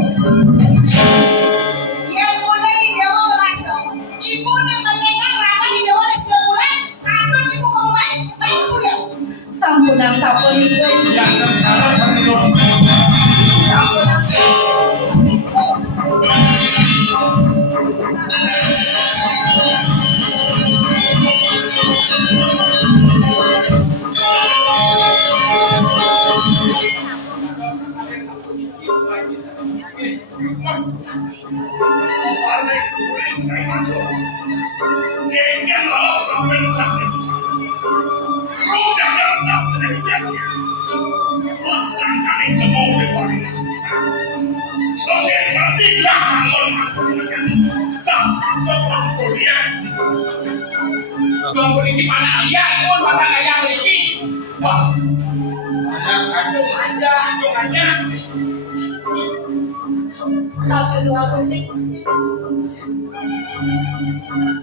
Yang mulai dewa merasa, ibu yang melengah raga di dewa sebulan, anak ibu mau baik, baik ibu ya. Sambunang sapuni, yang tersalah satu Ganggu ini mana? Ya, itu pada kayak ini. Wah, anak kandung aja. Tak kedua penting sih.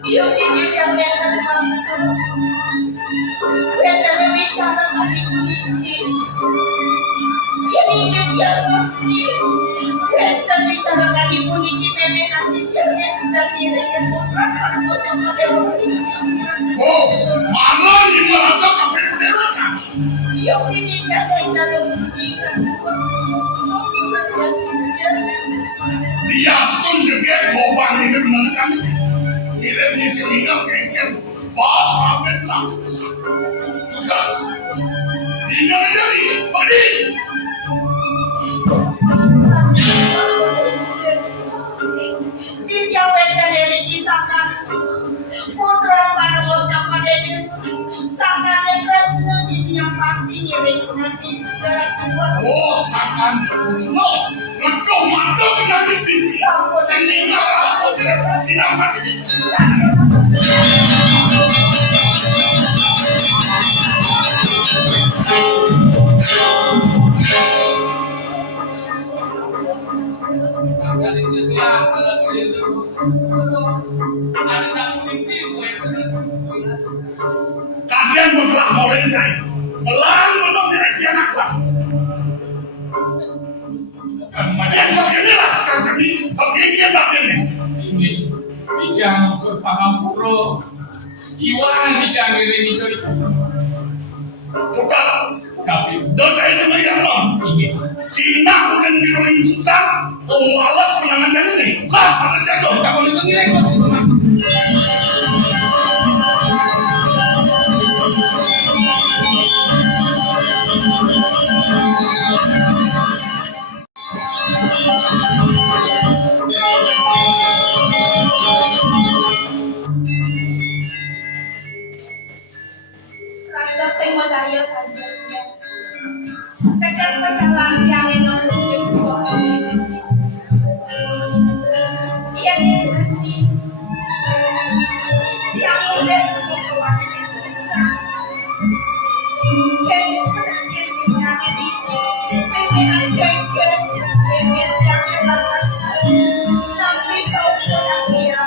Iyo ini yang datang kamu. Kita berbicara tadi ini. Ini yang ngerti. Kita bicara lagi bunyi meme nanti dia dan dia yang bukan aku yang ada. Oh, mana ni merasa sampai berdera kan? Iyo ini yang dalam Dia setuju dia korban ini benar kan? Dia ni sehingga kengkel bahasa benar. Sudah. Ini jadi beri. Dia yang pikirin nanti darat dua. Oh, sakan terus no. Ngedong madok nanti bisa. Sini ngawas kok sinam masih. Kalian belah orang saya, pelan menok direct anak lah. Kalian beginilah sekarang kami, begini begini. Ini bidang berpaham pro, Iwan bidang ini dari Bukan, tapi dosa itu berikan loh. ini Sina bukan biruin susah, malas menangan ini. Lah, pada saya tuh. tak boleh mengira masih pernah. Rasa sing medaya saja. Tekan pecalang yang enak juga. Iya nih berhenti. Yang udah kebutuhan Indonesia. Dan pengen yang ini. Pengen aja pengen yang lain. Tapi kau pulang dia.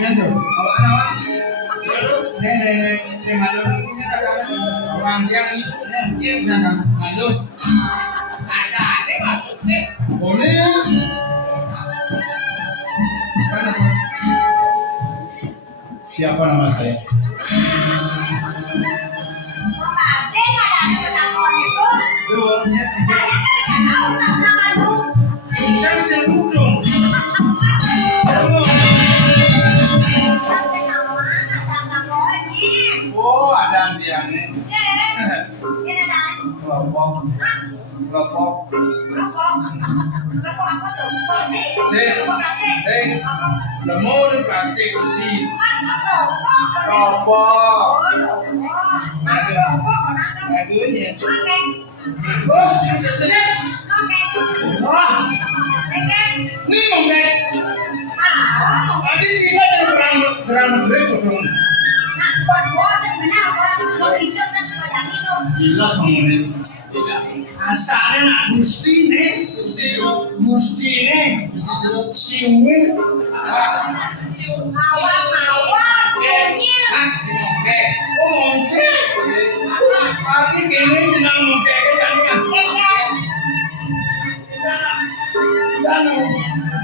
Iya tuh, awak. Nih, malu ni punya tak orang yang itu, nih, malu. Ada masuk nih. Boleh ya? Mana? Siapa nama saya? Dua-duanya. Saya bisa duduk. Oh, ada antiannya. Kelompok. Lemu ni plastik besi. Kelompok. Lagunya. Oh, sini. Wah. Ni mungkin. Tadi kita terang berikut dong. Bila kemudian asalnya nak mesti nih, siwil. Mungkin. Pagi kini jenang mungkin kayaknya.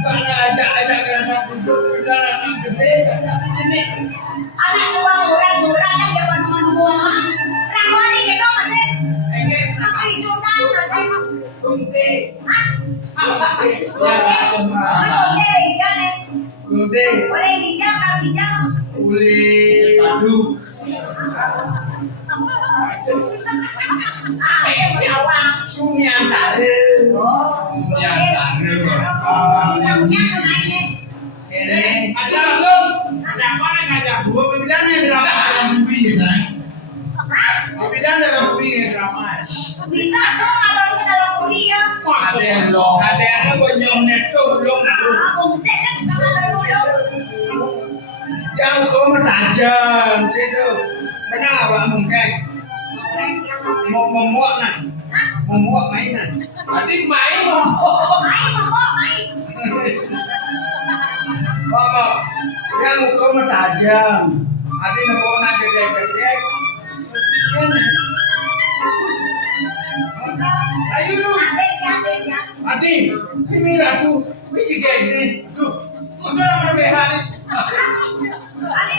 Karena ada kerana anak gede, ada ini. Anak suang murah-murah kan jaman buah. Ramuan ini dong masih. Apa disunat masih? Kunti. Kunti. Boleh hijau kalau hijau. Boleh padu. Sunyian tadi. Ini ada belum? Ada apa yang ngajak gua? Bidangnya dalam bui kan? Bidang dalam bui drama. Bisa dong kalau ke dalam kuliah. Ada yang lo. Ada yang lo nyom neto belum. Bungsen bisa kalau tajam situ. Kenapa mungkin? Mau muak nah, mau muak mainan. Adik main mau. Mama, yang muka tajam. Adik mau nak gede-gede. Ayo lu, adik, ini ratu, ini gede, tuh, udah nomor BH nih.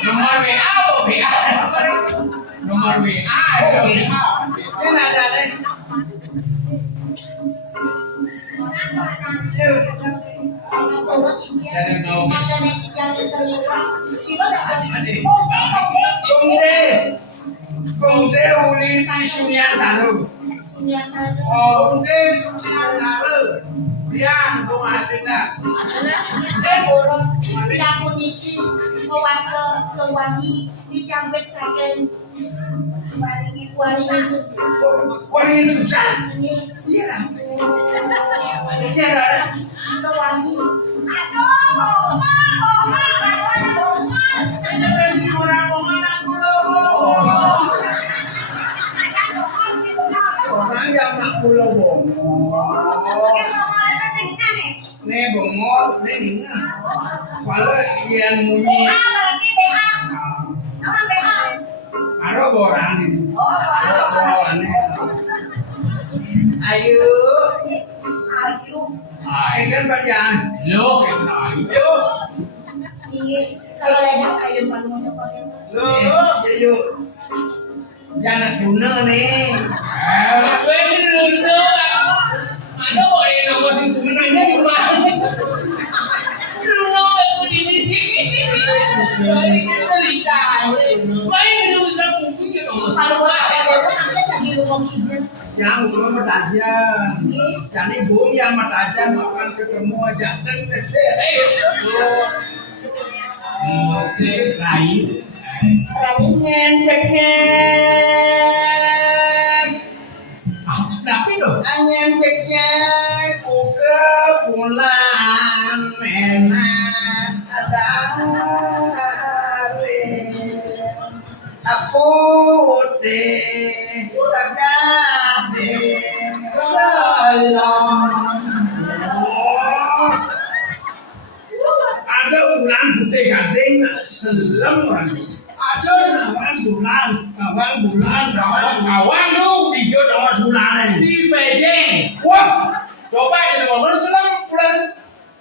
Nomor WA apa WA? Nomor WA. Ini ada nih. Kongde uli si Sunyantaro. Kongde Sunyantaro. Biang kong atina. Tidak puniki mewasa lewangi dicambek saking waringin susah. Waringin susah. Ini Iya lah. Iya lah. lewangi. Saya berarti orang kemana pulau. Orang yang nak pulau Nih bongol, nih ninga. Kalau yang munyi, ada orang itu. Ayo, kan bagian. Lo kenal. Ayo, Ini selera kayu paling mau cepat ya. ayo. Jangan tuna nih. Gue ini dulu. Ada boleh nomor situ ini gimana? Dulu aku di sini. Jadi cerita. Main dulu sudah mungkin gitu. Kalau ada nanti jadi lumong hijau. Yang belum bertajam. Jadi ibu yang bertajam makan ketemu aja. Oke, lain. Tapi loh. Anyan ceknya buka bulan enak ada aku teh tagade salam ada bulan putih gading selam orang ada kawan bulan lu hijau sama bulan di Beijing. Wah, coba jadi ngomong selam bulan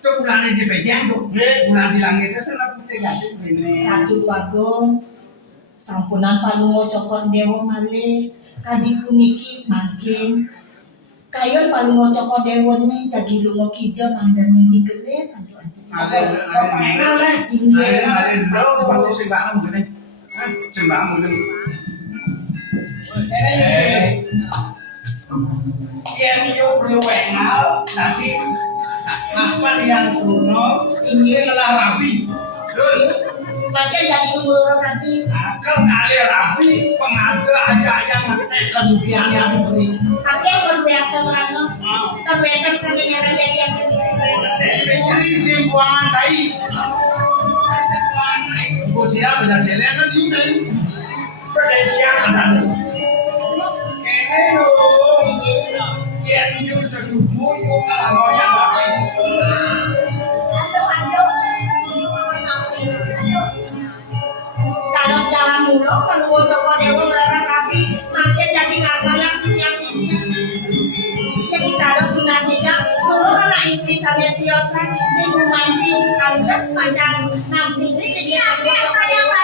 itu bulan di Beijing tuh. Bulan di langit itu selam putih gading ini. Aduh Bagong, sampunan palungo cokor dewa malih, kadiku niki makin. Kayon palungo cokor dewa nih, jadi lungo hijau mandangnya di gede sampai. Ada lo baru sembahmu gini. Sembahmu gini. Yang yo perlu wengal, tapi apa yang kuno ini adalah rapi. Baca jadi ulur nanti. Akal kali rapi, pengada aja yang ngetek kesugihan yang diberi. Akhirnya berbeata merano, terbeata saking yang ada yang Ini simpuangan tai. Bos siapa dan jelek kan ini. Potensial kan ada. Kene yo, yang yo setuju yo kalau yang lagi. Kalau dalam mulut, kalau coko dewa berarti rapi, makin jadi kasayang siang ini. Jadi taruh tunasinya, turun anak istri saya siosa, minggu mandi, aldas panjang, namping ini jadi aku coko dewa.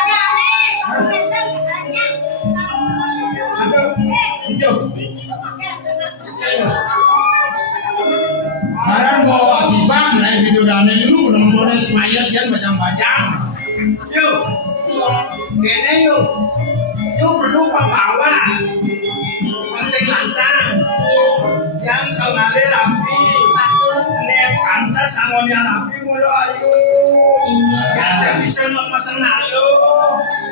Barang bawa sibak mulai video dane lu nonton semayat dia bacang-bacang. Yuk, kene yuk, yuk perlu pembawa, masing lantang, yang sengaja rapi, ne pantas sangonnya rapi mulu ayo, yang saya bisa memasang lo,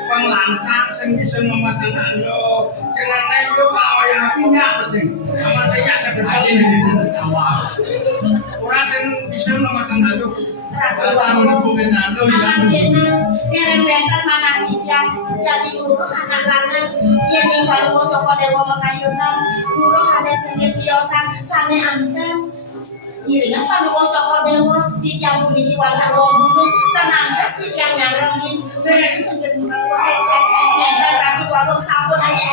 penglantang saya bisa memasang lo, jangan ayo kalau yang rapinya pasti, aman saya ke depan ini awal, orang saya bisa memasang lo. Asal mau bukan nado Anak hilang. dina ngerembetan manah kijang jadi uruh anak lanang yen ning paluwo Joko Dewa Makayuna uruh ade senge siosan sane antes Iringan paluwo Joko Dewa dijang puniki wantah gunung tan antes dijang nyarengin Nenda ratu warung sampun aja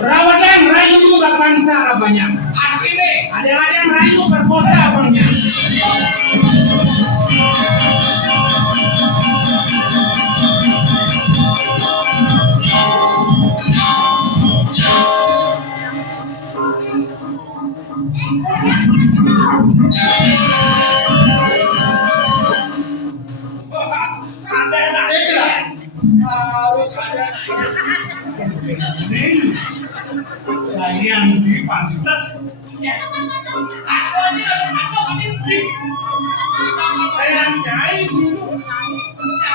Rawadan rayu bangsa banyak. Artinya ada yang rayu perkosa bangnya. Yang di pantas. Yang jahit dulu.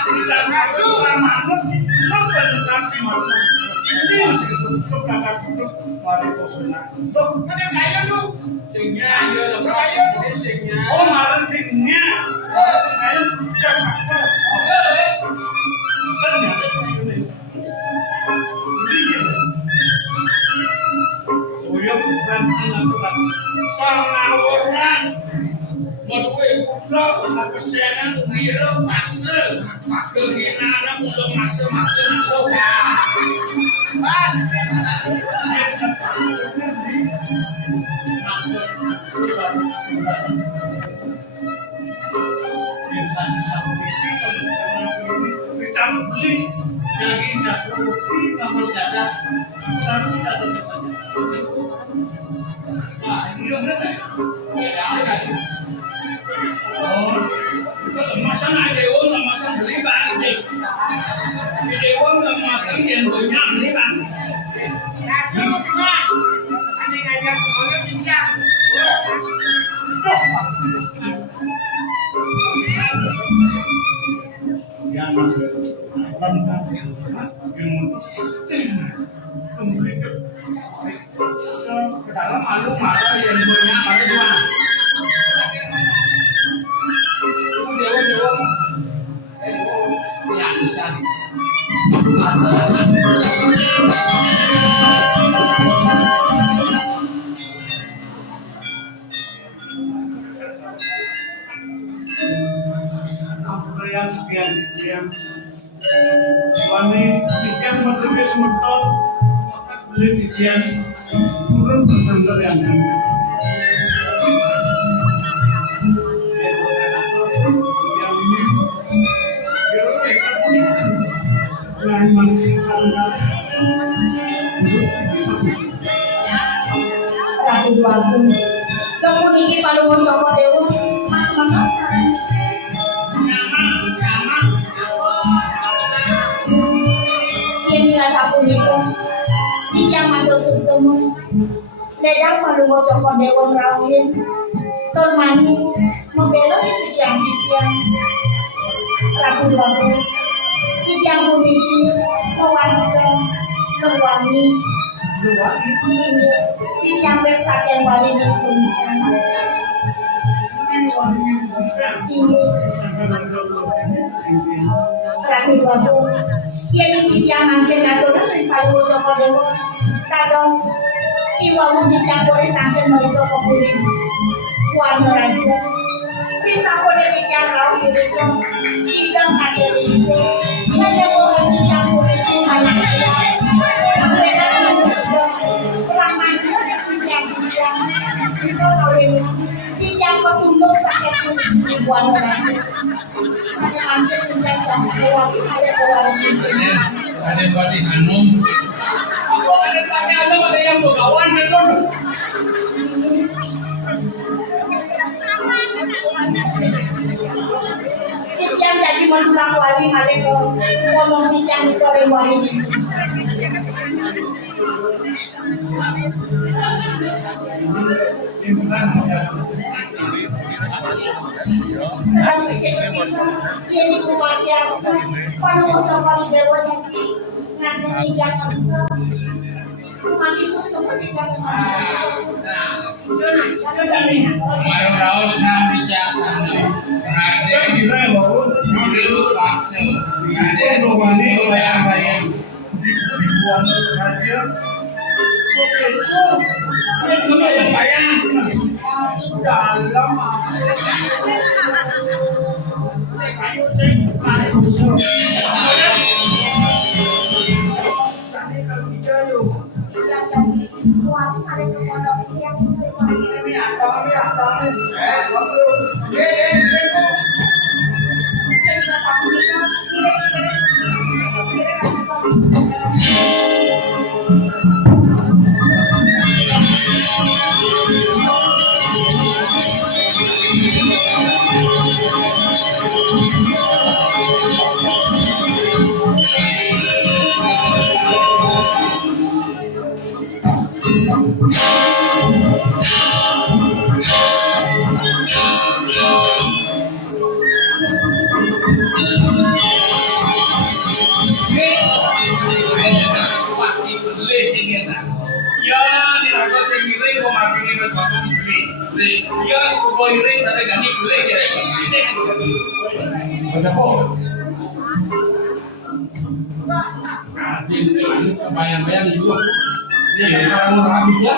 Tidak ngaku sama anak sih. Kenapa tetap si malu? Ini masih tutup kakak tutup. Mari kau senang. Tuh, ada kaya lu. Singnya, iya, kaya lu. Singnya. Oh, malah singnya. Oh, singnya jangan maksa. Ternyata kayu nih. Di sini. Uyuk banting aku kan. Sama orang. Maduwe putra aku senang dia maksa. Kehinaan aku udah maksa aku. Pas. Dia sepatutnya di mampus. Bukan sampai kita beli daging daging roti sama dada susah kita tentu saja. Wah, ini benar ya? Ya ada. Oh, itu lemasan ada orang lemasan beli bang. Ini orang lemasan yang banyak beli bang. Aduh, bang. Ada ngajak semuanya bincang. Yang bangsa yang ke dalam malu marah yang banyak ada di mana? Dewa ya bisa. Yang sekian yang kami tiap menteri semeton maka beli tikian turun bersanggar yang ini. Yang ini kalau mereka lain menteri sanggar Ratu Dwagung kepuniki paluwo Joko Dewa Mas Makasa Yen sapunika dijang matur suksema ledang paluwo Joko Dewa ngrawuhin tur mani membela sekian titian Ratu Dwagung dijang puniki mewasta kewangi ini dijang bersakian wali ning sumsan ini Ratu Dwagung yen dijang mangken aturan ing paluwo Joko Dewa kados iwamu dijang boleh tangken menika kepuling warna raja bisa boleh dijang rawuh menika idang kadeli hanya boleh dijang boleh hanya dijang ketunduk sakit buat orang Ada badi Hanum. Ada badi Hanum ada yang berkawan betul. Dijang jadi mendulang wali maleko ngomong dijang dikoreng wali sedang cek bisa Ini kumat biasa. Panuh coba di dewa jadi nganteni Jakarta. Kumat isu seperti Jakarta. Baru raos na bijaksana. Ada kita baru dulu langsung. Ada domani bayang-bayang dibuang aja. Oke, itu bayang-bayang dalam. Ayo sih, ayo sih. Tadi kalau kita yuk. Bayang-bayang juga. Ini sekarang mau habis ya.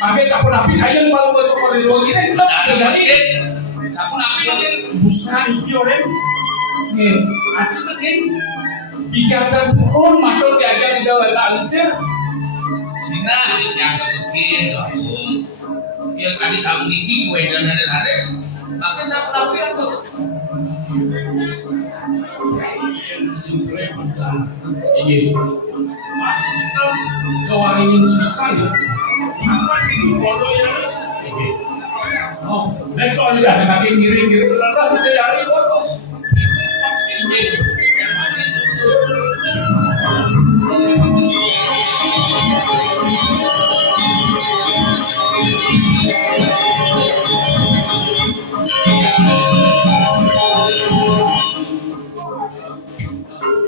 Pakai kapur api aja kalau buat koridor ini belum ada lagi. Kapur api mungkin Busan itu orang. Nih, aku kan pikirkan pun matur diajar tidak langsir. Sina dijaga tukin dong. Yang tadi sapu gigi gue dan Haris, pakai sapu api apa? Ini masih kita kewaringin susah ya. Apa itu bodoh ya? Oh, lekor sudah makin ngiring-ngiring terus sudah hari bodoh. Ini.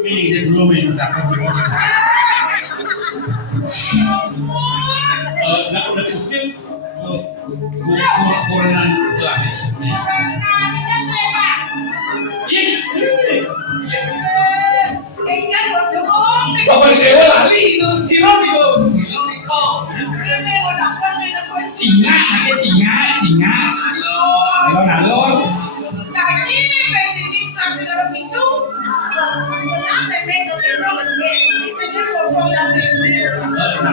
Ini dulu minta kabur. Nak mungkin kurangan lah. Bapak dewa lali itu, sino itu. Cina, ada Cina. Alon.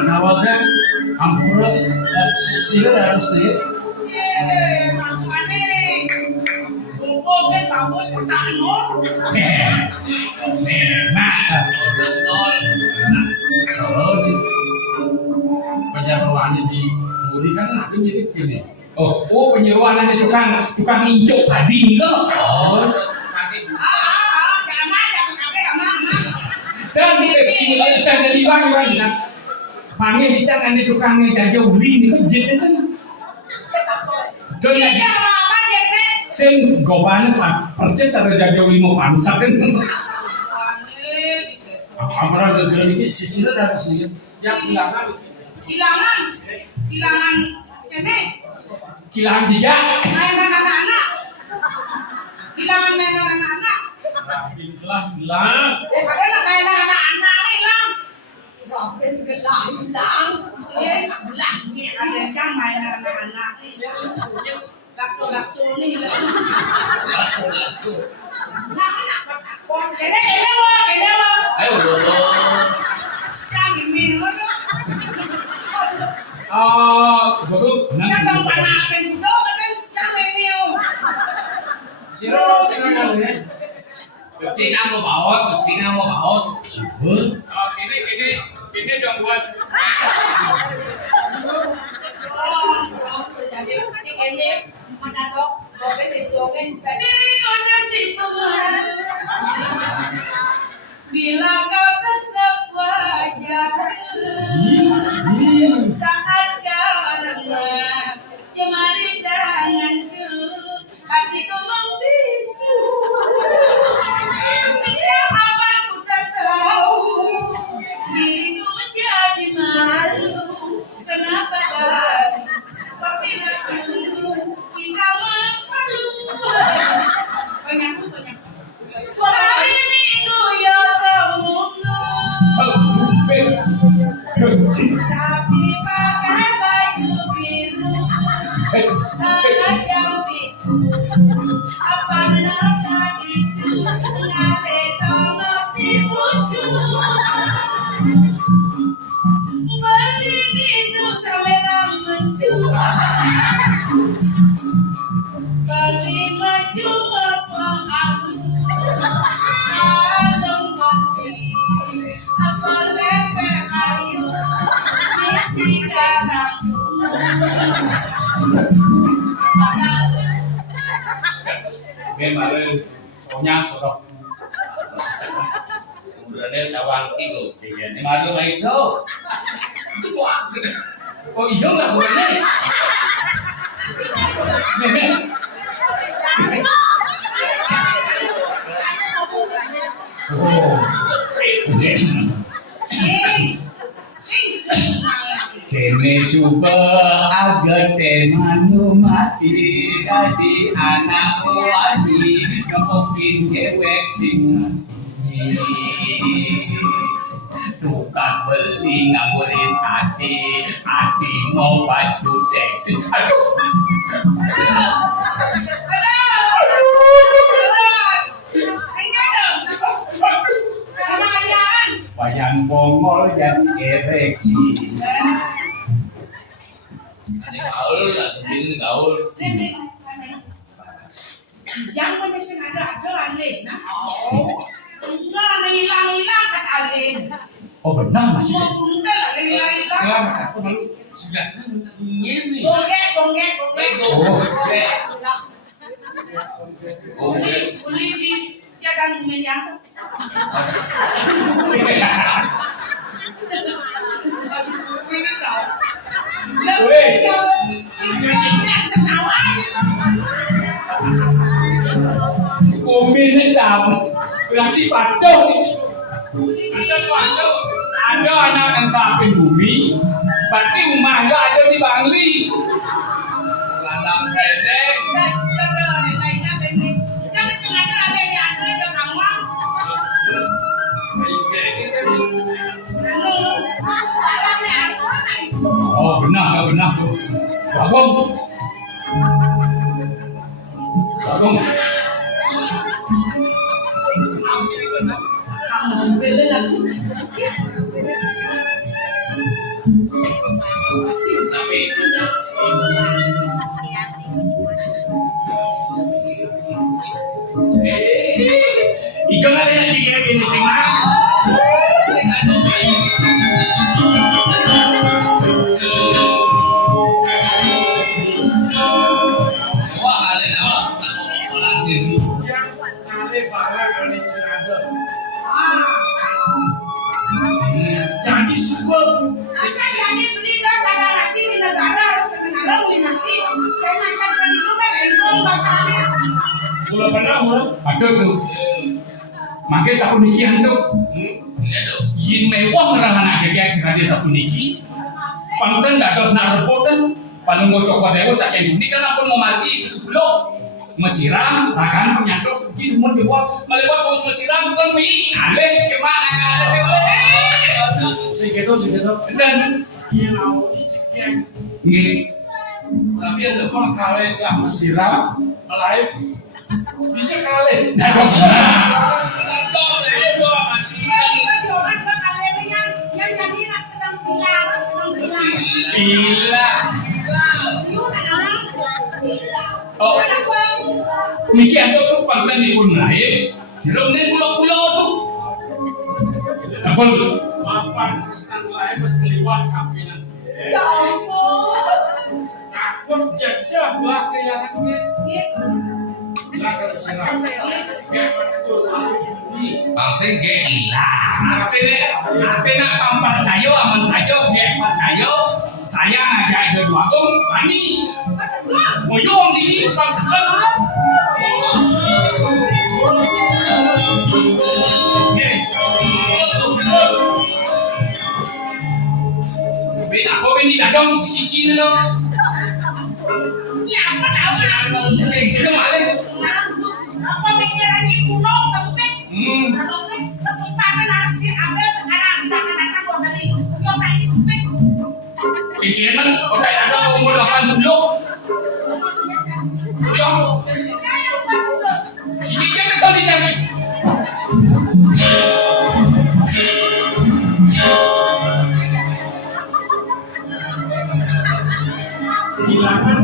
Nawakan ampura sila harus lihat. Penyeruan di Muri kan nanti mirip gini. Oh, penyeruan ada tukang injok tadi itu. Oh, dan di wangi kan. Panggil kita kan itu tukangnya jaga uli ini kan jadi kan. Donya sing gobane percis ada jaga uli mau pamsak kan. Apa ada ini sisir ada sini. Yang hilangan ini. Hilangan juga. Mainan anak-anak. Hilangan mainan anak-anak. Hilang. Ada mainan anak-anak hilang. Robin hilang. Belah ni ada yang mainan anak-anak. Lakto ni hilang. Anak kon kene wa. Ayo dulu. Kami minum tu. Betul. Jangan panakin dulu kan jangan minum. Siapa ni? Cina mau bawas. Subur. Ini dong buas. Bila kau tetap wajah saat kau lemas, jemari tanganku, hatiku membisu. Memang soalnya sorok. Udah tawang itu, ini malu itu. Oh iya nggak boleh. Oh, kene coba agar temanu mati tadi anak wadi kemungkin cewek sing tukas beli ngaburin hati mau baju seksi aduh wayang bongol yang ereksi Ini gaul lah, ini gaul. Yang mana sih ada Alin, nah? Enggak hilang kata Alin. oh benar mas Mau bunda lah hilang. selamat aku malu sudah ini Bonggek. Uli di jalan minyak. Umi ini sama berarti patuh macam patuh ada anak yang samping bumi berarti rumahnya ada di Bangli Lanang sedeng. oh benar Bagong Ikaw na rin ang tigil sing jadi semua Kalau pernah aduh tuh makanya sapu niki tuh yin mewah ngerangan akhirnya ekstra sapu niki panten gak terus nak repotan paling ngocok wadewo saking ini kan aku mau mati itu sebelum mesiram rakan penyandok suki demun dewa melewat saus mesiram kan mi aleh kemana ada segitu dan dia mau dicek nggih tapi ada kok kalian gak mesiram live bisa kalian nah dong Coba masih bila oh niki ando tuh panggilan di pun lain jeruk nih pulau tuh apa maafan Kristen lain pas keliwat kampinan Ya ampun. takut jajah buah keyarannya Pangsing ge ilang. artinya tanpa percaya aman saja dia percaya saya ngajak itu dua tum pani muyung ini pangsekan Bin aku ini dadong sisi lo Ya apa tahu itu malah apa pikirannya kuno sempit. Kalau kesempatan harus diambil sekarang tidak akan datang dua kali. Yang tadi sempit. pikiran otak ada umur 80 Yo. Ini dia kali lagi. Hilangan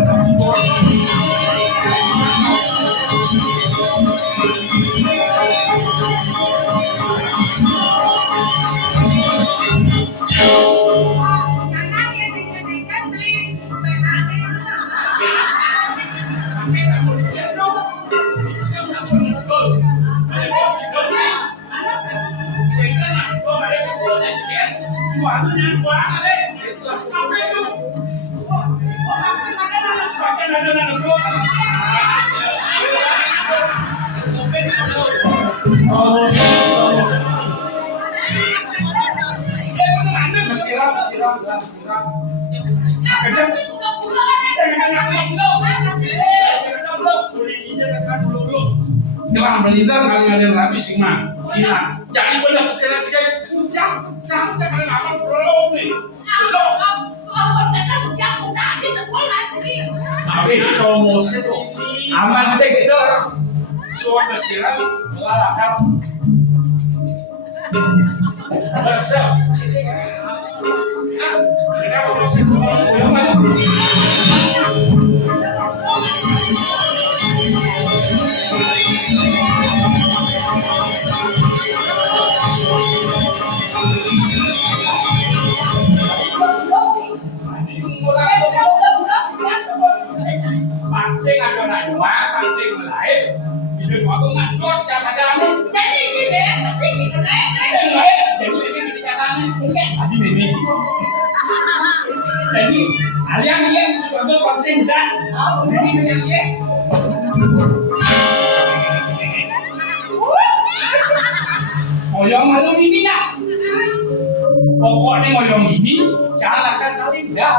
Telah melintang kalian rapi singman, hilang. Jadi banyak kira sekali puncak, sampai kalian apa belum nih? Belum. Tapi kalau mau itu aman sih gitu. Suara silat melalakan. Bersel. Kita mau itu. Pancing ada nanywa, pancing lain. Hidup aku ngandut jangan-jangan. Jadi sih pasti kita naik. Jadi ini kita jalan. Tadi ini. Jadi alian dia juga pancing dah. Ini dia. Oyong malu ini dah. Pokoknya oyong ini jangan akan kali dah.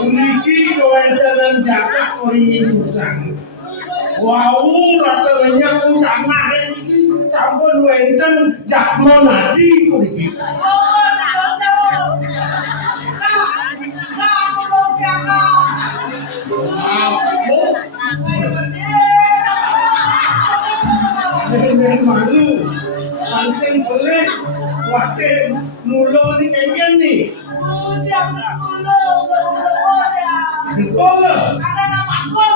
Uniki kewentanan jakak oringin utang. Wow, rasanya utang ini sampun wenten jakmo nadi kuniki. Dengan malu, pancing boleh, wakil mulo ni kengen ni. Kola. Ada nama aku.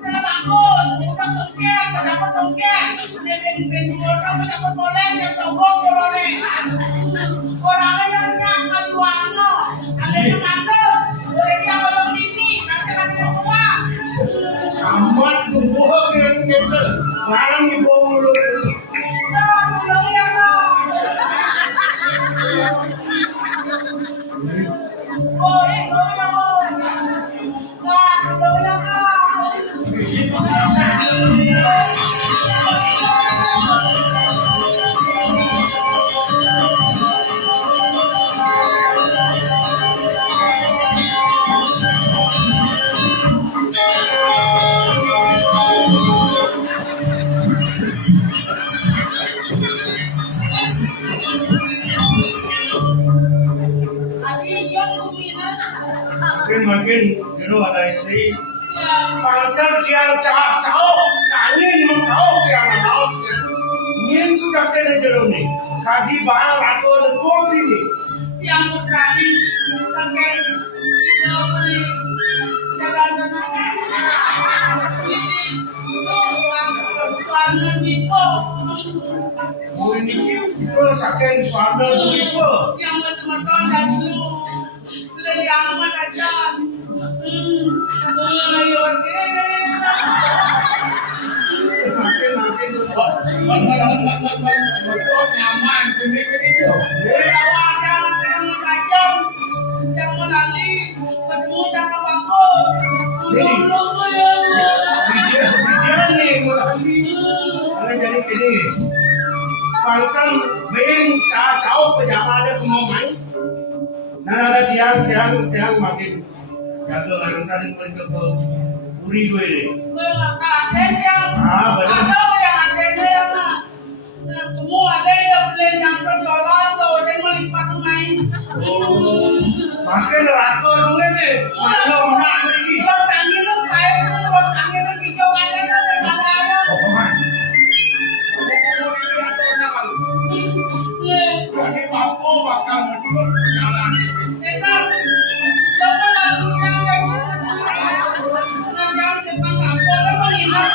Udah sukses, dapat sukses. Dia ben orang dapat boleh dan togong boleh. Orangnya nyangka juano. Ada yang mandor. Boleh dia orang ini, kasih ada tua. Amat tubuh yang kita. Barang ibu mulu. Tolong ya, Kak. Boleh, boleh. Makin ada istri. Pangkat dia cawak kanin mengkau dia mau. Nyen sudah kena jeruk ni. Kaki barang aku lekol ini. Yang berani pakai jalan-jalan ini suami Bipo. Ini kita sakit suami Bipo. Yang masih makan dan dulu. Beli amat aja. nyaman gini yo. Jangan lali, ketemu jangan waktu. Dulu ya. Bidian nih mulai ada jadi gini. Pangkal main kacau pejabat ada mau main. Nah ada tiang makin jaga orang ke uri gue ini. Ada yang Benar. ada yang semua ada yang beli yang berjualan tuh dan melipat main. Makin rasa dulu nih. Mana orang lagi. Kalau tangi lu kayak kalau tangi lu hijau ada yang ada. Jadi mampu bakal menurut jalan ini. Enak. Jangan lalu yang kayak gitu. Jangan cepat lapor lu melihat.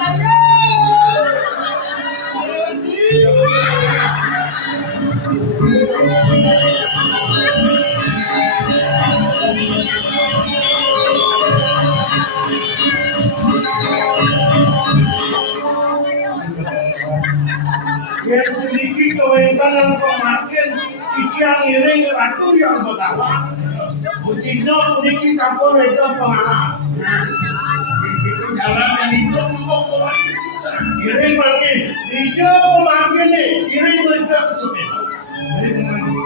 Ayo. Yang sedikit kewentan yang pemakin ikan iring ratu yang betawa. Ucino sedikit sampun itu pengalah. Itu jalan yang hidup kok lagi susah. Iring makin hijau pemakin nih iring mereka kesulitan. Jadi pemakin.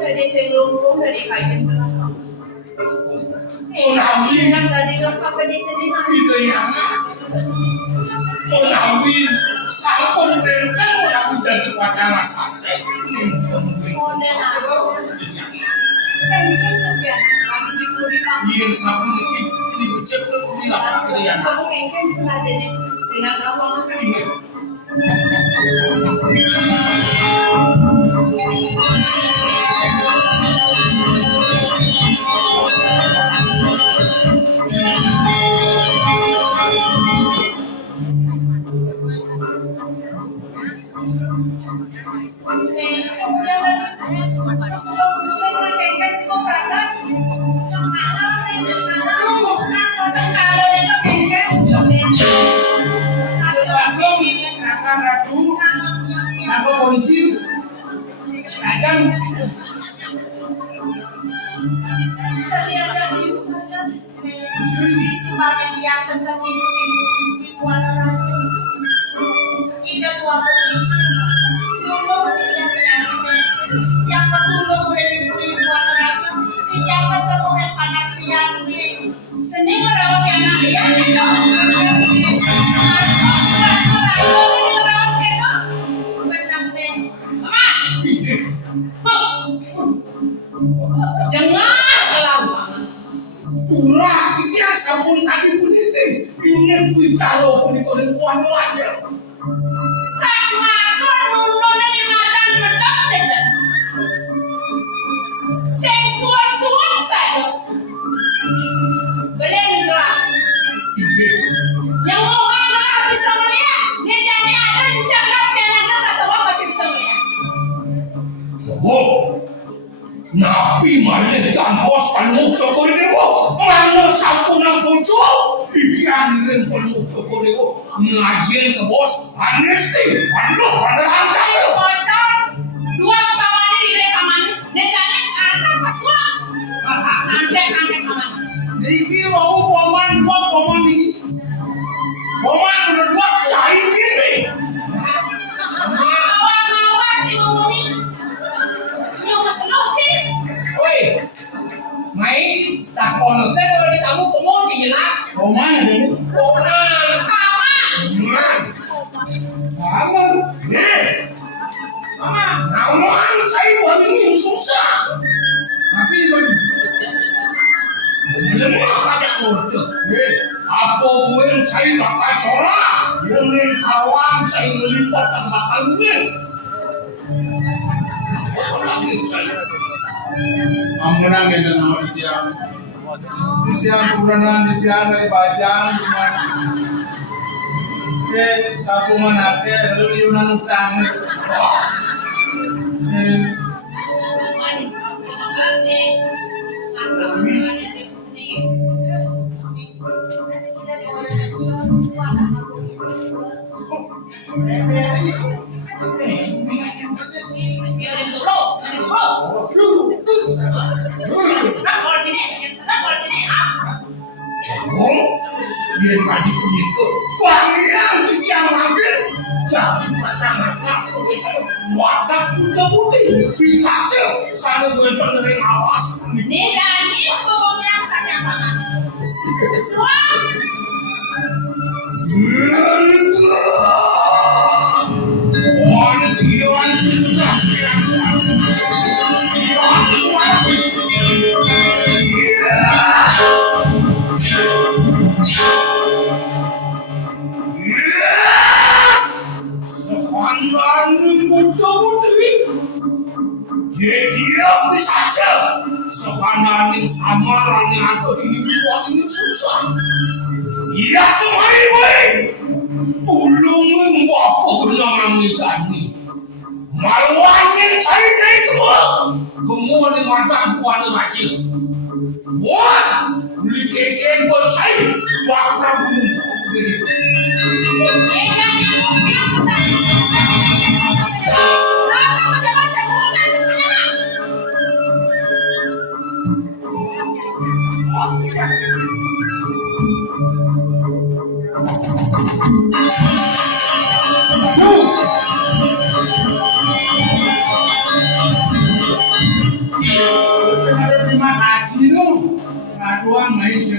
Dari sebelum dari kain belakang. Menawi Ingat tadi kakak pendidikan. itu yang menawi sampun rengkan menawi jadi wacana saset. Pengen tapi anak di kurima. Yang sampun ini becek di lapas ini yang Kamu pengen pernah jadi dengan apa? ini. Aku polisi. Ajang. Tadi ada di usaha di sebagian yang dekat di Kuala Ratu. Tidak tua polisi. Dulu yang kedua di Kuala Ratu. Tidak keseluruhan panak yang di seni orang yang Jangan lama. Urah itu yang sampun tadi pun itu. Ini bicara pun itu dan tuan aja. sama nunun di macan medok aja. Sensual saja. Belendra. Yang mau nggak bisa melihat, dia jadi ada jangan pengen semua masih bisa melihat. Oh, nabi malih dan bos penuh cokor ini kok. Mana sampun ang pucuk. Ipian penuh cokor ini kok. Ngajian ke bos. Anesti. Aduh, ada rancang lo. Bocor, dua pamannya di rekaman, dia jadi anak pasuan. Antek paman. Niki mau paman niki. Paman udah dua cai gini. Awal-awal dimumuni, yang masalah sih. Woi, main tak kono saya kalau ditamu kumon di jenak. Paman ada nih. Konan. Mas, Paman. nih. Mama, nawan saya buat ini susah. Tapi itu. Lemah ada mode. Apa gue saya bakal corak. Dengan kawan saya melipat tambahkan men. Apa lagi saya? Ampunang itu nama dia. Dia puranan dia dari Bajang. Ke tabungan ake lalu liunan utang. Dia maju begitu, pangeran yang makin jadi pasangan aku mata putih bisa aja sana gue penerima awas. Nih jadi sebelumnya sakit banget. Suam. Wantian sudah sehandaran putih dia bisa aja sehandaran samaran yang ada di luar ini susah. Iya tuh baik tulung membawa genangan kami maluangin saya itu kemudian di mata buan aja buat beli keken buat saya bakal bunuh begini. Terima kasih lu. Aduan main sih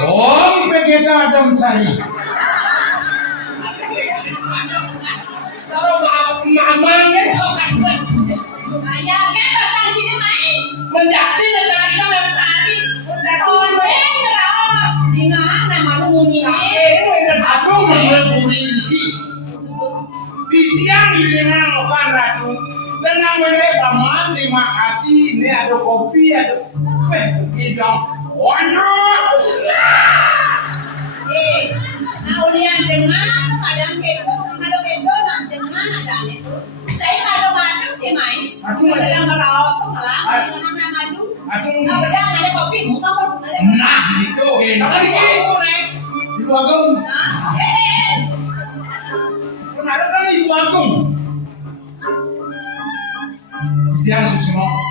Om Pegeta Adam Sari. Kalau mamanya Ayahnya pasang sini main. menjadi negara kita bersari. Tolong terus. Di mana malu bunyi? Aku menguringi. Bidian di dengan opan ratu. Dan namanya paman terima kasih. Ini ada kopi ada hidang. Waduh. Aulian dengan padang kedo sama do kedo nak dengan ada itu. Saya kalau madu sih main. Aku sedang merosot lah. Dengan madu. Aku Udah ada kopi, mau apa? nah itu. Sama dikit. Ibu Agung. Pun ada kan Ibu Agung. Dia semua.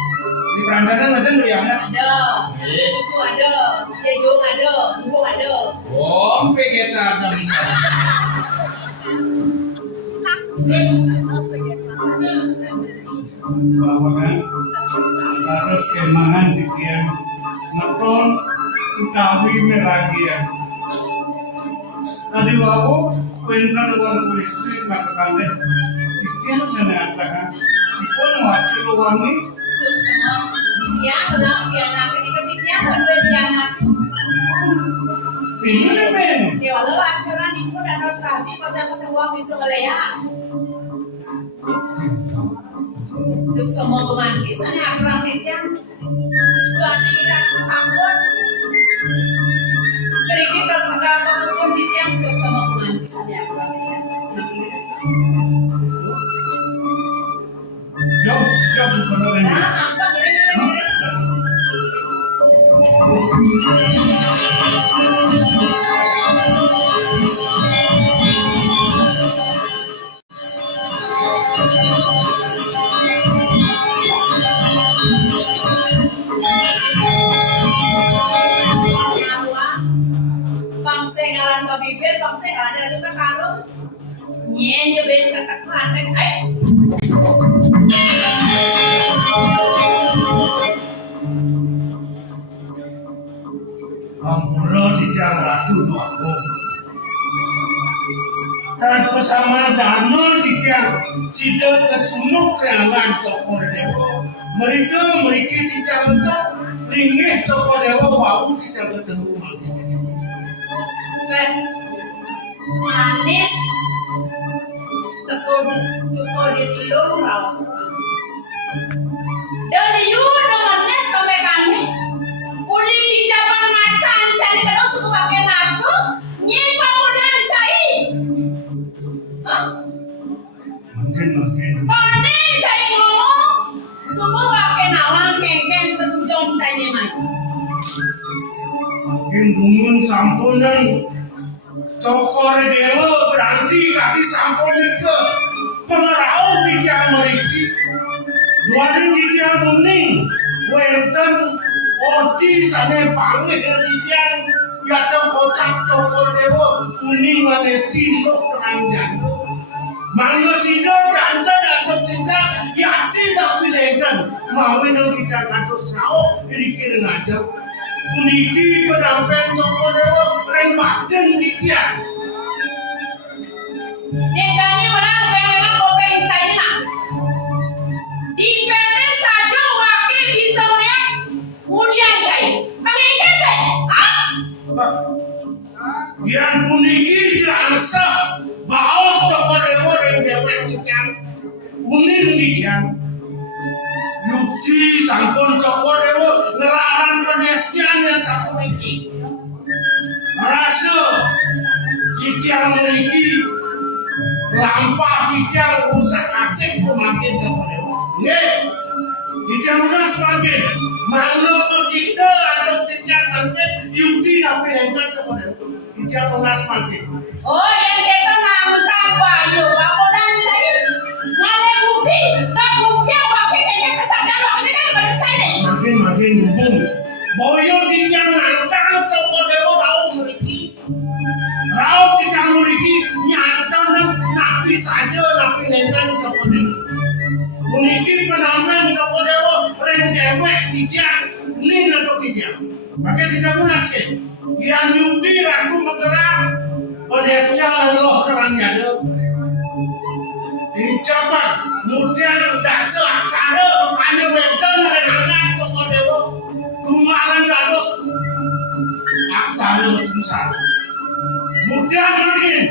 Di perandanan ada lo yang mana? Ada. Susu ada. Jejong ada. Burung ada. Om Pegeta Adam Sari. bahwa kan harus kemangan dikian nonton utawi meragia tadi wabu pentan uang istri maka kande dikian sana atakan ikon wakil wangi Semua. Ya, benar. Ya, nak itu dia buat anak. ini men Ya, walau acara itu dan sapi kota kesemua bisa melihat. Semua romantis hanya perang dia. Buat kita sambut. Pergi ke pun dia semua romantis hanya perang dia. jom benar ini Nah, apa kira-kira? Pangsengalan pabibir, pangsengalan dari kakak nyen dia ben kakak mana? Ampulo di jalan ratu aku. Dan bersama dano jika tidak kecunuk yang cokol dewa. Mereka di jalan itu Ringih Joko Dewa wau kita ketemu lagi. Ben manis teko di telur rawas. Dari yuno manis sampai kami. Uli di jaman mata cari terus suku pakai naku. Nyi pamunan cai. Hah? Makin. Panen cai ngomong. Suku pakai nawang kengkeng sekujong cai nemai. Makin gumun sampunan Joko Dewa berarti kami sampun ke pengerau tijang meriki. Duaning tijang muning wenten odi sane panggih tijang yata kocak Joko Dewa kuning manis tinduk terang jantung. Mana sida jantan atau tidak yati tak pilihkan mawin yang kita katus rao dikir ngajak. Puniki penampilan Joko Dewa rembakan dikian. Negani orang pengen kopeng China. Di PP saja wakil bisa melihat kemudian cai. Pengen cai? Ah? Yang puniki jansa bawa Joko Dewa rembakan dikian. Unin dikian. Yukti sampun Joko Dewa ngelarang penestian yang sampun iki. Merasa dikian iki lampah dikian rusak asik pemakin Joko Dewa. Nggih, dikian lunas makin. Mana pecida atau dikian makin yukti napi lengkap Joko Dewa. Dikian lunas makin. Oh, yang kita namun bayu, pamunan cai. Ngale bukti, tak bukti apa kayaknya kesadaran waktu kan pada cai. Makin hubung. Boyo dikian nantang Joko Dewa rau meriki. Rau dikian meriki nyantang napi saja napi lengkap Joko Dewa. Meriki penampilan Joko Dewa rendewek dikian ning atau dikian. Maka tidak munasih. Yang nyuti Ratu Magelang Odesnya Allah kerangnya. Dicapat mudian dasa aksara ane wedan anak Joko Dewa dumalan dados aksara macam mudian makin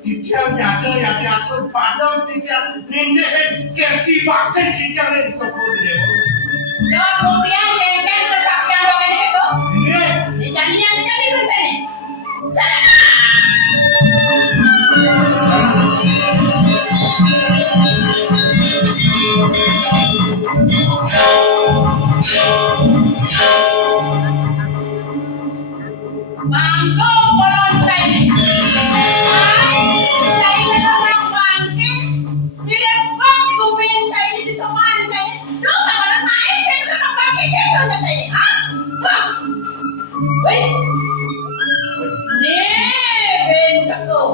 dijam nyata yang diatur padam dijam nenek kerti bakti dijam Joko Dewa. Dan kemudian kengkeng kesaktian wangen itu. Ini Dijadian jadi bencana. Sana. Bangko polontai. Cai orang bangke. Tidak kok dikumpulin cai di semuan cai. Lu orang naik cai orang bangke cai cai. Ah. Wih. Nih bentuk tu.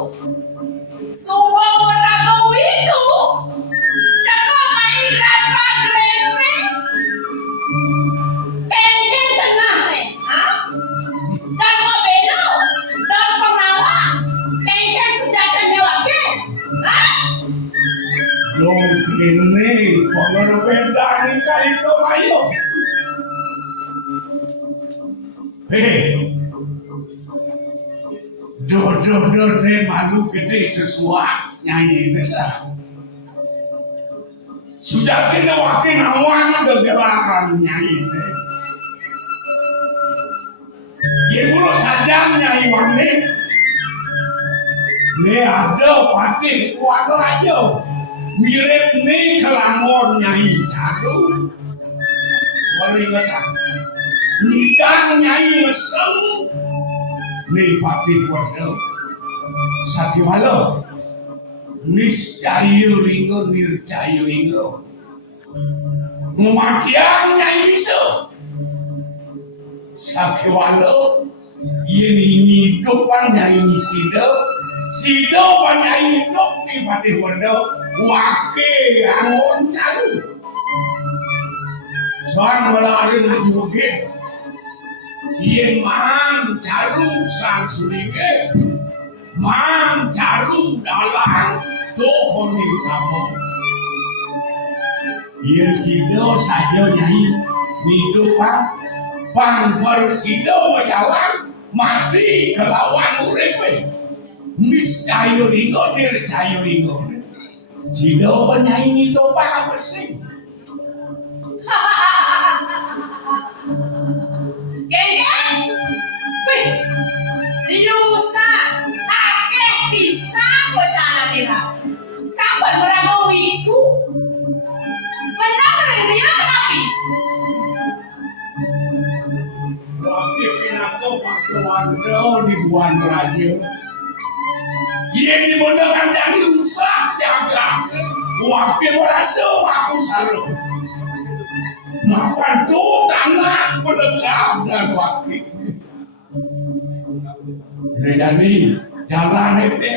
Sumbang beragam itu. Dapat main grapa grepe. Pengen tenang eh. Hah? Dapat belo. Dapat nawa. Pengen senjata mewah ke. Hah? yo ini kalau beda ni cari kemayo. Doh ne malu gede sesuatu nyanyi beda. Sudah kena wakil awan ada gelaran nyanyi beda. Dia mulu sadar nyanyi wangi. Ne ada pati kuat aja. Mirip ni kelangor nyanyi caru. Wali kata. Nidang nyanyi mesem. Ni pati kuat. Sati malu. Niscayo ringo nircayo ringo. Matiang nyanyi bisa. Sati malu. Ini hidupan nyanyi sido panyanyi hidup ni pati kuat. Wakil angon caru. Soang melarin juga. Ia mang caru sang sulinge. Mang caru dalang tohoni kamu. Ia sido saja nyai hidupan Bang bersido jalan mati kelawan urip. Mis kayu lingo dir kayu lingo. Sido penyanyi topa bersih. Geng, wih, diusa, akeh bisa bocana kita. Sampai merangau iku, benar dia tapi. Wakil pinako pakewardo di buan raja. Yang dibondokan dari rusak jaga. Wakil merasa aku saru. Mapan tuh tanah berdekap dan wakil. Jadi jalan itu.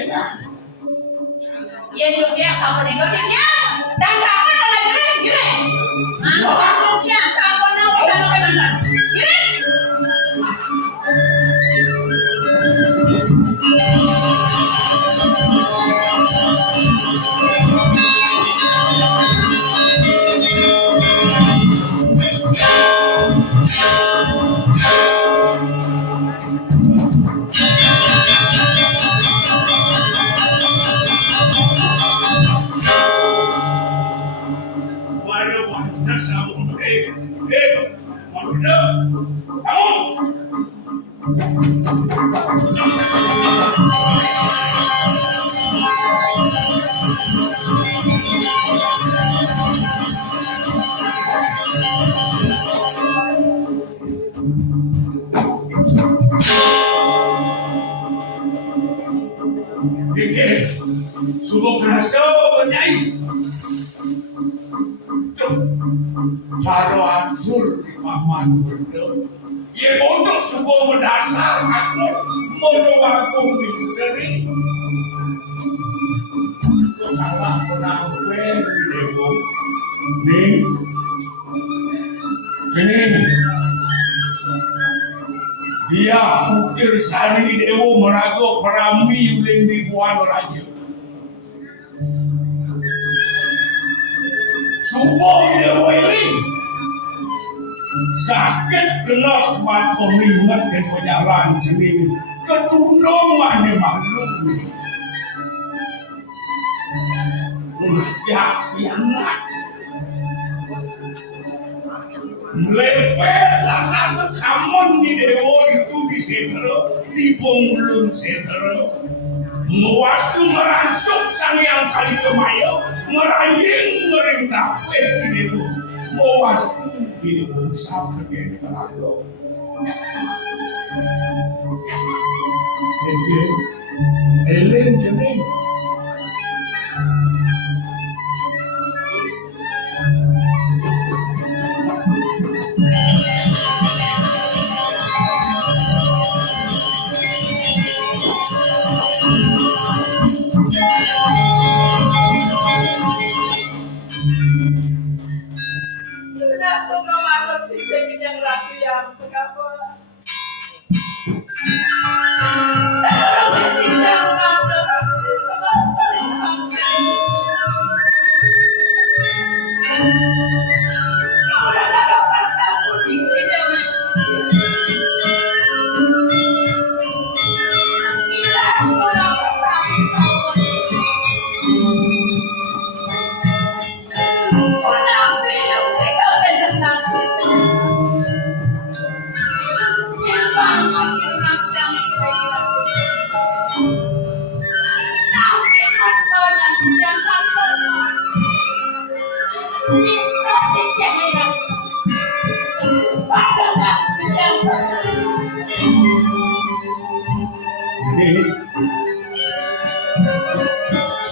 Ya juga sampai di dunia dan dapat dalam gire. Nah, dunia sampai nang ucap benar. Gire. Subuh berasa menyai. Caro hancur di paman berdua. Ia untuk subuh mendasar aku mendoaku misteri. Itu salah pernah gue di depo. Nih, sini. Dia ukir sari di dewo merago perami uling di buan raja. Subuh dewo ini sakit gelap mat pemingat dan penyaran jenis ketundongan di makhluk ini. Ngajak pianak. Lepet langkah sekamon di dewo itu di setero, di penggulung setero. Mewastu meransuk sang yang kali kemayo, meraying merintah di dewo. Mewastu di dewo sampai di kerago. Elen jenis.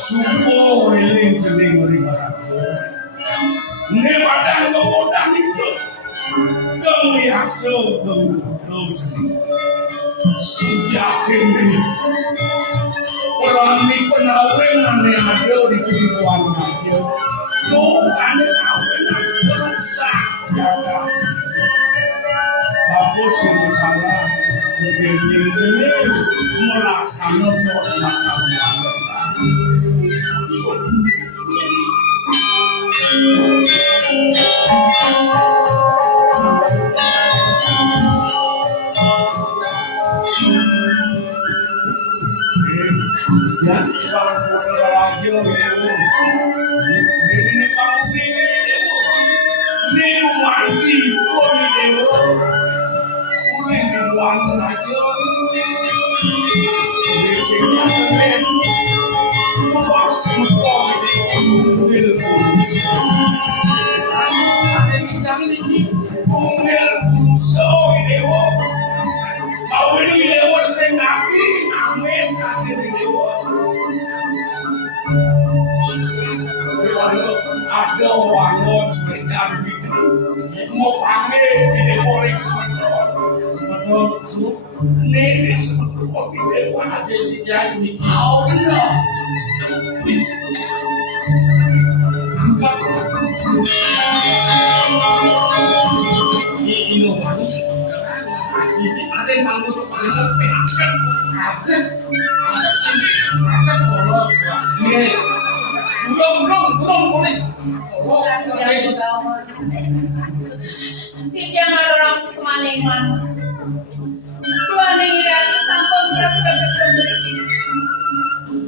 Supo eling jeling rimaraku. Nemadang kemudahan itu kemiasa kemudahan jeling. Sejak ini orang di penawengan yang ada di kehidupan aja. Tuhan penawengan berusaha jaga. Bapak sungguh salah. Jeling melaksanakan makam bangsa. ada wangon sepecah gitu mau panggil ini polisi sebetul ini sebetul ini ada di jalan ini kau benar ini ini ada yang mampu paling lebih ada sini ada polos ini belum boleh. Tidak ada orang sesemaning mana. Dua negara sampun beras kerja beri.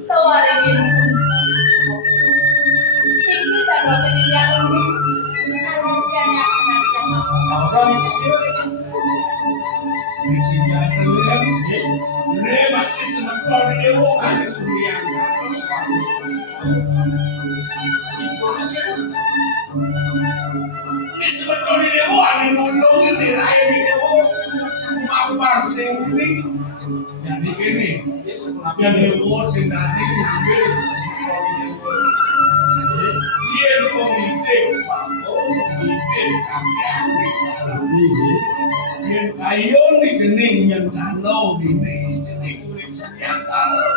Tawari ini semua. Tinggi tak rasa di jalan ini. Hanya anak jalan. Orang ini di sini ada le masih sementara di dewa ada surian terus ini sementara di dewa ada nolong ini raya di dewa mampar sendiri yang di kene yang dewa sendiri ngambil sementara di dewa dia komite komite kalian yang kayu di jening yang tanau di jening kulit yang tanau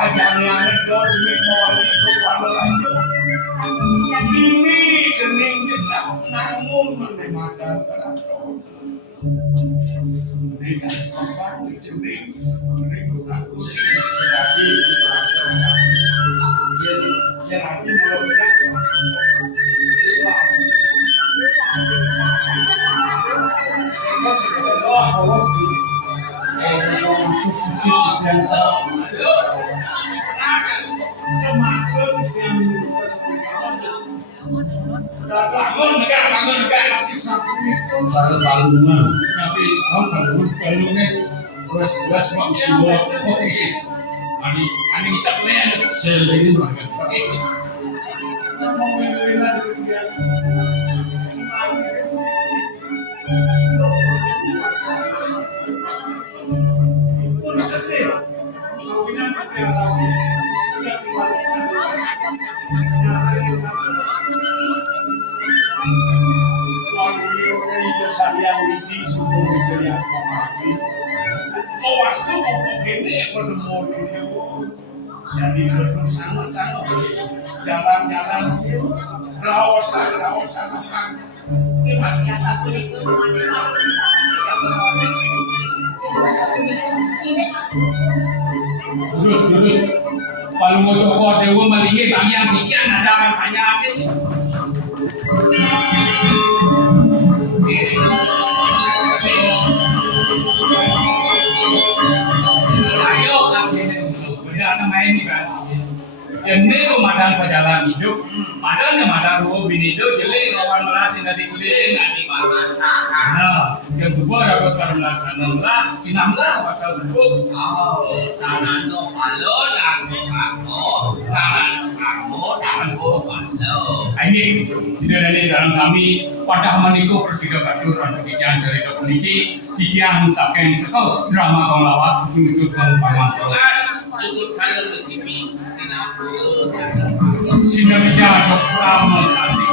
ajarnya ada jening mawali kepada raja ini jening tidak namun menemadkan keraton mereka tempat di jening mereka satu sisi lagi yang nanti mulai sekarang jadi bersama kan jalan-jalan rawasan kan Hebat biasa pun itu mandi malam di sana tidak boleh. Ini Lurus kalau mau cokor dewa malingnya kami yang bikin ada kan hanya akhir ayo kami berada main di kan ini pemadam pejalan hidup madamnya madam ruo bini hidup jadi kawan melasin dari kulit nggak di masakan nah yang sebuah dapat kalau melaksanakan lah sinamlah bakal duduk tangan no balon aku tangan kamu tangan balon ini tidak ada jalan kami pada maniku persida katur atau kikian dari kepuniki kikian saking sekau drama kau lawas menuju ke pangan ikut kalian ke sini sinamnya dokter nanti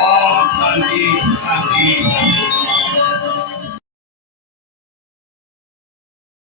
oh nanti